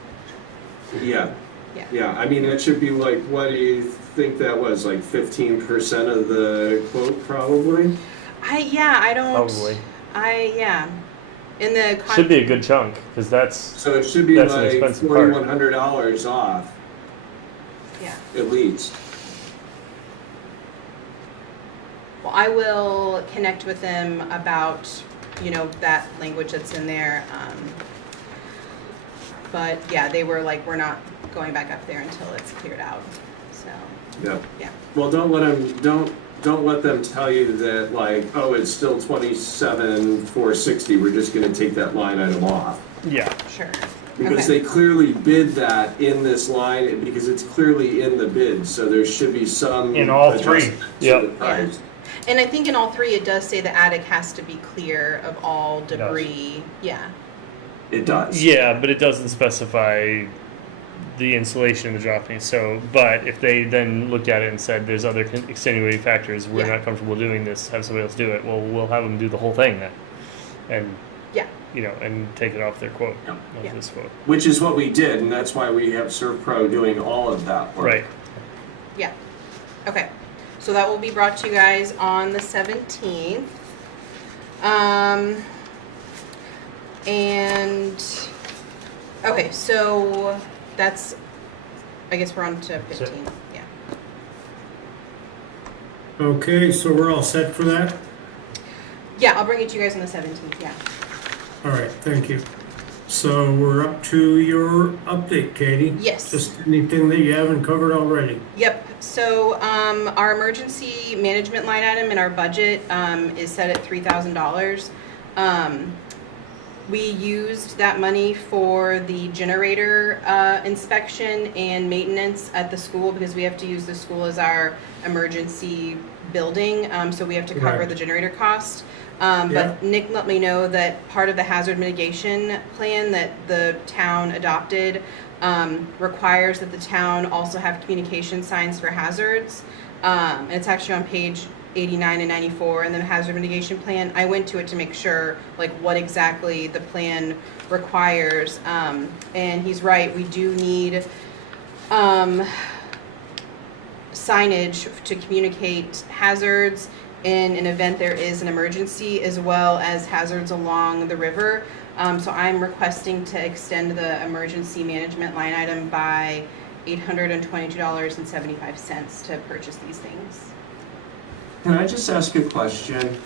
Yeah. Yeah. Yeah, I mean, it should be like, what do you think that was, like 15% of the quote, probably? I don't. Probably. In the. Should be a good chunk, because that's, So it should be That's an like expensive part. $4,100 off, Yeah. at least. Well, I will connect with them about, that language that's in there. But yeah, they were like, we're not going back up there until it's cleared out, so, Yeah. yeah. Well, don't let them tell you that, like, oh, it's still 27,460, we're just gonna take that line item off. yeah. Sure. Because Okay. they clearly bid that in this line, because it's clearly in the bid, so there should be some. In all three. adjustment to Yep. the price. And I think in all three, it does say the attic has to be clear of all debris. Yeah. It does. Yeah, but it doesn't specify the insulation of the dropping. So, but if they then looked at it and said there's other extenuating factors, we're Yeah. not comfortable doing this, have somebody else do it. Well, we'll have them do the whole thing then, and Yeah. and take it off their quote, Yeah. off Yeah. this quote. Which is what we did, and that's why we have ServPro doing all of that work. Right. Yeah. Okay. So that will be brought to you guys on the 17th. And okay, so that's, I guess we're on to That's it. 15. Yeah. Okay, so we're all set for that? Yeah, I'll bring it to you guys on the 17th. Yeah. All right, thank you. So we're up to your update, Katie. Yes. Just anything that you haven't covered already. Yep. So our emergency management line item in our budget is set at $3,000. We used that money for the generator inspection and maintenance at the school because we have to use the school as our emergency building. So we have to cover Right. the generator cost. Yeah. But Nick let me know that part of the hazard mitigation plan that the town adopted requires that the town also have communication signs for hazards. And it's actually on page 89 and 94 in the hazard mitigation plan. I went to it to make sure like what exactly the plan requires. And he's right, we do need signage to communicate hazards in an event there is an emergency, as well as hazards along the river. So I'm requesting to extend the emergency management line item by $822.75 to purchase these things. Can I just ask a question?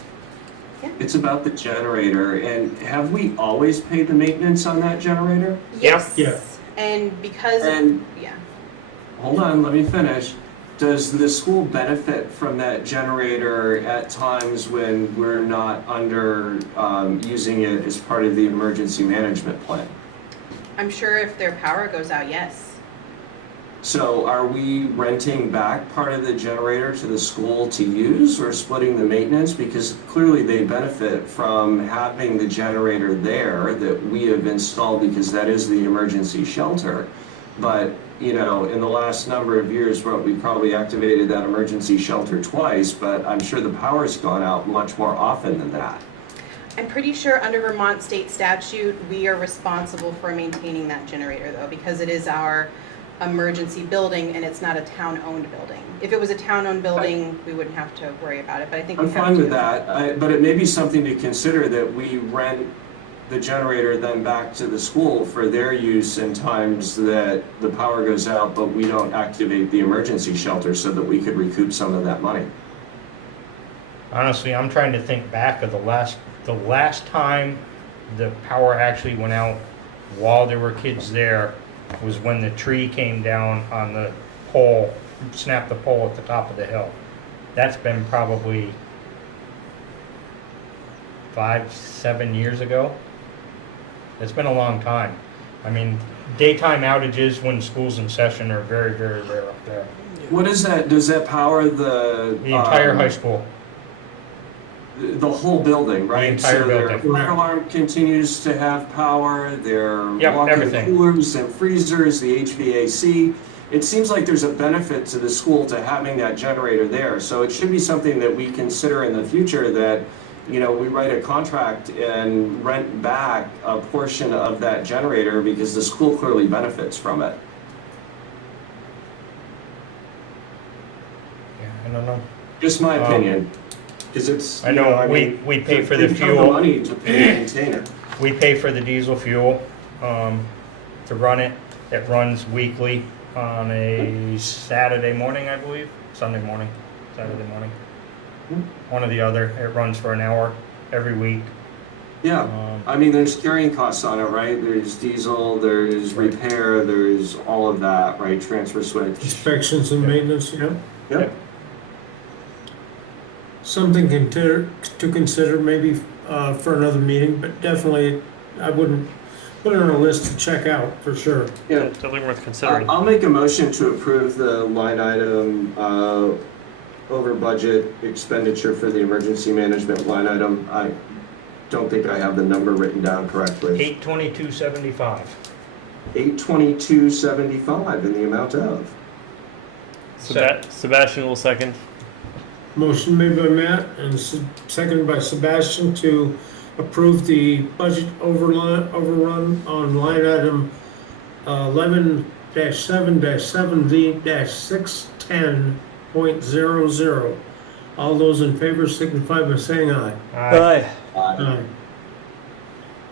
Yeah. It's about the generator, and have we always paid the maintenance on that generator? Yes. Yeah. And because, And- yeah. Hold on, let me finish. Does the school benefit from that generator at times when we're not using it as part of the emergency management plan? I'm sure if their power goes out, yes. So are we renting back part of the generator to the school to use, or splitting the maintenance? Because clearly they benefit from having the generator there that we have installed, because that is the emergency shelter. But, in the last number of years, we probably activated that emergency shelter twice, but I'm sure the power's gone out much more often than that. I'm pretty sure under Vermont state statute, we are responsible for maintaining that generator though, because it is our emergency building and it's not a town-owned building. If it was a town-owned building, we wouldn't have to worry about it, but I think we I'm have fine to. with that, but it may be something to consider that we rent the generator then back to the school for their use in times that the power goes out, but we don't activate the emergency shelter, so that we could recoup some of that money. Honestly, I'm trying to think back of the last time the power actually went out while there were kids there was when the tree came down on the pole, snapped the pole at the top of the hill. That's been probably 5-7 years ago. It's been a long time. I mean, daytime outages when school's in session are very, very rare up there. What is that, does that power the? The entire high school. The whole building, right? entire So their building. fire alarm continues to have power, their Yep, walk-in everything. coolers and freezers, the HVAC. it seems like there's a benefit to the school to having that generator there. So it should be something that we consider in the future, that, you know, we write a contract and rent back a portion of that generator, because the school clearly benefits from it. Yeah, I don't know. Just my opinion, because it's, I know, mean, we pay for the big chunk of fuel. money to maintain it. We pay for the diesel fuel to run it. It runs weekly on a Saturday morning, I believe. Saturday morning. One or the other. It runs for an hour every week. Yeah, I mean, there's carrying costs on it, right? There's diesel, there's repair, there's all of that, right? Transfer switch. Inspections and maintenance, yeah. Yep. Something to consider maybe for another meeting, but definitely I wouldn't put it on a list to check out for sure. Yeah. Definitely worth considering. I'll make a motion to approve the line item over budget expenditure for the emergency management line item. I don't think I have the number written down correctly. $822.75. $822.75 in the amount of. Sebastian will second. Motion made by Matt and seconded by Sebastian to approve the budget overrun on line item 11-7-7D-610.00. All those in favor signify by saying aye. Aye. Aye.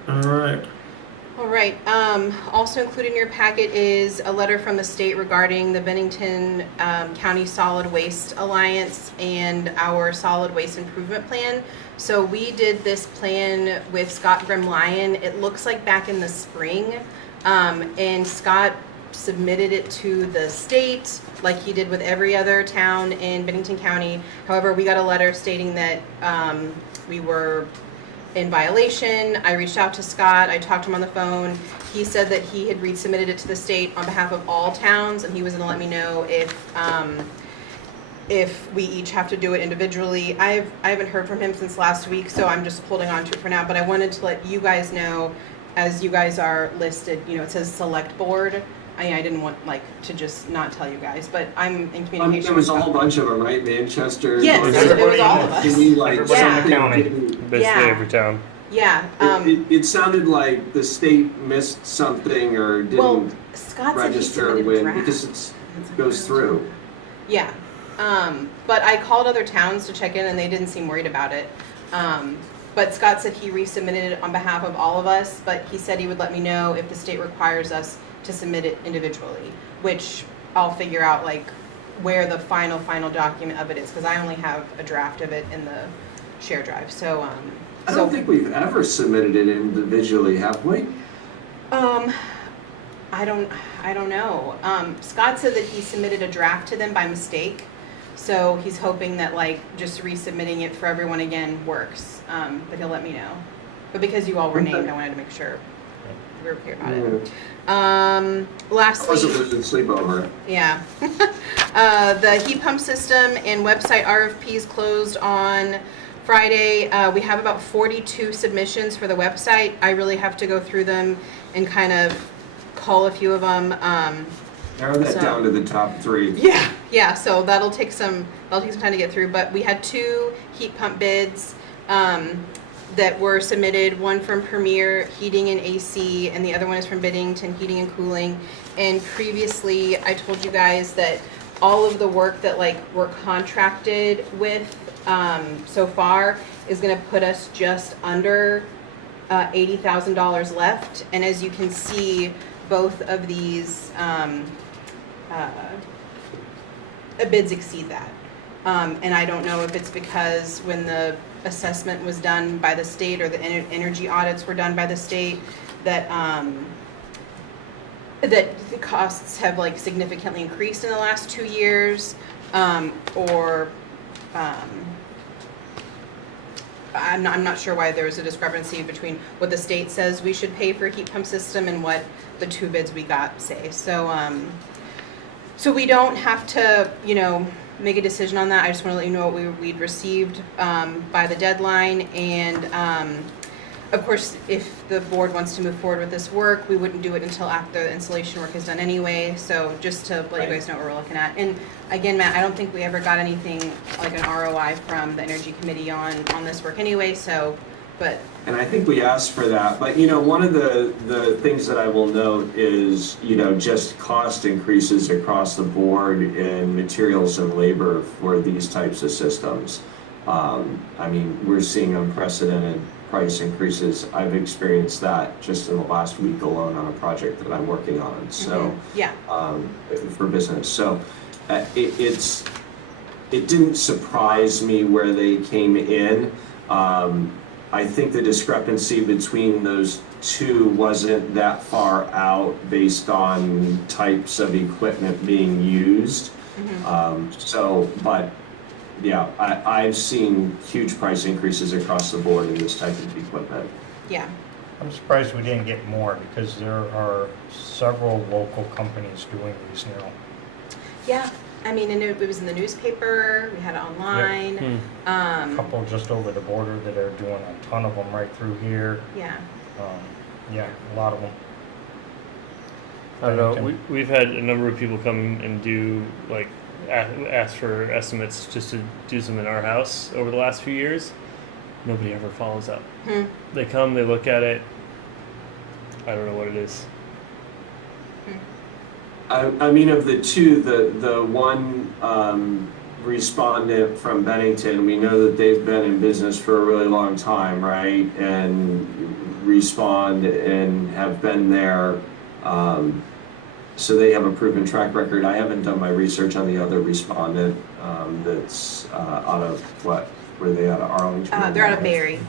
All right. All right, also included in your packet is a letter from the state regarding the Bennington County Solid Waste Alliance and our solid waste improvement plan. So we did this plan with Scott Grimm-Lyon, it looks like back in the spring, and Scott submitted it to the state like he did with every other town in Bennington County. However, we got a letter stating that we were in violation. I reached out to Scott, I talked to him on the phone. He said that he had resubmitted it to the state on behalf of all towns, and he was gonna let me know if we each have to do it individually. I haven't heard from him since last week, so I'm just holding on to it for now, but I wanted to let you guys know, as you guys are listed, you know, it says select board. I didn't want to just not tell you guys, but I'm in communication. There was a with whole bunch of them, right? Manchester. Yes, there was all of us. Everybody in the county. Basically Yeah. every town. Yeah. It sounded like the state missed something or didn't Scott said he register submitted a when, draft. because it goes through. Yeah, but I called other towns to check in and they didn't seem worried about it. But Scott said he resubmitted it on behalf of all of us, but he said he would let me know if the state requires us to submit it individually, which I'll figure out where the final document of it is, because I only have a draft of it in the share drive. So I don't think we've ever submitted it individually, have we? I don't know. Scott said that he submitted a draft to them by mistake, so he's hoping that just resubmitting it for everyone again works. But he'll let me know. But because you all were named, I wanted to make sure we were clear about it. Lastly, I wasn't losing sleep over it. yeah. The heat pump system and website RFPs closed on Friday. We have about 42 submissions for the website. I really have to go through them and kind of call a few of them. Narrow that down to the top 3. Yeah. So that'll take some time to get through. But we had 2 heat pump bids that were submitted. One from Premier Heating and AC, and the other one is from Bennington Heating and Cooling. And previously, I told you guys that all of the work that we're contracted with so far is going to put us just under $80,000 left. And as you can see, both of these bids exceed that. And I don't know if it's because when the assessment was done by the state or the energy audits were done by the state that that the costs have significantly increased in the last 2 years, or I'm not sure why there was a discrepancy between what the state says we should pay for a heat pump system and what the 2 bids we got say. So so we don't have to, make a decision on that. I just want to let you know what we'd received by the deadline, and of course, if the board wants to move forward with this work, we wouldn't do it until after the installation work is done anyway. So just to let you guys know what we're looking at. And again, Matt, I don't think we ever got anything like an ROI from the Energy Committee on this work anyway. So, but. And I think we asked for that, but one of the things that I will note is, just cost increases across the board in materials and labor for these types of systems. We're seeing unprecedented price increases. I've experienced that just in the last week alone on a project that I'm working on. So, yeah, for business. So, it didn't surprise me where they came in. I think the discrepancy between those two wasn't that far out based on types of equipment being used. But yeah, I've seen huge price increases across the board in this type of equipment. Yeah. I'm surprised we didn't get more because there are several local companies doing these now. Yeah. And it was in the newspaper, we had it online. A couple just over the border that are doing a ton of them right through here. Yeah. A lot of them. I don't know, we've had a number of people come and do, like, ask for estimates just to do some in our house over the last few years. Nobody ever follows up. They come, they look at it. I don't know what it is. Of the two, the one respondent from Bennington, we know that they've been in business for a really long time, right? And respond and have been there. So they have a proven track record. I haven't done my research on the other respondent that's out of what? Were they out of Arlington? They're out of Barry.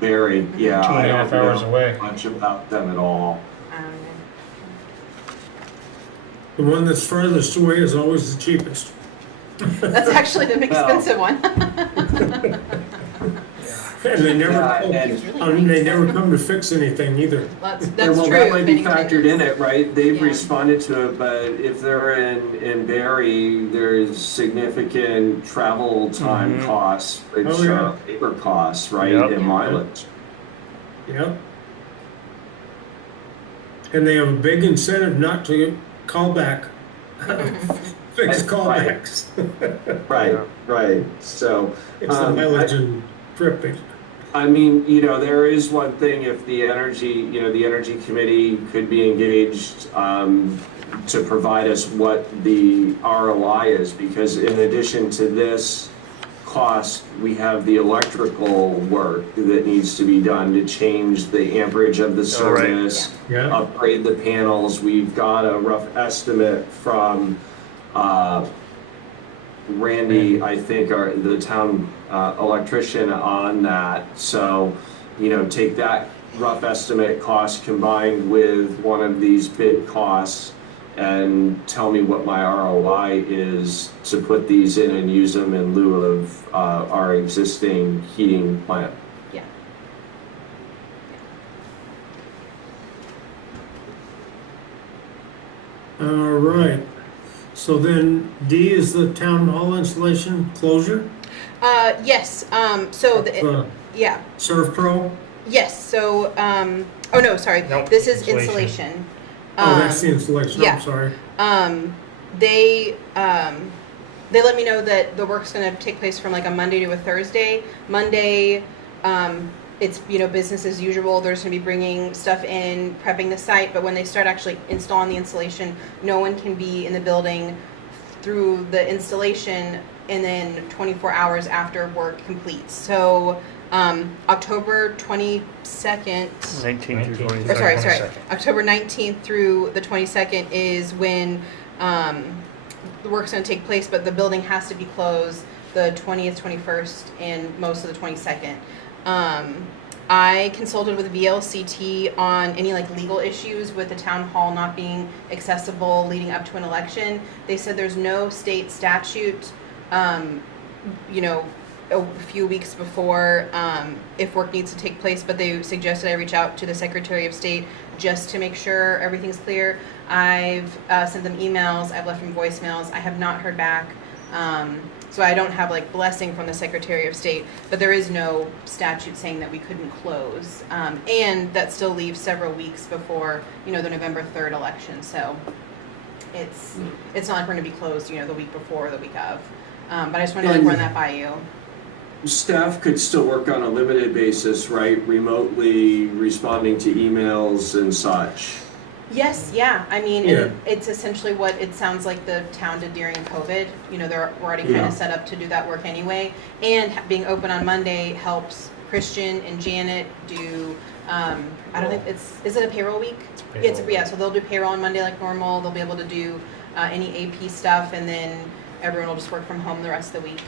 Barry, yeah. 2.5 hours away. Much about them at all. The one that's furthest away is always the cheapest. That's actually the expensive one. And they never come to fix anything either. That's well, true. that might be factored in it, right? They've responded to it, but if they're in Barry, there's significant travel time costs, which are labor costs, right, and mileage. Yep. And they have a big incentive not to call back, fix callbacks. Right. So it's the mileage and tripping. There is one thing, if the energy committee could be engaged to provide us what the ROI is, because in addition to this cost, we have the electrical work that needs to be done to change the amperage of the service, upgrade the panels. We've got a rough estimate from Randy, I think, the town electrician on that. So, take that rough estimate cost combined with one of these bid costs and tell me what my ROI is to put these in and use them in lieu of our existing heating plant. Yeah. All right. So then D is the town hall installation closure? Yes. Yeah. Serve Pro? Yes. So, oh no, sorry. Nope. This is installation. That's the installation. Yeah. I'm sorry. They let me know that the work's going to take place from like a Monday to a Thursday. Monday, it's business as usual. They're just going to be bringing stuff in, prepping the site. But when they start actually installing the installation, no one can be in the building through the installation and then 24 hours after work completes. So October 22nd. 19th through 22nd. Or sorry. October 19th through the 22nd is when the work's going to take place, but the building has to be closed the 20th, 21st, and most of the 22nd. I consulted with VLCT on any legal issues with the town hall not being accessible leading up to an election. They said there's no state statute, a few weeks before if work needs to take place, but they suggested I reach out to the Secretary of State just to make sure everything's clear. I've sent them emails, I've left them voicemails. I have not heard back So I don't have like blessing from the Secretary of State, but there is no statute saying that we couldn't close. And that still leaves several weeks before, the November 3rd election. So it's not going to be closed, the week before or the week of. But I just wanted to run that by you. Staff could still work on a limited basis, right? Remotely responding to emails and such. Yes, yeah. I mean, Yeah. it's essentially what it sounds like the town did during COVID. They're already kind Yeah. of set up to do that work anyway. And being open on Monday helps Christian and Janet do, I don't think is it a payroll week? Yeah, so they'll do payroll on Monday like normal. They'll be able to do any AP stuff, and then everyone will just work from home the rest of the week.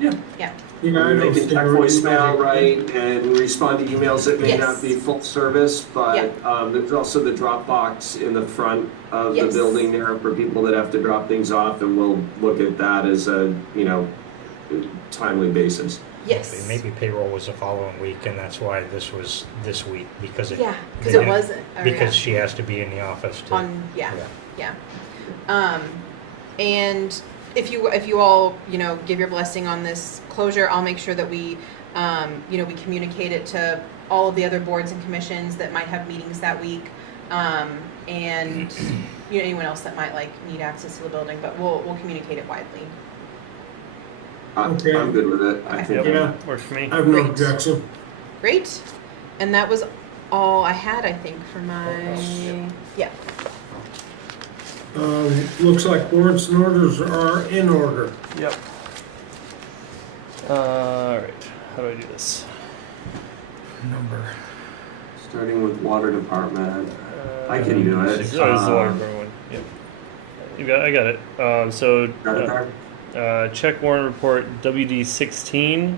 Yeah. Yeah. I They don't can see check a voicemail, reason- right, and respond to emails that may Yes. not be full service, but there's also the drop box in the front of the Yes. building there for people that have to drop things off, and we'll look at that as a, timely basis. Yes. Maybe payroll was the following week, and that's why this was this week, because it. Yeah, because they it didn't- wasn't. or Because yeah. she has to be in the office to. Yeah. And if you all, give your blessing on this closure, I'll make sure that we, we communicate it to all of the other boards and commissions that might have meetings that week. And, anyone else that might need access to the building, but we'll communicate it widely. Okay. I'm good with it. I think. Yeah. Works for me. I have no Great. objection. Great. And that was all I had, I think, for my, yeah. Looks like warrants and orders are in order. Yep. All right. How do I do this? Number. Starting with water department, I can do it. Oh, this is the water department one. Yep. I got it. Got it there? Check warrant report WD16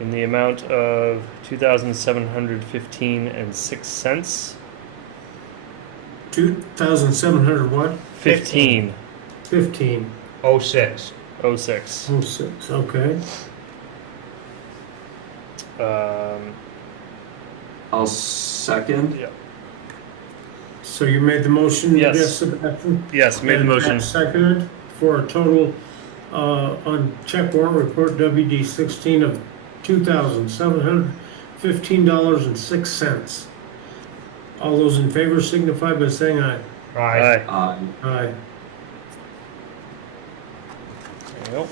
in the amount of $2,715.06. 2,700 what? 15. 15. 06. 06. 06, okay. I'll second. Yeah. So you made the motion? Yes. Sebastian? Yes, made the And motion. Matt seconded for a total on check warrant report WD 16 of $2,715.06. All those in favor signify by saying aye. Aye. Aye. There you go.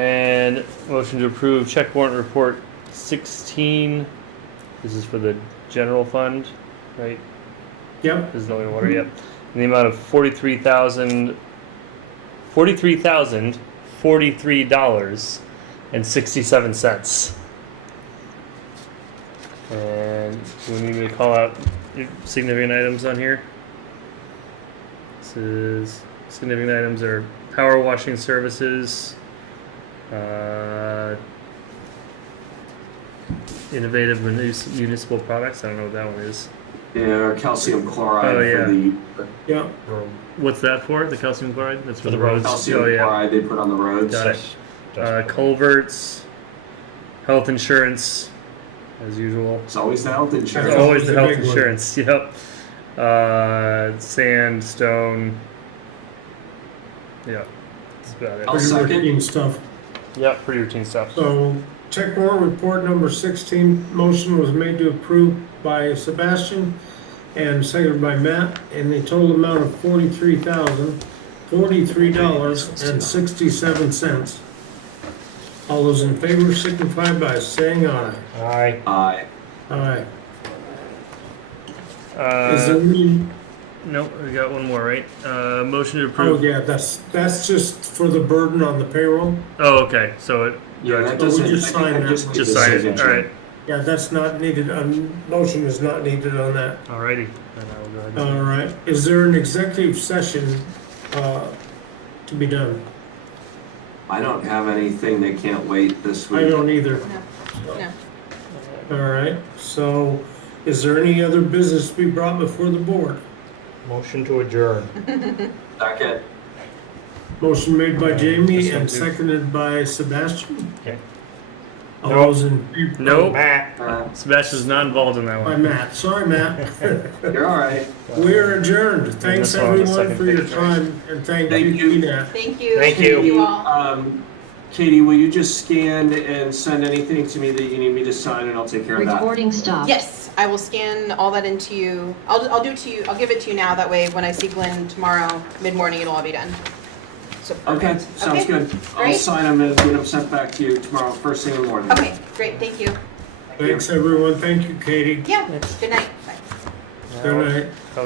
And motion to approve check warrant report 16. This is for the general fund, right? Yep. This is the only water, yep. In the amount of $43,043.67. And do we need me to call out significant items on here? This is significant items are power washing services, innovative municipal products. I don't know what that one is. Yeah, or calcium chloride Oh, yeah. for the Yeah. What's that for? The calcium chloride? That's for For the the roads. calcium Oh yeah. chloride they put on the roads. Got it. Culverts, health insurance, as usual. It's always the health There's insurance. Always always the the health big one. insurance. Yep. Sand, stone. Yeah, that's about it. I'll Pretty second. routine stuff. Yep, pretty routine stuff. So check warrant report number 16, motion was made to approve by Sebastian and seconded by Matt in the total amount of $43,043.67. All those in favor signify by saying aye. Aye. Aye. Aye. Is there Uh, any, nope, we got one more, right? Motion to oh approve. yeah, that's just for the burden on the payroll? Oh, okay. So it Yeah, that We'll doesn't. just I think sign I that. just need just the sign it. signature. All right. Yeah, that's not needed, motion is not needed on that. Alrighty. Then I will go ahead and All right, is there an executive session to be done? I don't have anything that can't wait this week. I don't either. No. All right, so is there any other business to be brought before the board? Motion to adjourn. Second. Motion made by Jamie This one and too. seconded by Sebastian. Okay. All those in, Nope. Matt. Sebastian's not involved in that by one. Matt, sorry, Matt. You're all right. We're adjourned. Thanks this one on the everyone second for your picture. time, and thank Thank you, you. Tina. Thank you. Thank you. You all. Katie, will you just scan and send anything to me that you need me to sign, and I'll take care of that. Recording stopped. Yes, I will scan all that into you. I'll do it to you. I'll give it to you now. That way, when I see Glenn tomorrow mid-morning, it'll all be done. So Okay, perfect. sounds Okay, good. I'll great. sign them and get them sent back to you tomorrow, first thing in the morning. Okay, great. Thank you. Thanks everyone. Thank you, Katie. Yeah. Good night. Bye. Good night.